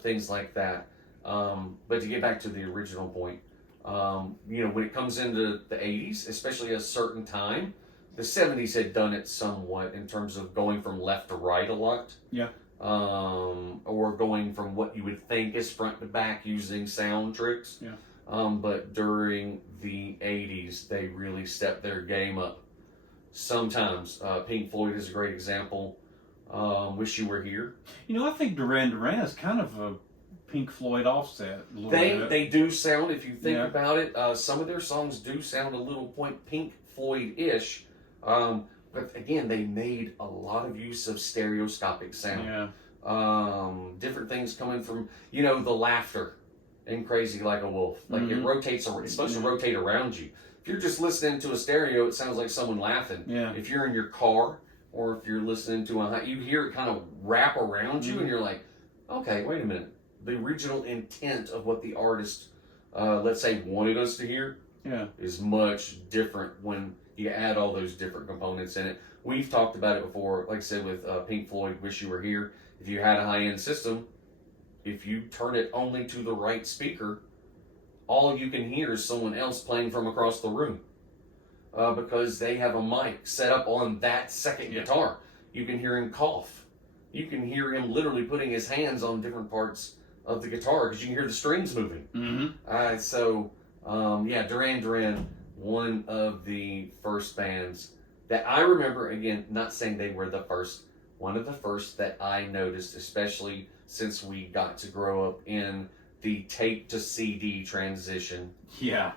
things like that. But to get back to the original point, when it comes into the 80s, especially a certain time, the 70s had done it somewhat in terms of going from left to right a lot. Yeah. Or going from what you would think is front to back using sound tricks. Yeah. But during the 80s, they really stepped their game up. Sometimes Pink Floyd is a great example. Wish You Were Here. I think Duran Duran is kind of a Pink Floyd offset. A little bit. They do sound, if you think about it, some of their songs do sound a little Pink Floyd-ish. But again, they made a lot of use of stereoscopic sound. Yeah. Different things coming from, the laughter in Crazy Like a Wolf. Like it rotates, it's supposed to rotate around you. If you're just listening to a stereo, it sounds like someone laughing. Yeah. If you're in your car or if you're listening to you hear it kind of wrap around you and you're like, okay, wait a minute. The original intent of what the artist, let's say, wanted us to hear is much different when you add all those different components in it. We've talked about it before, like I said, with Pink Floyd, Wish You Were Here. If you had a high-end system, if you turn it only to the right speaker, all you can hear is someone else playing from across the room because they have a mic set up on that second guitar. You can hear him cough. You can hear him literally putting his hands on different parts of the guitar because you can hear the strings moving. Duran Duran, one of the first bands that I remember, again, not saying they were the first, one of the first that I noticed, especially since we got to grow up in the tape to CD transition. Yeah.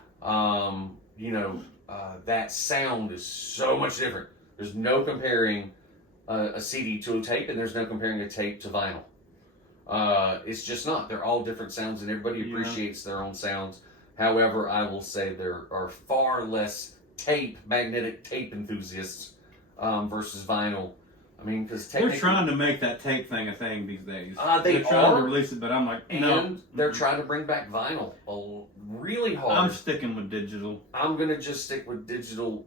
That sound is so much different. There's no comparing a CD to a tape, and there's no comparing a tape to vinyl. It's just not. They're all different sounds, and everybody appreciates their own sounds. However, I will say there are far less magnetic tape enthusiasts versus vinyl. I mean, because they're trying to make that tape thing a thing these days. They're trying to release it, but I'm like, no. And they're trying to bring back vinyl really hard. I'm sticking with digital. I'm gonna just stick with digital,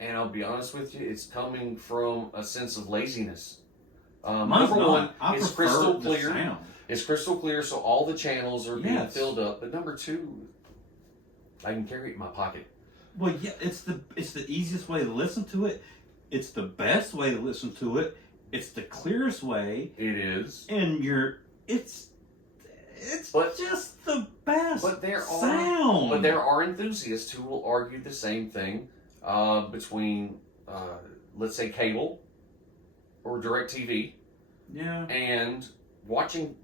and I'll be honest with you, it's coming from a sense of laziness. Number one, it's crystal clear. It's crystal clear, so all the channels are being filled up. But number two, I can carry it in my pocket. Well, yeah, it's the easiest way to listen to it. It's the best way to listen to it. It's the clearest way. It is. And it's just the best sound. But there are enthusiasts who will argue the same thing between, let's say, cable or DirecTV. Yeah. And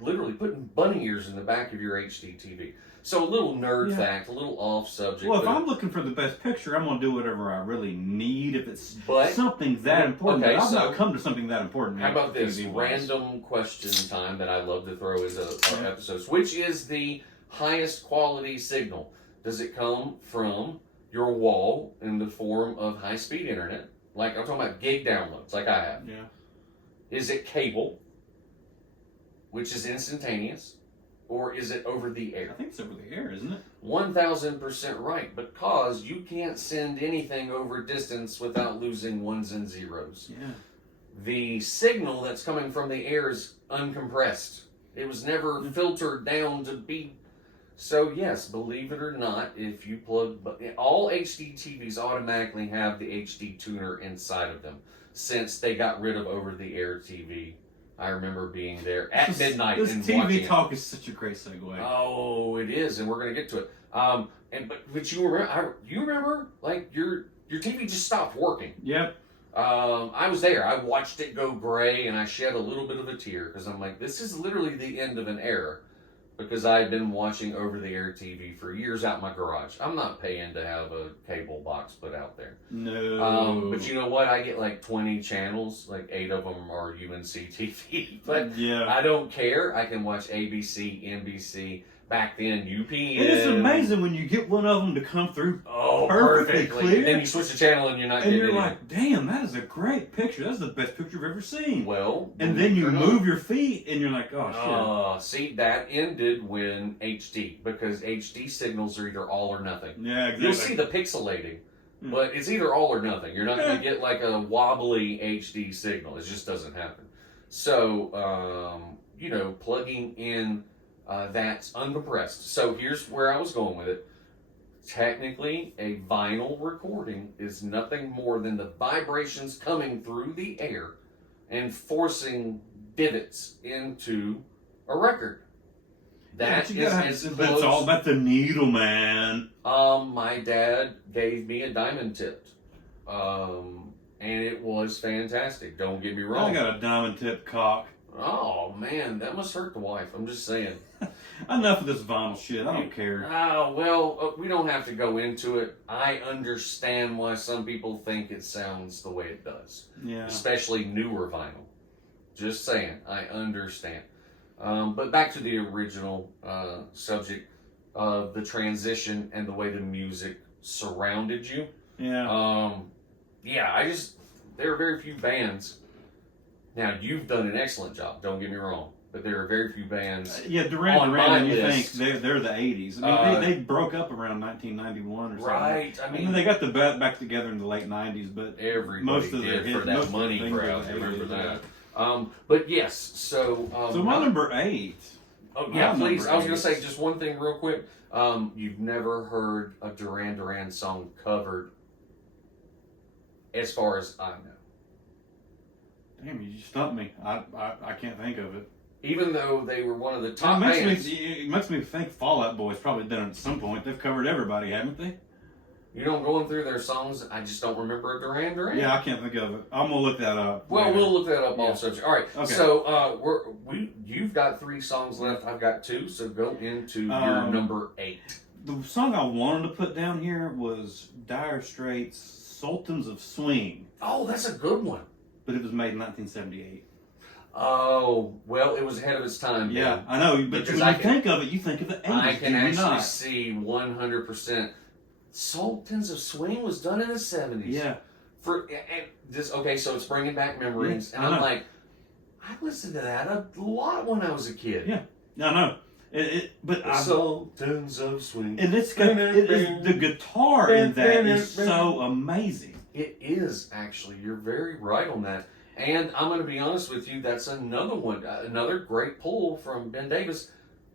literally putting bunny ears in the back of your HD TV. So a little nerd fact, a little off subject. Well, if I'm looking for the best picture, I'm going to do whatever I really need. If it's something that important, okay, I've not come to something that important. How about this random question time that I love to throw into our episodes? Which is the highest quality signal? Does it come from your wall in the form of high-speed internet? Like I'm talking about gig downloads, like I have. Yeah. Is it cable, which is instantaneous? Or is it over the air? I think it's over the air, isn't it? 1,000% right, because you can't send anything over distance without losing ones and zeros. Yeah. The signal that's coming from the air is uncompressed. It was never filtered down to be. So yes, believe it or not, if you plug, all HD TVs automatically have the HD tuner inside of them since they got rid of over-the-air TV. I remember being there at midnight and watching. This TV talk is such a great segue. Oh, it is, and we're going to get to it. But you remember, like your TV just stopped working. Yep. I was there. I watched it go gray, and I shed a little bit of a tear because I'm like, this is literally the end of an era. Because I had been watching over-the-air TV for years out in my garage. I'm not paying to have a cable box put out there. No. But you know what? I get like 20 channels. Like 8 of them are UNC TV. But yeah. I don't care. I can watch ABC, NBC. Back then, UPN. And it's amazing when you get one of them to come through perfectly clear. And then you switch the channel and you're not and getting you're anything. like, damn, that is a great picture. That's the best picture I've ever seen. Well, and then you move your feet and you're like, oh shit. See, that ended when HD, because HD signals are either all or nothing. Yeah, exactly. You'll see the pixelating, but it's either all or nothing. You're not going to get like a wobbly HD signal. It just doesn't happen. So, plugging in that's uncompressed. So here's where I was going with it. Technically, a vinyl recording is nothing more than the vibrations coming through the air and forcing divots into a record. That is that's all about the needle, man. My dad gave me a diamond tipped. And it was fantastic. Don't get me wrong. I got a diamond tipped cock. Oh man, that must hurt the wife. I'm just saying. Enough of this vinyl shit. I don't care. We don't have to go into it. I understand why some people think it sounds the way it does. Yeah. Especially newer vinyl. Just saying. I understand. But back to the original subject of the transition and the way the music surrounded you. Yeah. There are very few bands. Now, you've done an excellent job, don't get me wrong, but there are very few bands. Duran Duran, you think they're the 80s. I mean, they broke up around 1991 or something. Right. I mean, they got the back together in the late 90s, but everybody most of did their for that money crowd. Remember that. But yes, so my number 8. Oh yeah, please. I was going to say just one thing real quick. You've never heard a Duran Duran song covered, as far as I know. Damn, you just stumped me. I can't think of it. Even though they were one of the top bands. bands. It makes me think Fall Out Boy's probably done it at some point. They've covered everybody, haven't they? You know, going through their songs, I just don't remember a Duran Duran. Yeah, I can't think of it. I'm going to look that up. Well, we'll look that up also. All right, okay. So you've got 3 songs left. I've got 2, so go into your number 8. The song I wanted to put down here was Dire Straits' Sultans of Swing. Oh, that's a good one. But it was made in 1978. Oh, well, it was ahead of its time. Yeah, then. I know, but when you think of it, you think of the 80s. I can actually see 100%. Sultans of Swing was done in the 70s. Yeah. So it's bringing back memories. Yeah, and I'm like, I listened to that a lot when I was a kid. Yeah, I know. Sultans of Swing. And the guitar in that is so amazing. It is, actually. You're very right on that. And I'm going to be honest with you, that's another one, another great pull from Ben Davis.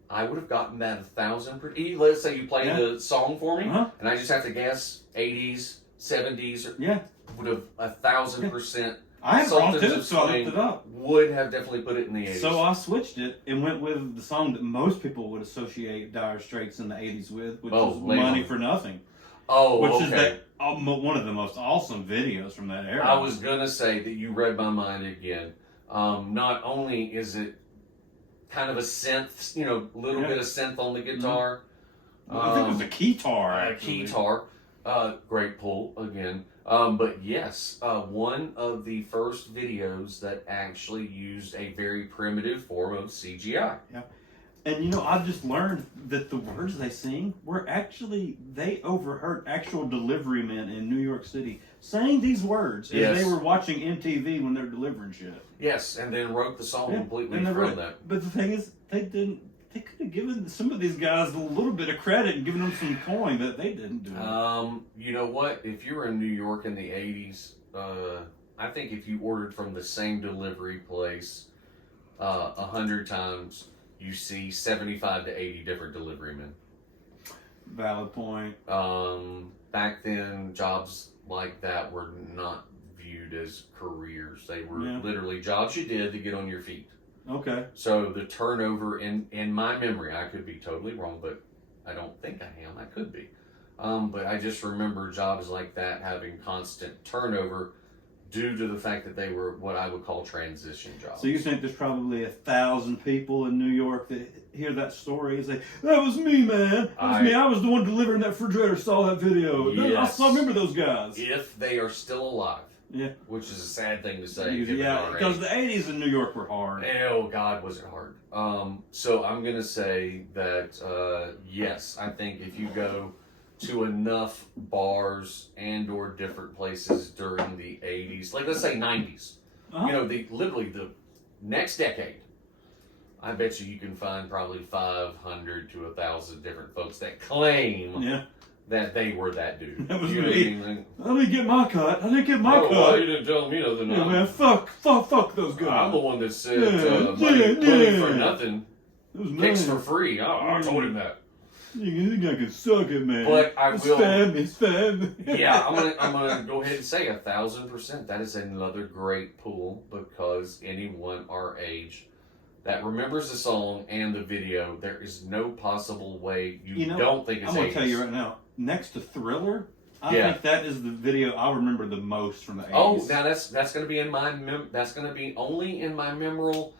I would have gotten that 1,000%. Let's say you play the song for me, and I just have to guess 80s, 70s. Would have 1,000%. I have wrong too, so I looked it up. Would have definitely put it in the 80s. So I switched it and went with the song that most people would associate Dire Straits in the 80s with, which is Money for Nothing. Oh, which is one of the most awesome videos from that era. I was going to say that you read my mind again. Not only is it kind of a synth, little bit of synth on the guitar. I think it was a keytar, actually. Great pull again. But yes, one of the first videos that actually used a very primitive form of CGI. Yeah. And I've just learned that the words they sing were they overheard actual delivery men in New York City saying these words as they were watching MTV when they're delivering shit. Yes, and then wrote the song completely from that. But the thing is, they could have given some of these guys a little bit of credit and given them some coin, but they didn't do it. You know what? If you were in New York in the 80s, I think if you ordered from the same delivery place 100 times, you see 75 to 80 different delivery men. Valid point. Back then, jobs like that were not viewed as careers. They were literally jobs you did to get on your feet. Okay. So the turnover, in my memory, I could be totally wrong, but I don't think I am. I could be. But I just remember jobs like that having constant turnover due to the fact that they were what I would call transition jobs. So you think there's probably 1,000 people in New York that hear that story and say, "That was me, man. That was me. I was the one delivering that refrigerator. Saw that video. Yes. I remember those guys." If they are still alive. Yeah. Which is a sad thing to say. Yeah, because the 80s in New York were hard. Oh, God, was it hard. So I'm going to say that, yes, I think if you go to enough bars and or different places during the 80s, like let's say 90s, Uh-huh. you know, literally the next decade, I bet you can find probably 500 to 1,000 different folks that claim that they were that dude. That was you me. Know what I mean? I didn't get my cut. I didn't get my cut. Well, you didn't tell me nothing. Yeah, man, fuck those guys. I'm the one that said money for nothing, kicks for free. I told him that. You think I can suck it, man? But I will. It's family. Yeah, I'm gonna go ahead and say 1,000%. That is another great pool because anyone our age that remembers the song and the video, there is no possible way you don't think it's 80s. I'm gonna tell you right now. Next to Thriller, I think that is the video I remember the most from the 80s. Oh, now that's gonna be in my that's gonna be only in my memorable.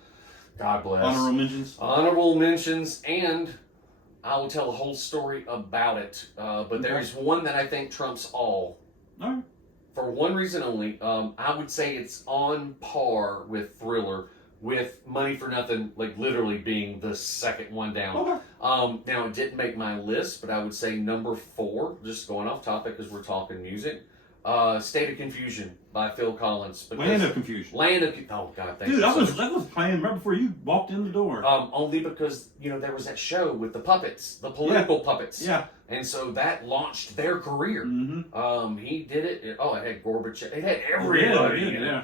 God bless. Honorable mentions, and I will tell a whole story about it. But there is one that I think trumps all. All right. For one reason only. I would say it's on par with Thriller, with Money for Nothing, like literally being the second one down. Okay. Now, it didn't make my list, but I would say number 4, just going off topic because we're talking music, State of Confusion by Phil Collins. Land of Confusion. Oh, God, thank you. Dude, that was playing right before you walked in the door. Only because, there was that show with the puppets, the political puppets. Yeah. And so that launched their career. Mm-hmm. He did it. It had Gorbachev. It had everybody.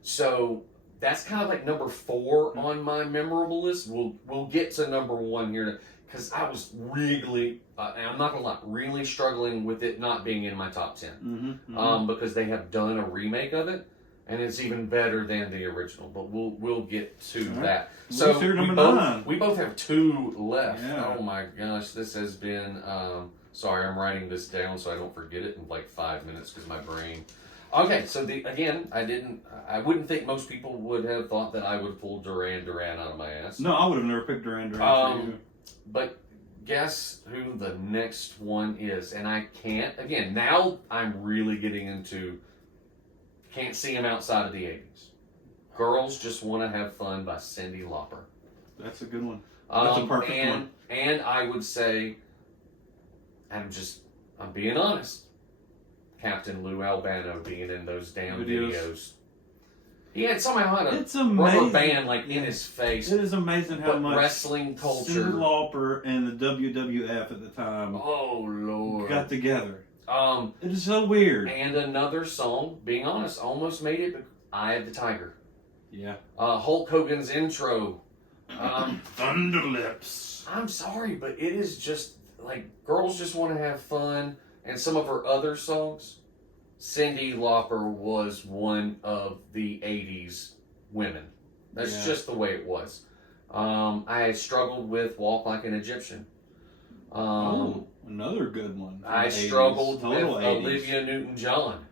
So that's kind of like number 4 on my memorable list. We'll get to number 1 here because I was really, and I'm not gonna lie, really struggling with it not being in my top 10. Because they have done a remake of it, and it's even better than the original. But we'll get to that. So we both have 2 left. Yeah. Oh my gosh, this has been. Sorry, I'm writing this down so I don't forget it in like 5 minutes because my brain. Okay, so I wouldn't think most people would have thought that I would pull Duran Duran out of my ass. No, I would have never picked Duran Duran for you. But guess who the next one is? And I can't, again, now I'm really getting into, can't see him outside of the 80s. Girls Just Want to Have Fun by Cyndi Lauper. That's a good one. That's a perfect one. And I would say, I'm being honest, Captain Lou Albano being in those damn videos. He had somehow had a rubber band in his face. It is amazing how much wrestling culture, Cyndi Lauper and the WWF at the time, got together. It is so weird. And another song, being honest, almost made it. Eye of the Tiger. Yeah. Hulk Hogan's intro. Thunder Lips. I'm sorry, but it is just Girls Just Want to Have Fun. And some of her other songs, Cyndi Lauper was one of the 80s women. That's just the way it was. I struggled with Walk Like an Egyptian. Another good one. I struggled with Olivia Newton-John.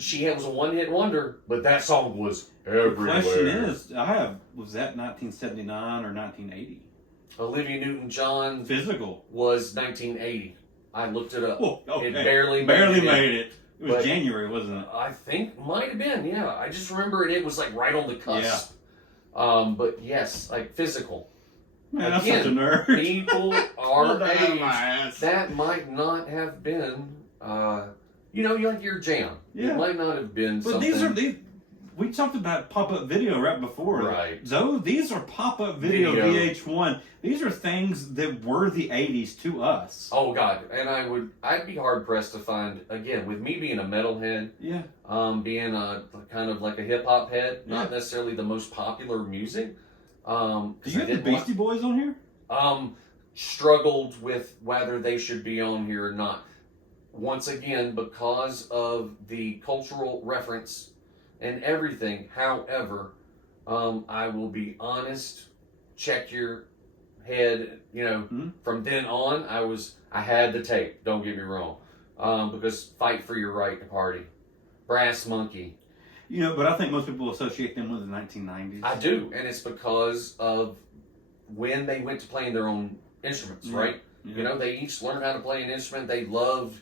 She was a one-hit wonder, but that song was everywhere. The question is, was that 1979 or 1980? Olivia Newton-John Physical was 1980. I looked it up. Okay. It barely made it. It was January, wasn't it? I think might have been, yeah. I just remember it was right on the cusp. Yeah. But yes, Physical. Man, I'm such a nerd. People our age, that might not have been, your jam. Yeah. It might not have been something. But we talked about pop-up video right before. Right. These are pop-up video VH1. These are things that were the 80s to us. Oh, God. And I'd be hard-pressed to find, again, with me being a metalhead, being a kind of like a hip-hop head, not necessarily the most popular music. Do you have the Beastie Boys on here? Struggled with whether they should be on here or not. Once again, because of the cultural reference and everything. However, I will be honest. Check your head. From then on, I had the tape. Don't get me wrong, because Fight for Your Right to Party, Brass Monkey. But I think most people associate them with the 1990s. I do, and it's because of when they went to playing their own instruments, right? Yeah. They each learned how to play an instrument they loved,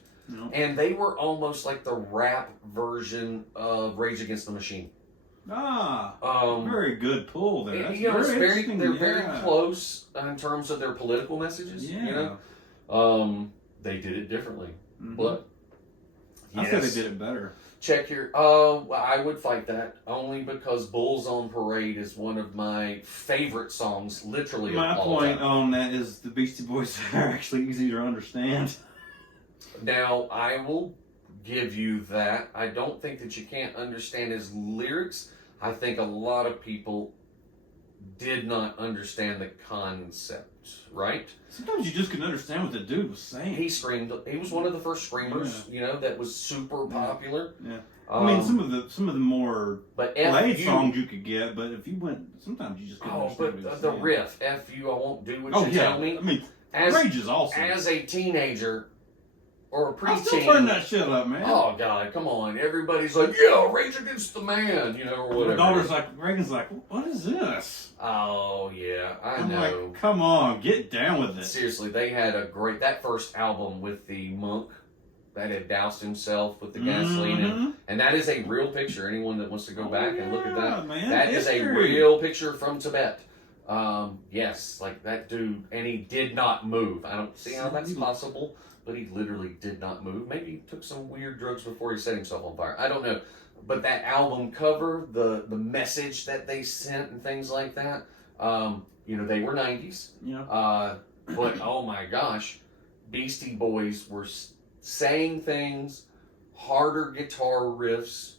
and they were almost like the rap version of Rage Against the Machine. Very good pull there. That's they're very close in terms of their political messages. Yeah. They did it differently, Mm-hmm. but I said they did it better. Check your. I would fight that only because "Bulls on Parade" is one of my favorite songs, literally. My point on that is the Beastie Boys are actually easy to understand. Now, I will give you that. I don't think that you can't understand his lyrics. I think a lot of people did not understand the concept, right? Sometimes you just couldn't understand what the dude was saying. He screamed. He was one of the first screamers, that was super popular. Yeah. I mean, some of the more played songs you could get, but if you went, sometimes you just couldn't understand what he was the saying. riff, F you, I won't do what you tell me. I mean, Rage is awesome. As a teenager, or a preteen. I'm still turning that shit up, man. Oh, God, come on. Everybody's like, yeah, Rage Against the Man, or whatever. My daughter's like, Reagan's like, what is this? Oh, yeah, I'm know. Like, come on, get down with it. Seriously, they had that first album with the monk that had doused himself with the gasoline, and that is a real picture. Anyone that wants to go back and look at that, man, that is a real picture from Tibet. Yes, like that dude, and he did not move. I don't see how that's possible, but he literally did not move. Maybe he took some weird drugs before he set himself on fire. I don't know. But that album cover, the message that they sent and things like that, they were 90s. Yeah. But, oh my gosh, Beastie Boys were saying things, harder guitar riffs,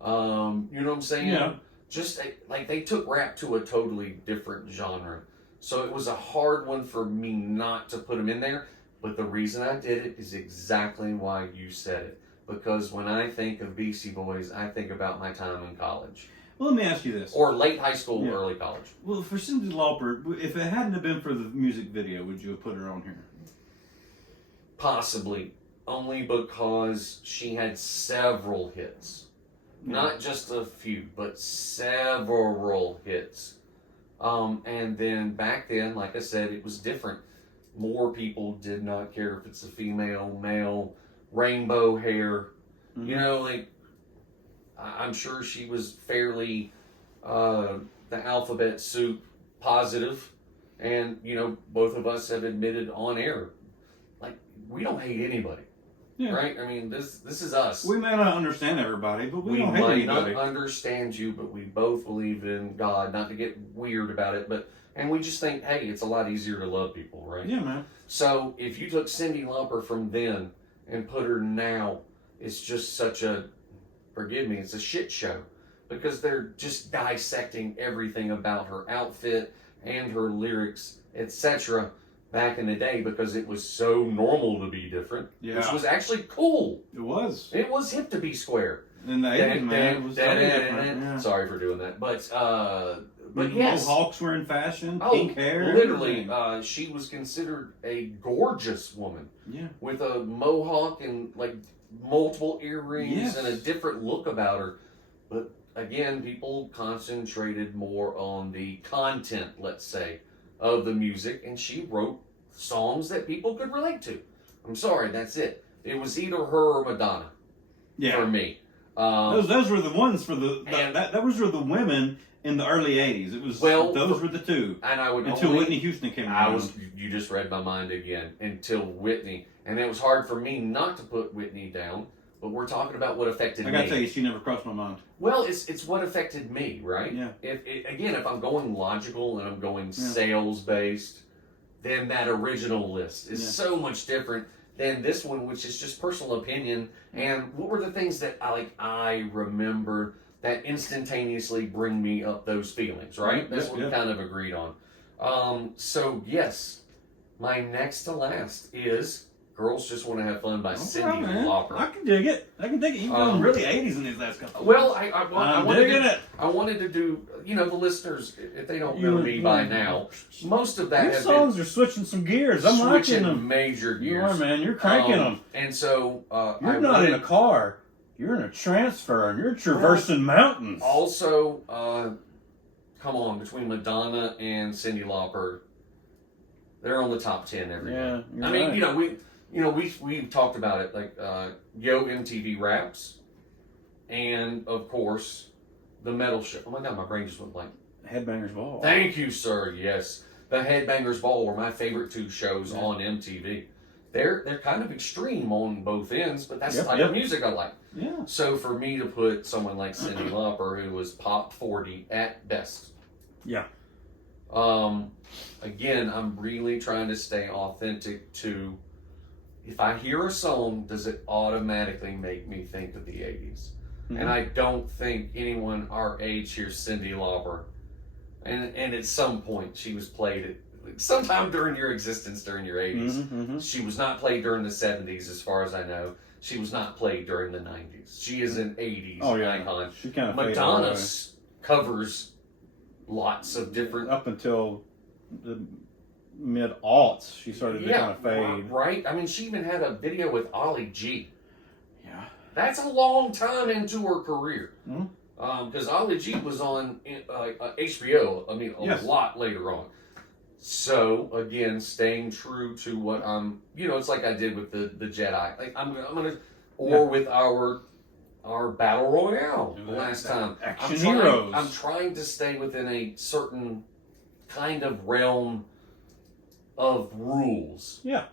you know what I'm saying? Yeah. Just like they took rap to a totally different genre. So it was a hard one for me not to put them in there. But the reason I did it is exactly why you said it. Because when I think of Beastie Boys, I think about my time in college. Well, let me ask you this. Or late high school, early college. Well, for Cyndi Lauper, if it hadn't have been for the music video, would you have put her on here? Possibly. Only because she had several hits. Not just a few, but several hits. And then back then, like I said, it was different. More people did not care if it's a female, male, rainbow hair. Mm-hmm. I'm sure she was fairly the alphabet soup positive. And, both of us have admitted on air, we don't hate anybody. Yeah. Right? I mean, this is us. We may not understand everybody, but we don't hate anybody. We might not understand you, but we both believe in God. Not to get weird about it, and we just think, hey, it's a lot easier to love people, right? Yeah, man. So if you took Cyndi Lauper from then and put her now, it's just such a, forgive me, it's a shit show. Because they're just dissecting everything about her outfit and her lyrics, etc., back in the day, because it was so normal to be different, which was actually cool. It was. It was hip to be square. In the 80s, man, it was different. Sorry for doing that, but yes, Mohawks were in fashion. Pink hair. Literally, she was considered a gorgeous woman. Yeah. With a mohawk and multiple earrings and a different look about her, but again, people concentrated more on the content, let's say, of the music, and she wrote songs that people could relate to. I'm sorry, that's it. It was either her or Madonna for me. Those were the ones for those were the women in the early 80s. It was those were the two. And I would until Whitney Houston came around. You just read my mind again. Until Whitney, and it was hard for me not to put Whitney down. But we're talking about what affected me. I gotta tell you, she never crossed my mind. Well, it's what affected me, right? Yeah. If I'm going logical and I'm going sales based, then that original list is so much different than this one, which is just personal opinion. And what were the things that I remember that instantaneously bring me up those feelings, right? That's what we kind of agreed on. So yes, my next to last is Girls Just Want to Have Fun by Cyndi Lauper. I can dig it. You've gone really 80s in these last couple. Well, I wanted to do, the listeners, if they don't know me by now, most of that your songs are switching some gears. I'm liking them. Major gears. You are, man. You're cranking them. And so you're not in a car. You're in a transfer and you're traversing mountains. Also, come on, between Madonna and Cyndi Lauper, they're on the top 10 everywhere. Yeah, I mean, we've talked about it, like Yo MTV Raps, and of course the metal show. Oh my God, my brain just went blank. Headbangers Ball. Thank you, sir. Yes, the Headbangers Ball were my favorite two shows on MTV. They're kind of extreme on both ends, but that's the type of music I like. Yeah. So for me to put someone like Cyndi Lauper, who was pop 40 at best. Yeah. Again, I'm really trying to stay authentic to, if I hear a song, does it automatically make me think of the 80s? Mm-hmm. And I don't think anyone our age hears Cyndi Lauper. And at some point, she was played sometime during your existence, during your 80s. Mm-hmm. She was not played during the 70s, as far as I know. She was not played during the 90s. She is an 80s icon. She kind of Madonna covers lots of different... Up until the mid-aughts, she started to kind of fade. Right. I mean, she even had a video with Ollie G. Yeah. That's a long time into her career. Mm-hmm. Because Ollie G was on HBO, I mean, a lot later on. So, again, staying true to what I'm, it's like I did with the Jedi. Like, I'm going to, or with our Battle Royale last time. Action heroes. I'm trying to stay within a certain kind of realm of rules. Yeah.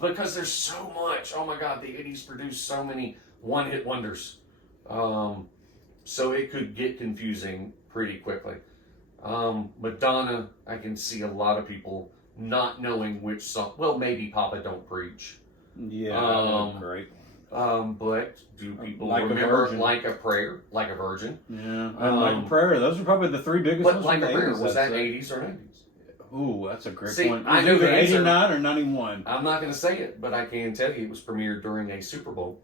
Because there's so much. Oh my God, the 80s produced so many one-hit wonders. So it could get confusing pretty quickly. Madonna, I can see a lot of people not knowing which song. Well, maybe Papa Don't Preach. Yeah, great. But do people Like remember Like a Prayer, Like a Virgin? Yeah, and Like a Prayer. Those are probably the three biggest ones. But Like a Prayer, 80s, was that 80s or 90s? Ooh, that's a great point. I know the answer. 89 or 91. I'm not going to say it, but I can tell you it was premiered during a Super Bowl.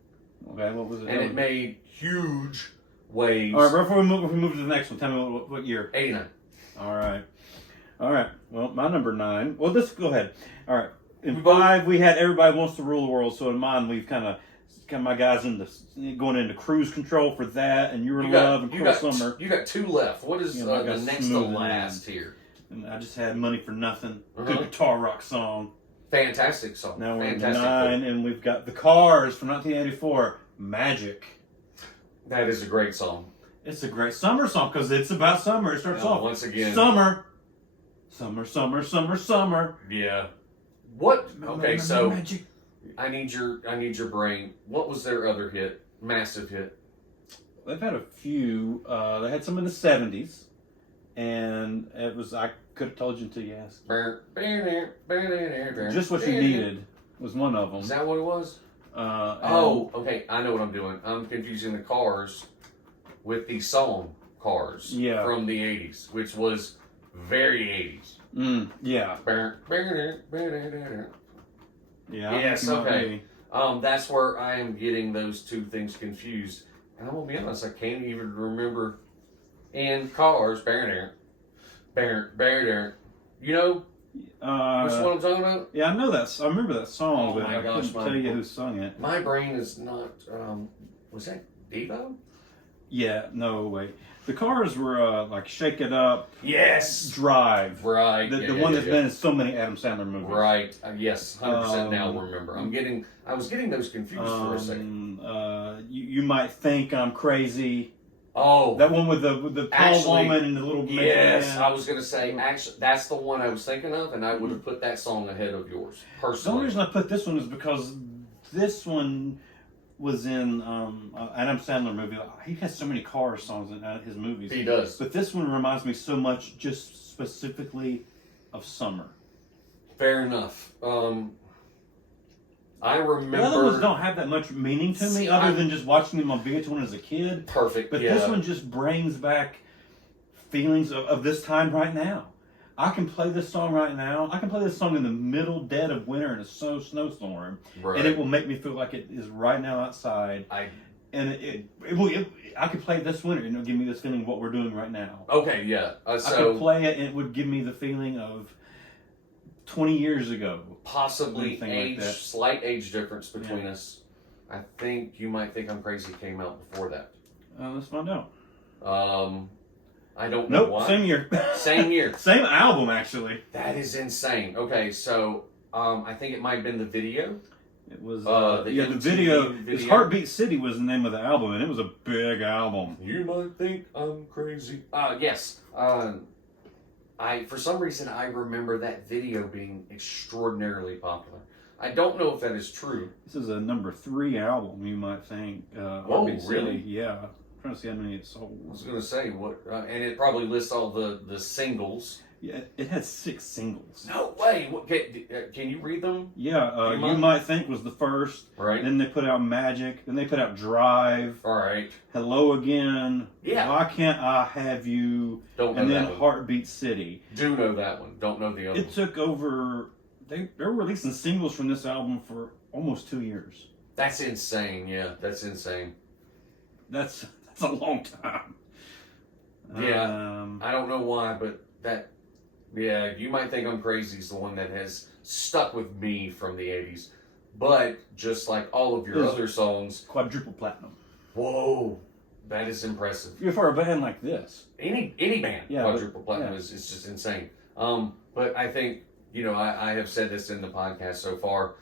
Okay, what was it? And it made huge waves. All right, before we move to the next one, tell me what year. 89. All right. Well, my number 9. Well, let's go ahead. All right. In 5, we had Everybody Wants to Rule the World. So in mine, we've kind of my guys going into cruise control for that, and Your Love and Cruel Summer. You got 2 left. What is the next to last here? And I just had Money for Nothing. Good guitar rock song. Fantastic song. Now we're in 9, and we've got The Cars from 1984. Magic. That is a great song. It's a great summer song because it's about summer. It starts off once again. Summer. Yeah. What? Okay, so Magic. I need your brain. What was their other hit? Massive hit. They've had a few. They had some in the 70s, and it was I could have told you until you asked. Just What You Needed was one of them. Is that what it was? Okay. I know what I'm doing. I'm confusing the Cars with the song Cars from the 80s, which was very 80s. Yeah. Yes, okay. That's where I am getting those two things confused. And I'm going to be honest, I can't even remember. And Cars, you know which one I'm talking about? Yeah, I know that. I remember that song, but I couldn't tell you who sung it. My brain is not. Was that Devo? Yeah, no, wait. The Cars were like Shake It Up. Yes. Drive. Right. The one that's been in so many Adam Sandler movies. Right. Yes. 100% now remember. I was getting those confused for a second. You Might Think I'm Crazy. Oh, that one with the tall woman and the little man. Yes, I was going to say, actually, that's the one I was thinking of, and I would have put that song ahead of yours, personally. The only reason I put this one is because this one was in Adam Sandler movie. He has so many car songs in his movies. He does. But this one reminds me so much just specifically of summer. Fair enough. I remember... The other ones don't have that much meaning to me other than just watching them on VH1 as a kid. Perfect, But this one just brings back feelings of this time right now. I can play this song right now. I can play this song in the middle dead of winter in a snowstorm. Right. And it will make me feel like it is right now outside. I could play it this winter and it'll give me this feeling of what we're doing right now. Okay, yeah. I could play it and it would give me the feeling of 20 years ago. Possibly slight age difference between us. I think You Might Think I'm Crazy came out before that. Let's find out. I don't know why. Same year. Same year. Same album, actually. That is insane. Okay, so I think it might have been the video. It was the video. It's Heartbeat City was the name of the album, and it was a big album. You might think I'm crazy. Yes. For some reason I remember that video being extraordinarily popular. I don't know if that is true. This is a number 3 album. You might think. Really? City. Yeah. I'm trying to see how many it sold. I was going to say what, and it probably lists all the singles. Yeah, it had 6 singles. No way! What, can you read them? Yeah, You Might Think was the first. Right. Then they put out Magic. Then they put out Drive. All right. Hello Again. Yeah. Why Can't I Have You? Don't know and then that one. Heartbeat City. Do know that one. Don't know the other It took over... They were releasing singles from this album for almost 2 years. That's insane. Yeah, that's insane. That's a long time. Yeah. I don't know why, but that... Yeah, You Might Think I'm Crazy is the one that has stuck with me from the 80s. But just like all of your other songs... Quadruple platinum. Whoa. That is impressive. For a band like this. Any band, quadruple platinum is just insane. But I think, I have said this in the podcast so far,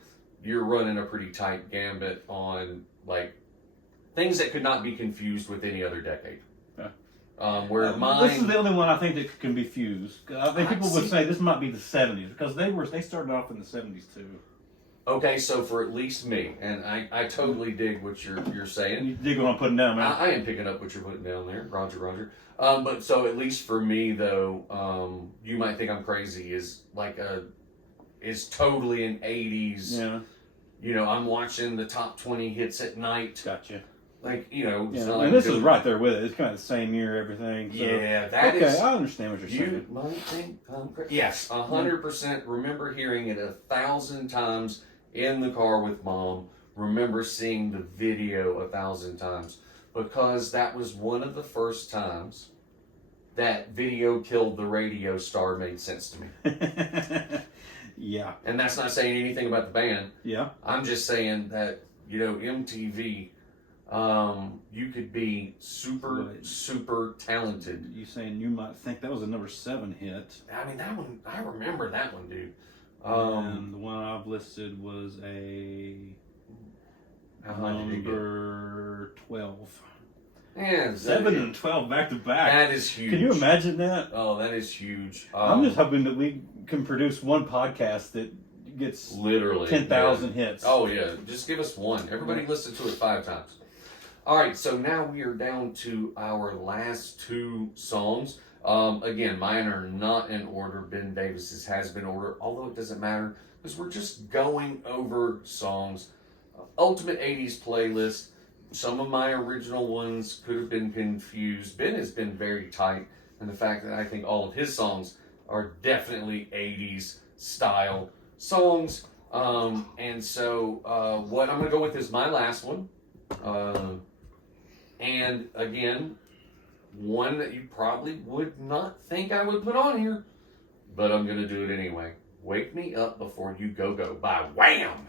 you're running a pretty tight gambit on, like, things that could not be confused with any other decade. Where mine... This is the only one I think that can be fused. I think people would say this might be the 70s, because they started off in the 70s, too. Okay, so for at least me, and I totally dig what you're saying. You dig what I'm putting down, man. I am picking up what you're putting down there. Roger. But so at least for me, though, You Might Think I'm Crazy is totally an 80s. Yeah. I'm watching the top 20 hits at night. Gotcha. Like, Yeah. like this is right there with it. It's kind of the same year, everything. So. Yeah, that is... Okay, I understand what you're saying. You might think I'm crazy. Yes, 100%. Remember hearing it 1,000 times in the car with Mom. Remember seeing the video 1,000 times. Because that was one of the first times that Video Killed the Radio Star made sense to me. Yeah. And that's not saying anything about the band. Yeah. I'm just saying that, MTV... you could be super talented. You saying You Might Think that was a number 7 hit? I mean, that one, I remember that one, dude. And the one I've listed was a number 12. Yeah, 7 and 12 back to back. That is huge. Can you imagine that? Oh, that is huge. I'm just hoping that we can produce one podcast that gets literally 10,000 hits. Oh yeah, just give us one. Everybody listen to it 5 times. All right, so now we are down to our last 2 songs. Again, mine are not in order. Ben Davis's has been ordered, although it doesn't matter because we're just going over songs. Ultimate 80s playlist. Some of my original ones could have been confused. Ben has been very tight in the fact that I think all of his songs are definitely 80s style songs. And so what I'm going to go with is my last one. And again, one that you probably would not think I would put on here, but I'm going to do it anyway. Wake Me Up Before You Go Go by Wham!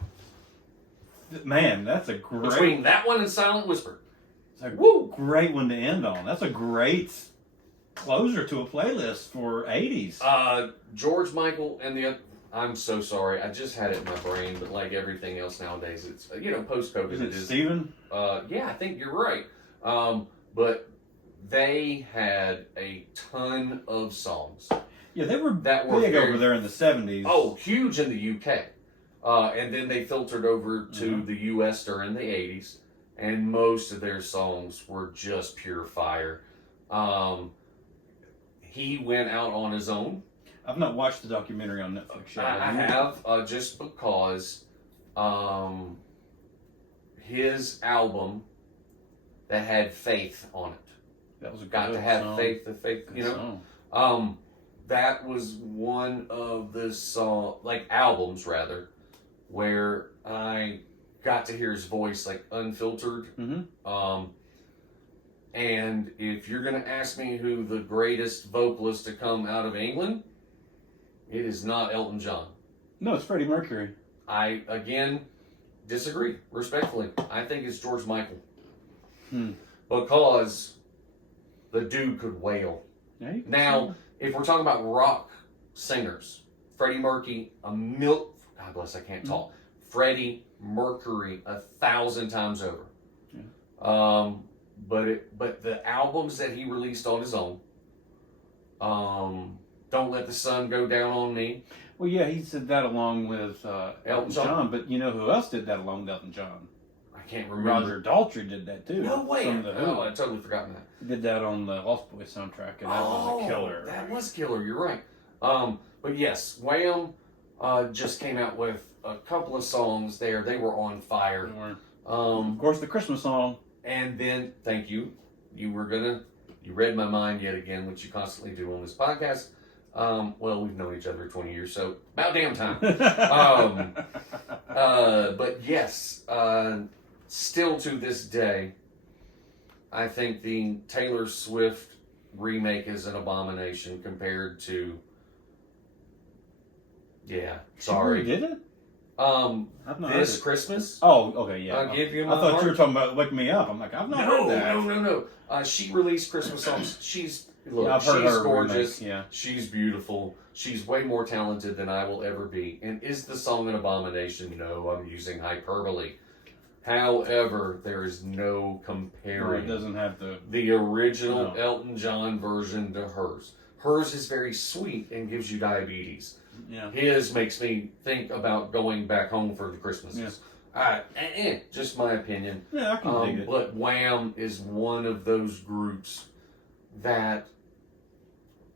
Man, that's a great... Between that one and Silent Whisper. It's a great one to end on. That's a great closer to a playlist for 80s. George Michael and the... I'm so sorry. I just had it in my brain, but like everything else nowadays, it's, post-COVID. Is it Steven? Yeah, I think you're right. But they had a ton of songs. Yeah, they were big over there in the 70s. Oh, huge in the UK. And then they filtered over to the US during the 80s. And most of their songs were just pure fire. He went out on his own. I've not watched the documentary on Netflix yet. I have, just because his album that had Faith on it. That was a Got to have song. Faith, that was one of the albums rather, where I got to hear his voice like unfiltered. Mm-hmm. And if you're going to ask me who the greatest vocalist to come out of England, it is not Elton John. No, it's Freddie Mercury. disagree respectfully. I think it's George Michael Hmm. because the dude could wail. Yeah, Now, if we're talking about rock singers, Freddie Mercury, God bless, I can't talk. Freddie Mercury 1,000 times over. Yeah. But the albums that he released on his own, Don't Let the Sun Go Down on Me. Well, yeah, he did that along with Elton John. but you know who else did that along with Elton John? I can't remember. Roger Daltrey did that too. No way. From the Who. Oh, I totally forgotten that. He did that on the Lost Boys soundtrack, and that was a killer. That was killer. You're right. But yes, Wham just came out with a couple of songs there. They were on fire. Of course, the Christmas song. And then, thank you. You read my mind yet again, which you constantly do on this podcast. Well, we've known each other 20 years, so about damn time. But yes, still to this day, I think the Taylor Swift remake is an abomination compared to. Yeah, sorry. She did it? This Christmas. Oh, okay, yeah. I'll give you my I thought heart. you were talking about Wake Me Up. I'm like, I've not heard that. No. She released Christmas songs. She's I've heard she's her gorgeous. remake, yeah. She's beautiful. She's way more talented than I will ever be. And is the song an abomination? No, I'm using hyperbole. However, there is no comparing. It doesn't have the original Elton John version to hers. Hers is very sweet and gives you diabetes. Yeah. His makes me think about going back home for the Christmases. Just my opinion. Yeah, I can dig it. But Wham is one of those groups that,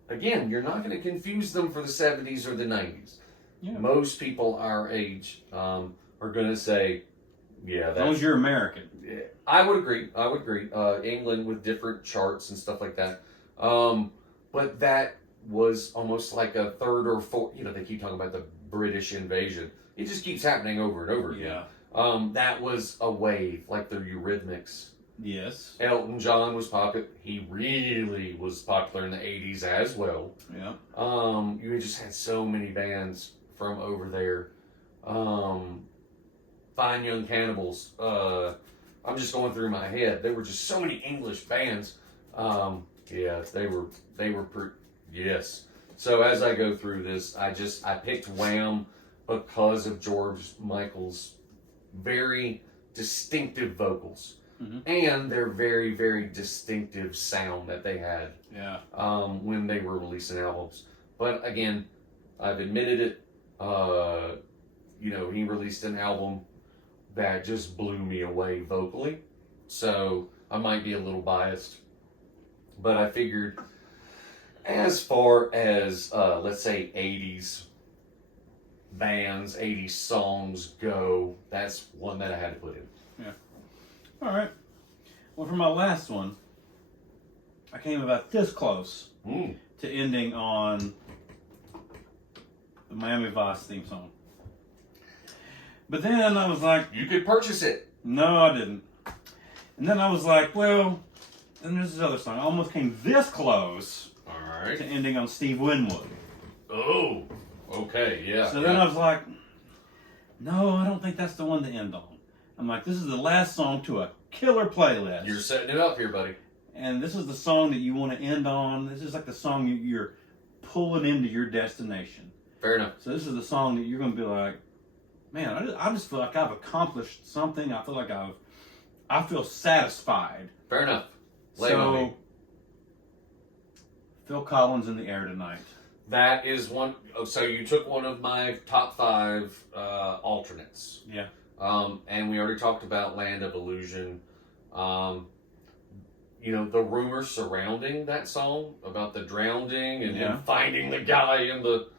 again, you're not going to confuse them for the 70s or the 90s. Yeah. Most people our age are going to say, yeah, as long as you're American. Yeah, I would agree. England with different charts and stuff like that. But that was almost like a third or fourth. They keep talking about the British invasion. It just keeps happening over and over again. Yeah. That was a wave, like the Eurythmics. Yes. Elton John was popular. He really was popular in the 80s as well. Yeah. You just had so many bands from over there. Fine Young Cannibals. I'm just going through my head. There were just so many English bands. Yes. So as I go through this, I picked Wham because of George Michael's very distinctive vocals and their very, very distinctive sound that they had when they were releasing albums. But again, I've admitted it. He released an album that just blew me away vocally. So I might be a little biased. But I figured as far as, let's say, 80s bands, 80s songs go, that's one that I had to put in. Yeah. All right. Well, for my last one, I came about this close to ending on the Miami Vice theme song. But then I was like... You could purchase it. No, I didn't. And then I was like, well... And there's this other song. I almost came this close to ending on Steve Winwood. Oh, okay, yeah. So then I was like, no, I don't think that's the one to end on. I'm like, this is the last song to a killer playlist. You're setting it up here, buddy. And this is the song that you want to end on. This is like the song you're pulling into your destination. Fair enough. So this is the song that you're going to be like, man, I just feel like I've accomplished something. I feel like I feel satisfied. Fair enough. So, Phil Collins, In the Air Tonight. That is one. So you took one of my top 5 alternates. Yeah. And we already talked about Land of Illusion. The rumors surrounding that song about the drowning and him finding the guy in the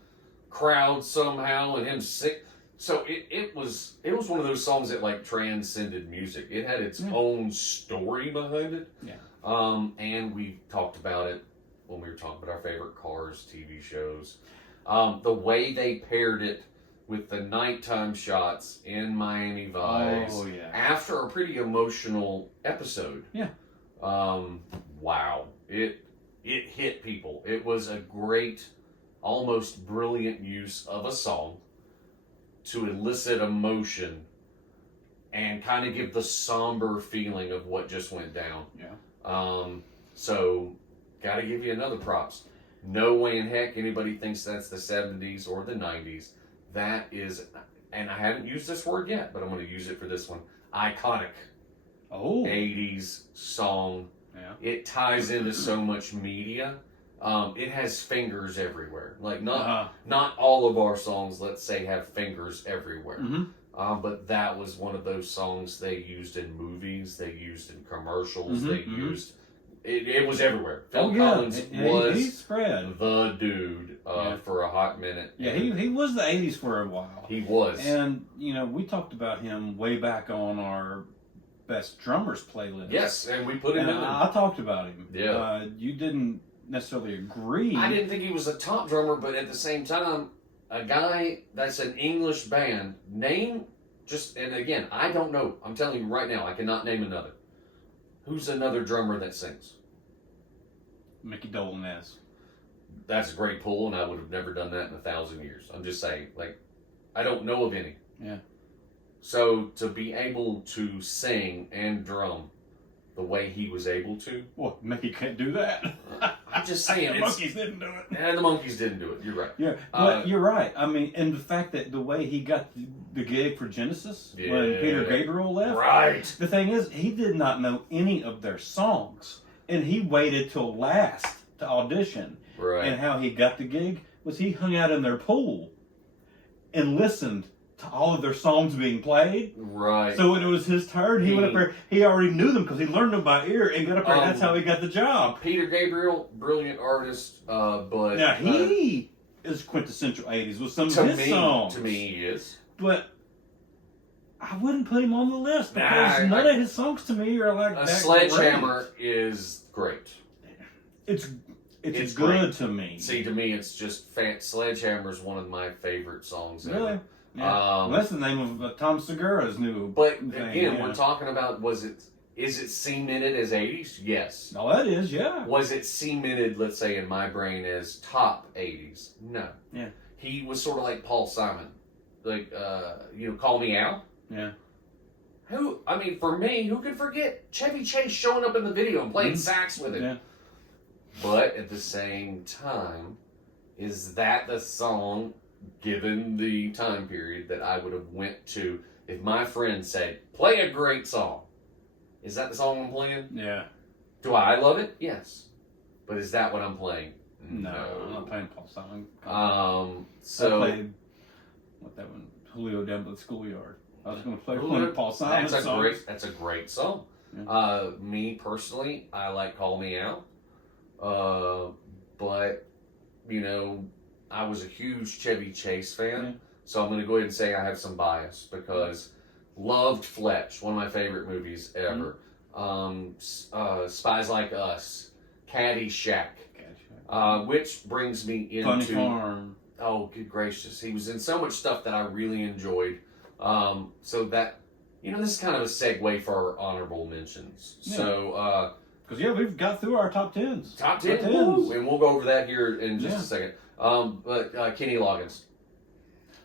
crowd somehow and him sick. So it was one of those songs that like transcended music. It had its own story behind it. Yeah. And we talked about it when we were talking about our favorite Cars TV shows. The way they paired it with the nighttime shots in Miami Vice after a pretty emotional episode. Yeah. Wow. It hit people. It was a great, almost brilliant use of a song to elicit emotion and kind of give the somber feeling of what just went down. Yeah. So, gotta give you another props. No way in heck anybody thinks that's the 70s or the 90s. That is, and I haven't used this word yet, but I'm going to use it for this one. Iconic. Oh. 80s song. Yeah. It ties into so much media. It has fingers everywhere. Like not all of our songs, let's say, have fingers everywhere. Mm-hmm. But that was one of those songs they used in movies. They used in commercials. They used. It was everywhere. Phil Collins was he spread. the dude for a hot minute. Yeah, he was the 80s for a while. He was. And, we talked about him way back on our Best Drummers playlist. Yes, and we put him in. I talked about him. Yeah. You didn't necessarily agree. I didn't think he was a top drummer, but at the same time, a guy that's an English band, and again, I don't know. I'm telling you right now, I cannot name another. Who's another drummer that sings? Mickey Dolenz. That's a great pull, and I would have never done that in 1,000 years. I'm just saying, I don't know of any. Yeah. So to be able to sing and drum the way he was able to. Well, Mickey can't do that. I'm just saying. The Monkees didn't do it. And the Monkees didn't do it. You're right. Yeah, but you're right. I mean, and the fact that the way he got the gig for Genesis when Peter Gabriel left. Right. The thing is, he did not know any of their songs. And he waited till last to audition. Right. And how he got the gig was he hung out in their pool and listened to all of their songs being played. Right. So when it was his turn, he went up there. He already knew them because he learned them by ear and got up there. And that's how he got the job. Peter Gabriel, brilliant artist, but now he is quintessential 80s with some of his songs. To me, he is. But I wouldn't put him on the list because none of his songs to me are like that. Sledgehammer great. Is great. It's good great. To me. See, to me, it's just Sledgehammer is one of my favorite songs ever. Really? Yeah. Well, that's the name of Tom Segura's new. But thing, again, we're talking about is it cemented as 80s? Yes. Oh, that is, yeah. Was it cemented, let's say, in my brain as top 80s? No. Yeah. He was sort of like Paul Simon. Like, Call Me Out. Yeah. For me, who could forget Chevy Chase showing up in the video and playing sax with him? Yeah. But at the same time, is that the song, given the time period, that I would have went to if my friend said, play a great song? Is that the song I'm playing? Yeah. Do I love it? Yes. But is that what I'm playing? No, I'm not playing Paul Simon. So I played that one, Julio down at the schoolyard. I was going to play one of Paul Simon's songs. That's a great song. Yeah. Me personally, I like Call Me Out. But I was a huge Chevy Chase fan, so I'm going to go ahead and say I have some bias because loved Fletch, one of my favorite movies ever. Spies Like Us, Caddyshack, which brings me into Funny Farm. Oh, good gracious! He was in so much stuff that I really enjoyed. So that this is kind of a segue for our honorable mentions. Yeah. So. Because, we've got through our top 10s. Top 10s. And we'll go over that here in just a second. But Kenny Loggins.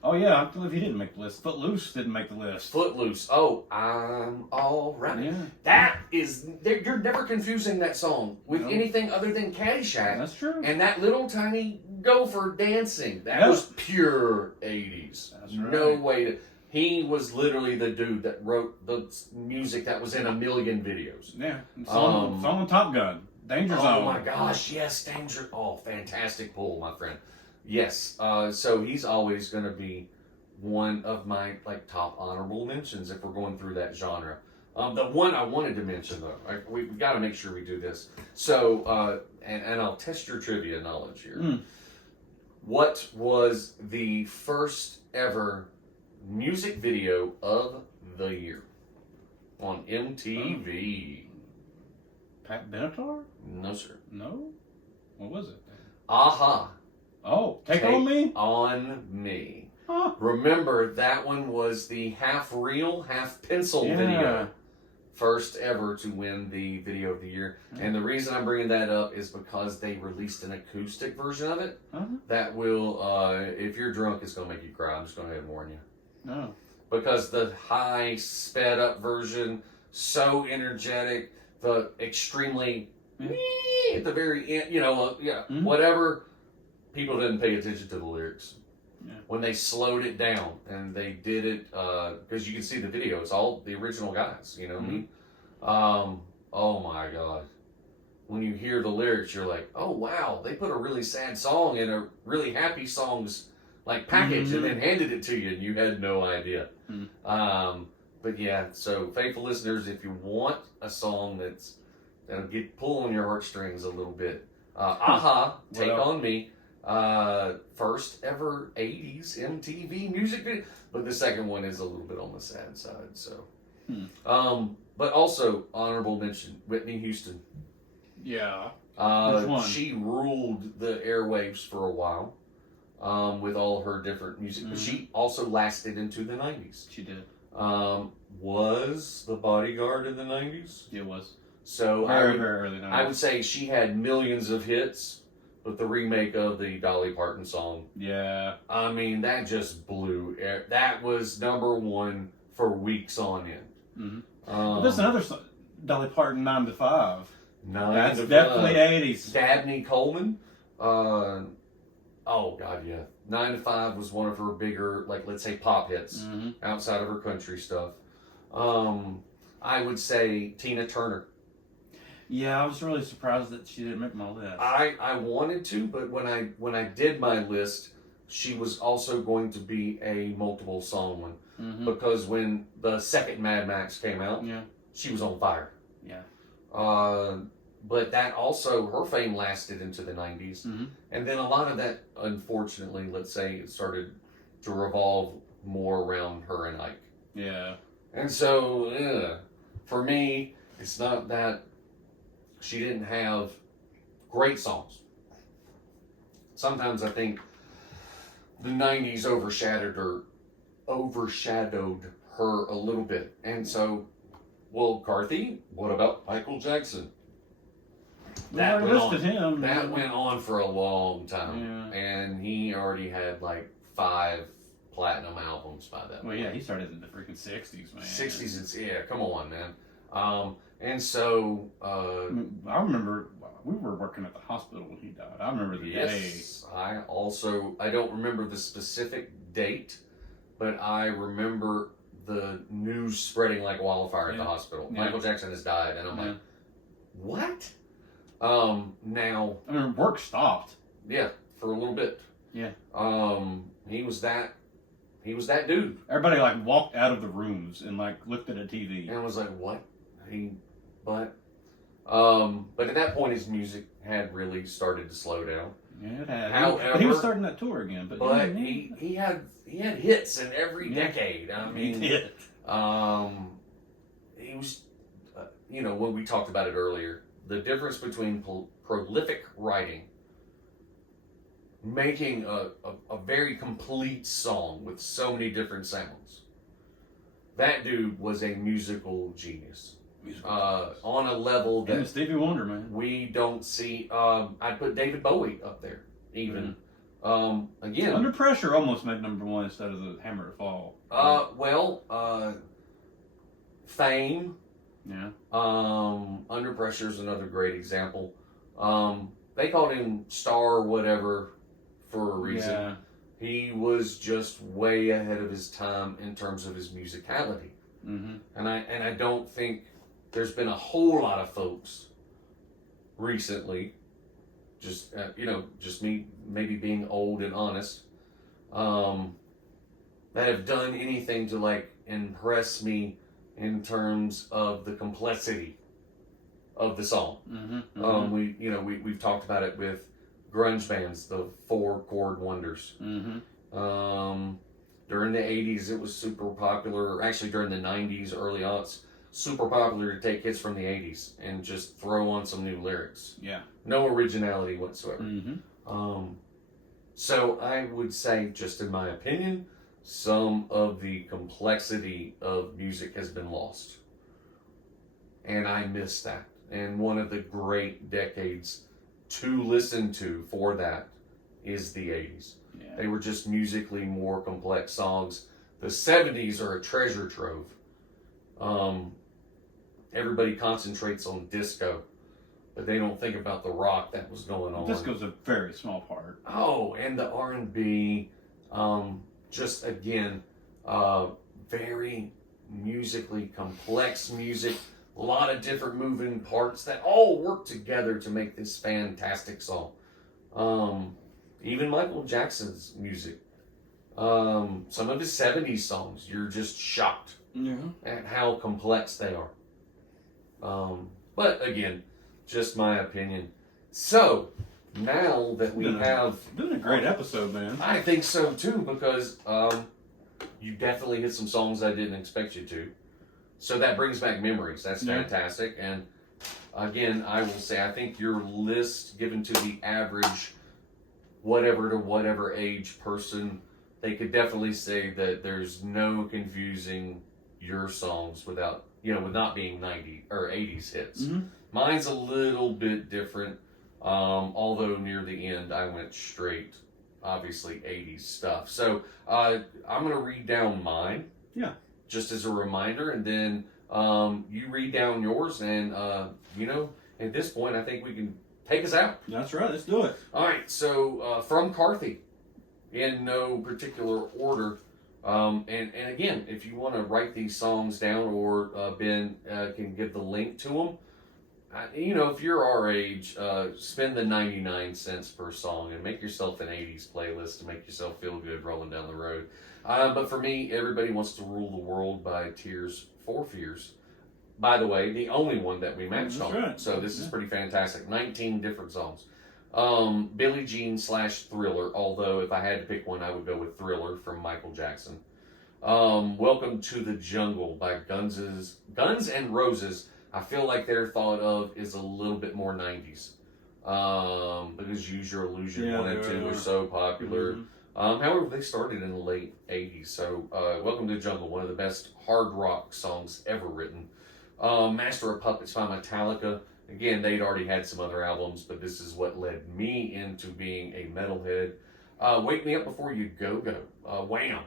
Oh, yeah. I don't know if he didn't make the list. Footloose didn't make the list. Footloose. Oh, I'm all right. Yeah. That is... You're never confusing that song with anything other than Caddyshack. That's true. And that little tiny gopher dancing. That was pure 80s. That's right. No way to... He was literally the dude that wrote the music that was in a million videos. Yeah. Song on Top Gun. Danger Zone. Oh my gosh, yes, Danger. Oh, fantastic pull, my friend. Yes. So he's always going to be one of my top honorable mentions if we're going through that genre. The one I wanted to mention though, we've got to make sure we do this. So, and I'll test your trivia knowledge here. What was the first ever music video of the year on MTV? Pat Benatar? No, sir. No? What was it? Aha. Oh, Take On Me? On Me. Huh. Remember, that one was the half real, half pencil video. First ever to win the video of the year. And the reason I'm bringing that up is because they released an acoustic version of it that will, if you're drunk, it's going to make you cry. I'm just going to go ahead and warn you. No. because the high sped up version, so energetic, the extremely at the very end, whatever. People didn't pay attention to the lyrics. Yeah. When they slowed it down and they did it, because you can see the video, it's all the original guys, you know what I mean? Oh my God. When you hear the lyrics, you're like, oh wow, they put a really sad song in a really happy song's like package and then handed it to you and you had no idea. But yeah, so faithful listeners, if you want a song that'll pull on your heartstrings a little bit, Aha, Take On Me. First ever 80s MTV music video, but the second one is a little bit on the sad side. So, but also honorable mention, Whitney Houston. Yeah. Which one? She ruled the airwaves for a while, with all her different music, but she also lasted into the 90s. She did. Was The Bodyguard in the 90s? It was. So very early 90s. I would say she had millions of hits. With the remake of the Dolly Parton song. Yeah. I mean, that just blew. That was #1 for weeks on end. There's another song, Dolly Parton, 9 to 5. That's 5. definitely 80s. Dabney Coleman. Oh, God, yeah. 9 to 5 was one of her bigger, like, let's say, pop hits outside of her country stuff. I would say Tina Turner. Yeah, I was really surprised that she didn't make my list. I wanted to, but when I did my list, she was also going to be a multiple song one because when the second Mad Max came out, she was on fire. Yeah. But that also, her fame lasted into the 90s, and then a lot of that, unfortunately, let's say, it started to revolve more around her and Ike. Yeah. And so, for me, it's not that. She didn't have great songs. Sometimes I think the 90s overshadowed her a little bit. And so, well, Karthy, what about Michael Jackson? That went on for a long time. Yeah. And he already had like 5 platinum albums by that point. Well, yeah, he started in the freaking 60s, man. 60s, yeah, come on, man. And so, I remember we were working at the hospital when he died. I remember the day. I don't remember the specific date, but I remember the news spreading like wildfire at the hospital. Michael Jackson has died, and I'm like, what? Now, I mean, work stopped. Yeah, for a little bit. Yeah. He was that dude. Everybody like walked out of the rooms and like looked at a TV and was like, what? But at that point, his music had really started to slow down. Yeah, it had. However, he was starting that tour again. But he had hits in every decade. I mean, he did. He was, when we talked about it earlier, the difference between prolific writing, making a very complete song with so many different sounds. That dude was a musical genius. On a level that Stevie Wonder, man. We don't see. I'd put David Bowie up there, even. Again, Under Pressure almost made #1 instead of the Hammer to Fall. Fame. Yeah. Under Pressure is another great example. They called him Star whatever for a reason. Yeah. He was just way ahead of his time in terms of his musicality. And I don't think there's been a whole lot of folks recently, just me maybe being old and honest, that have done anything to like impress me in terms of the complexity of the song. We've talked about it with grunge bands, the 4-chord wonders. During the 80s, it was super popular. Actually, during the 90s, early aughts, super popular to take hits from the 80s and just throw on some new lyrics. Yeah. No originality whatsoever. So I would say, just in my opinion, some of the complexity of music has been lost. And I miss that. And one of the great decades to listen to for that is the 80s. Yeah. They were just musically more complex songs. The 70s are a treasure trove. Everybody concentrates on disco, but they don't think about the rock that was going on. Disco's a very small part. Oh, and the R&B, just again, very musically complex music, a lot of different moving parts that all work together to make this fantastic song. Even Michael Jackson's music, some of his 70s songs, you're just shocked at how complex they are. But again, just my opinion. So, now that we have... Been a great episode, man. I think so too, because you definitely hit some songs I didn't expect you to. So that brings back memories. That's fantastic. And again, I will say, I think your list given to the average whatever to whatever age person, they could definitely say that there's no confusing your songs without, with not being 90s or 80s hits. Mm-hmm. Mine's a little bit different. Although near the end, I went straight, obviously, 80s stuff. So I'm going to read down mine. Yeah. Just as a reminder, and then you read down yours, and, at this point, I think we can take us out. That's right. Let's do it. All right. So from Karthy, in no particular order. And again, if you want to write these songs down, or Ben can give the link to them, if you're our age, spend the 99 cents per song and make yourself an 80s playlist to make yourself feel good rolling down the road. But for me, Everybody Wants to Rule the World by Tears for Fears. By the way, the only one that we matched on. Right. So this is pretty fantastic. 19 different songs. Billie Jean / Thriller, although if I had to pick one, I would go with Thriller from Michael Jackson. Welcome to the Jungle by Guns N' Roses. I feel like they're thought of is a little bit more 90s. Because Use Your Illusion 1 and 2 were so popular. Mm-hmm. However, they started in the late 80s. So, Welcome to the Jungle, one of the best hard rock songs ever written. Master of Puppets by Metallica. Again, they'd already had some other albums, but this is what led me into being a metalhead. Wake Me Up Before You Go Go. Wham!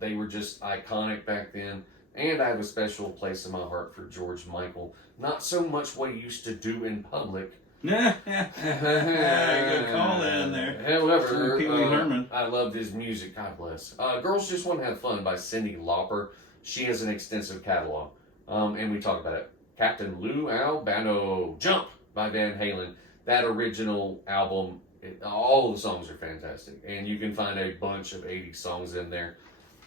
They were just iconic back then. And I have a special place in my heart for George Michael. Not so much what he used to do in public. Good call in there. However, Pee Wee Herman. I loved his music. God bless. Girls Just Want to Have Fun by Cyndi Lauper. She has an extensive catalog. And we talk about it. Captain Lou Albano. Jump by Van Halen. That original album, all the songs are fantastic. And you can find a bunch of 80s songs in there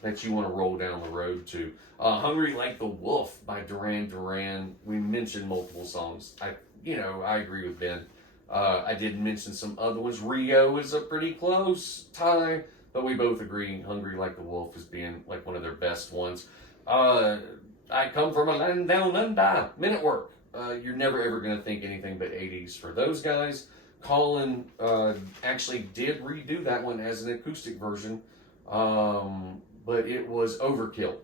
that you want to roll down the road to. Hungry Like the Wolf by Duran Duran. We mentioned multiple songs. I agree with Ben. I did mention some other ones. Rio is a pretty close tie, but we both agree Hungry Like the Wolf as being like one of their best ones. I Come From a Land Down Under, Men at Work. You're never ever going to think anything but 80s for those guys. Colin actually did redo that one as an acoustic version. But it was Overkill.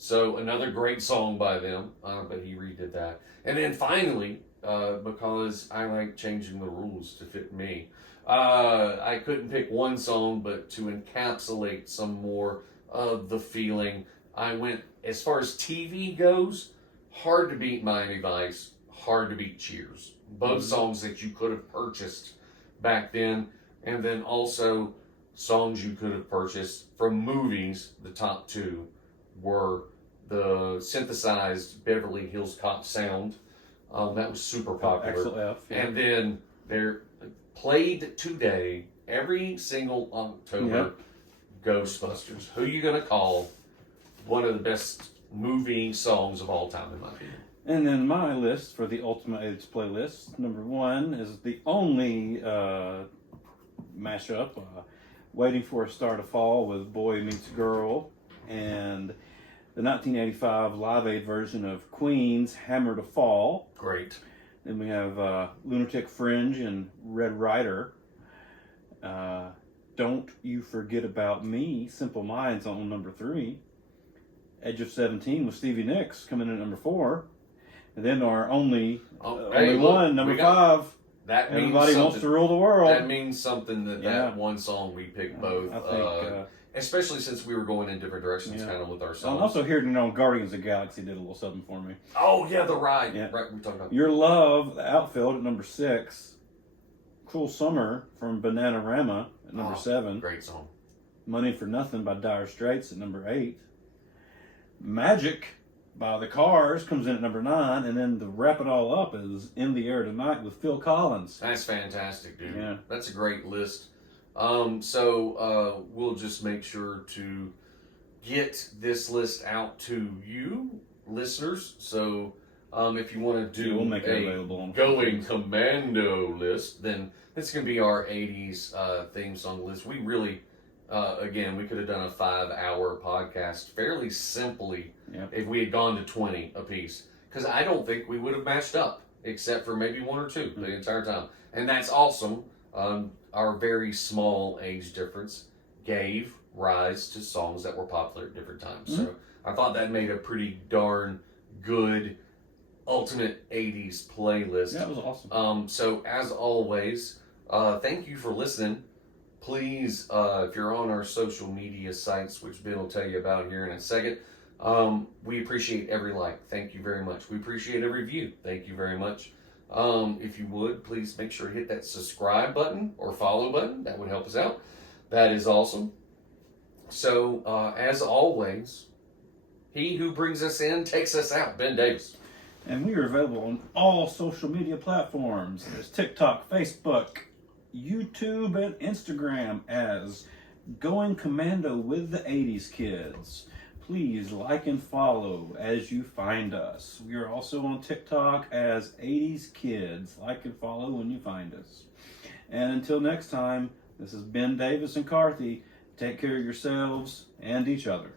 So another great song by them, but he redid that. And then finally, because I like changing the rules to fit me, I couldn't pick one song, but to encapsulate some more of the feeling, I went, as far as TV goes, hard to beat Miami Vice, hard to beat Cheers. Both songs that you could have purchased back then, and then also songs you could have purchased from movies. The top two were the synthesized Beverly Hills Cop sound. That was super popular. And then they're played today, every single October, Ghostbusters. Who You Gonna Call? One of the best movie songs of all time, in my opinion. And then my list for the Ultimate 80's playlist, number one is the only mashup, Waiting for a Star to Fall with Boy Meets Girl, and the 1985 Live Aid version of Queen's Hammer to Fall. Great. Then we have Lunatic Fringe and Red Rider. Don't You Forget About Me, Simple Minds on number 3. Edge of 17 with Stevie Nicks coming in at number 4. And then our only one, number 5. That means Everybody Wants to Rule the World. That means something that one song we picked both. I think, especially since we were going in different directions, Yeah. kind of with our I'm songs. also here to know Guardians of the Galaxy did a little something for me. Oh yeah, the ride. Yeah. Right, we talked about Your Love, the outfield at number 6. Cruel Summer from Bananarama at number 7. Great song. Money for Nothing by Dire Straits at number 8. Magic by The Cars comes in at number 9. And then to wrap it all up is In the Air Tonight with Phil Collins. That's fantastic, dude. Yeah. That's a great list. So we'll just make sure to get this list out to you, listeners. So if you want to do We'll make it available on Going Commando list, then this can be our 80s theme song list. We really, again, we could have done a 5-hour podcast fairly simply if we had gone to 20 apiece. Because I don't think we would have matched up, except for maybe 1 or 2 the entire time. And that's awesome. Our very small age difference gave rise to songs that were popular at different times. So I thought that made a pretty darn good ultimate 80s playlist. That was awesome. So as always, thank you for listening. Please, if you're on our social media sites, which Ben will tell you about here in a second, we appreciate every like. Thank you very much. We appreciate every view. Thank you very much. If you would, please make sure to hit that subscribe button or follow button. That would help us out. That is awesome. So, as always, he who brings us in takes us out. Ben Davis. And we are available on all social media platforms. There's TikTok, Facebook, YouTube, and Instagram as Going Commando with the 80's Kids. Please like and follow as you find us. We are also on TikTok as 80's Kids. Like and follow when you find us. And until next time, this is Ben Davis and Karthy. Take care of yourselves and each other.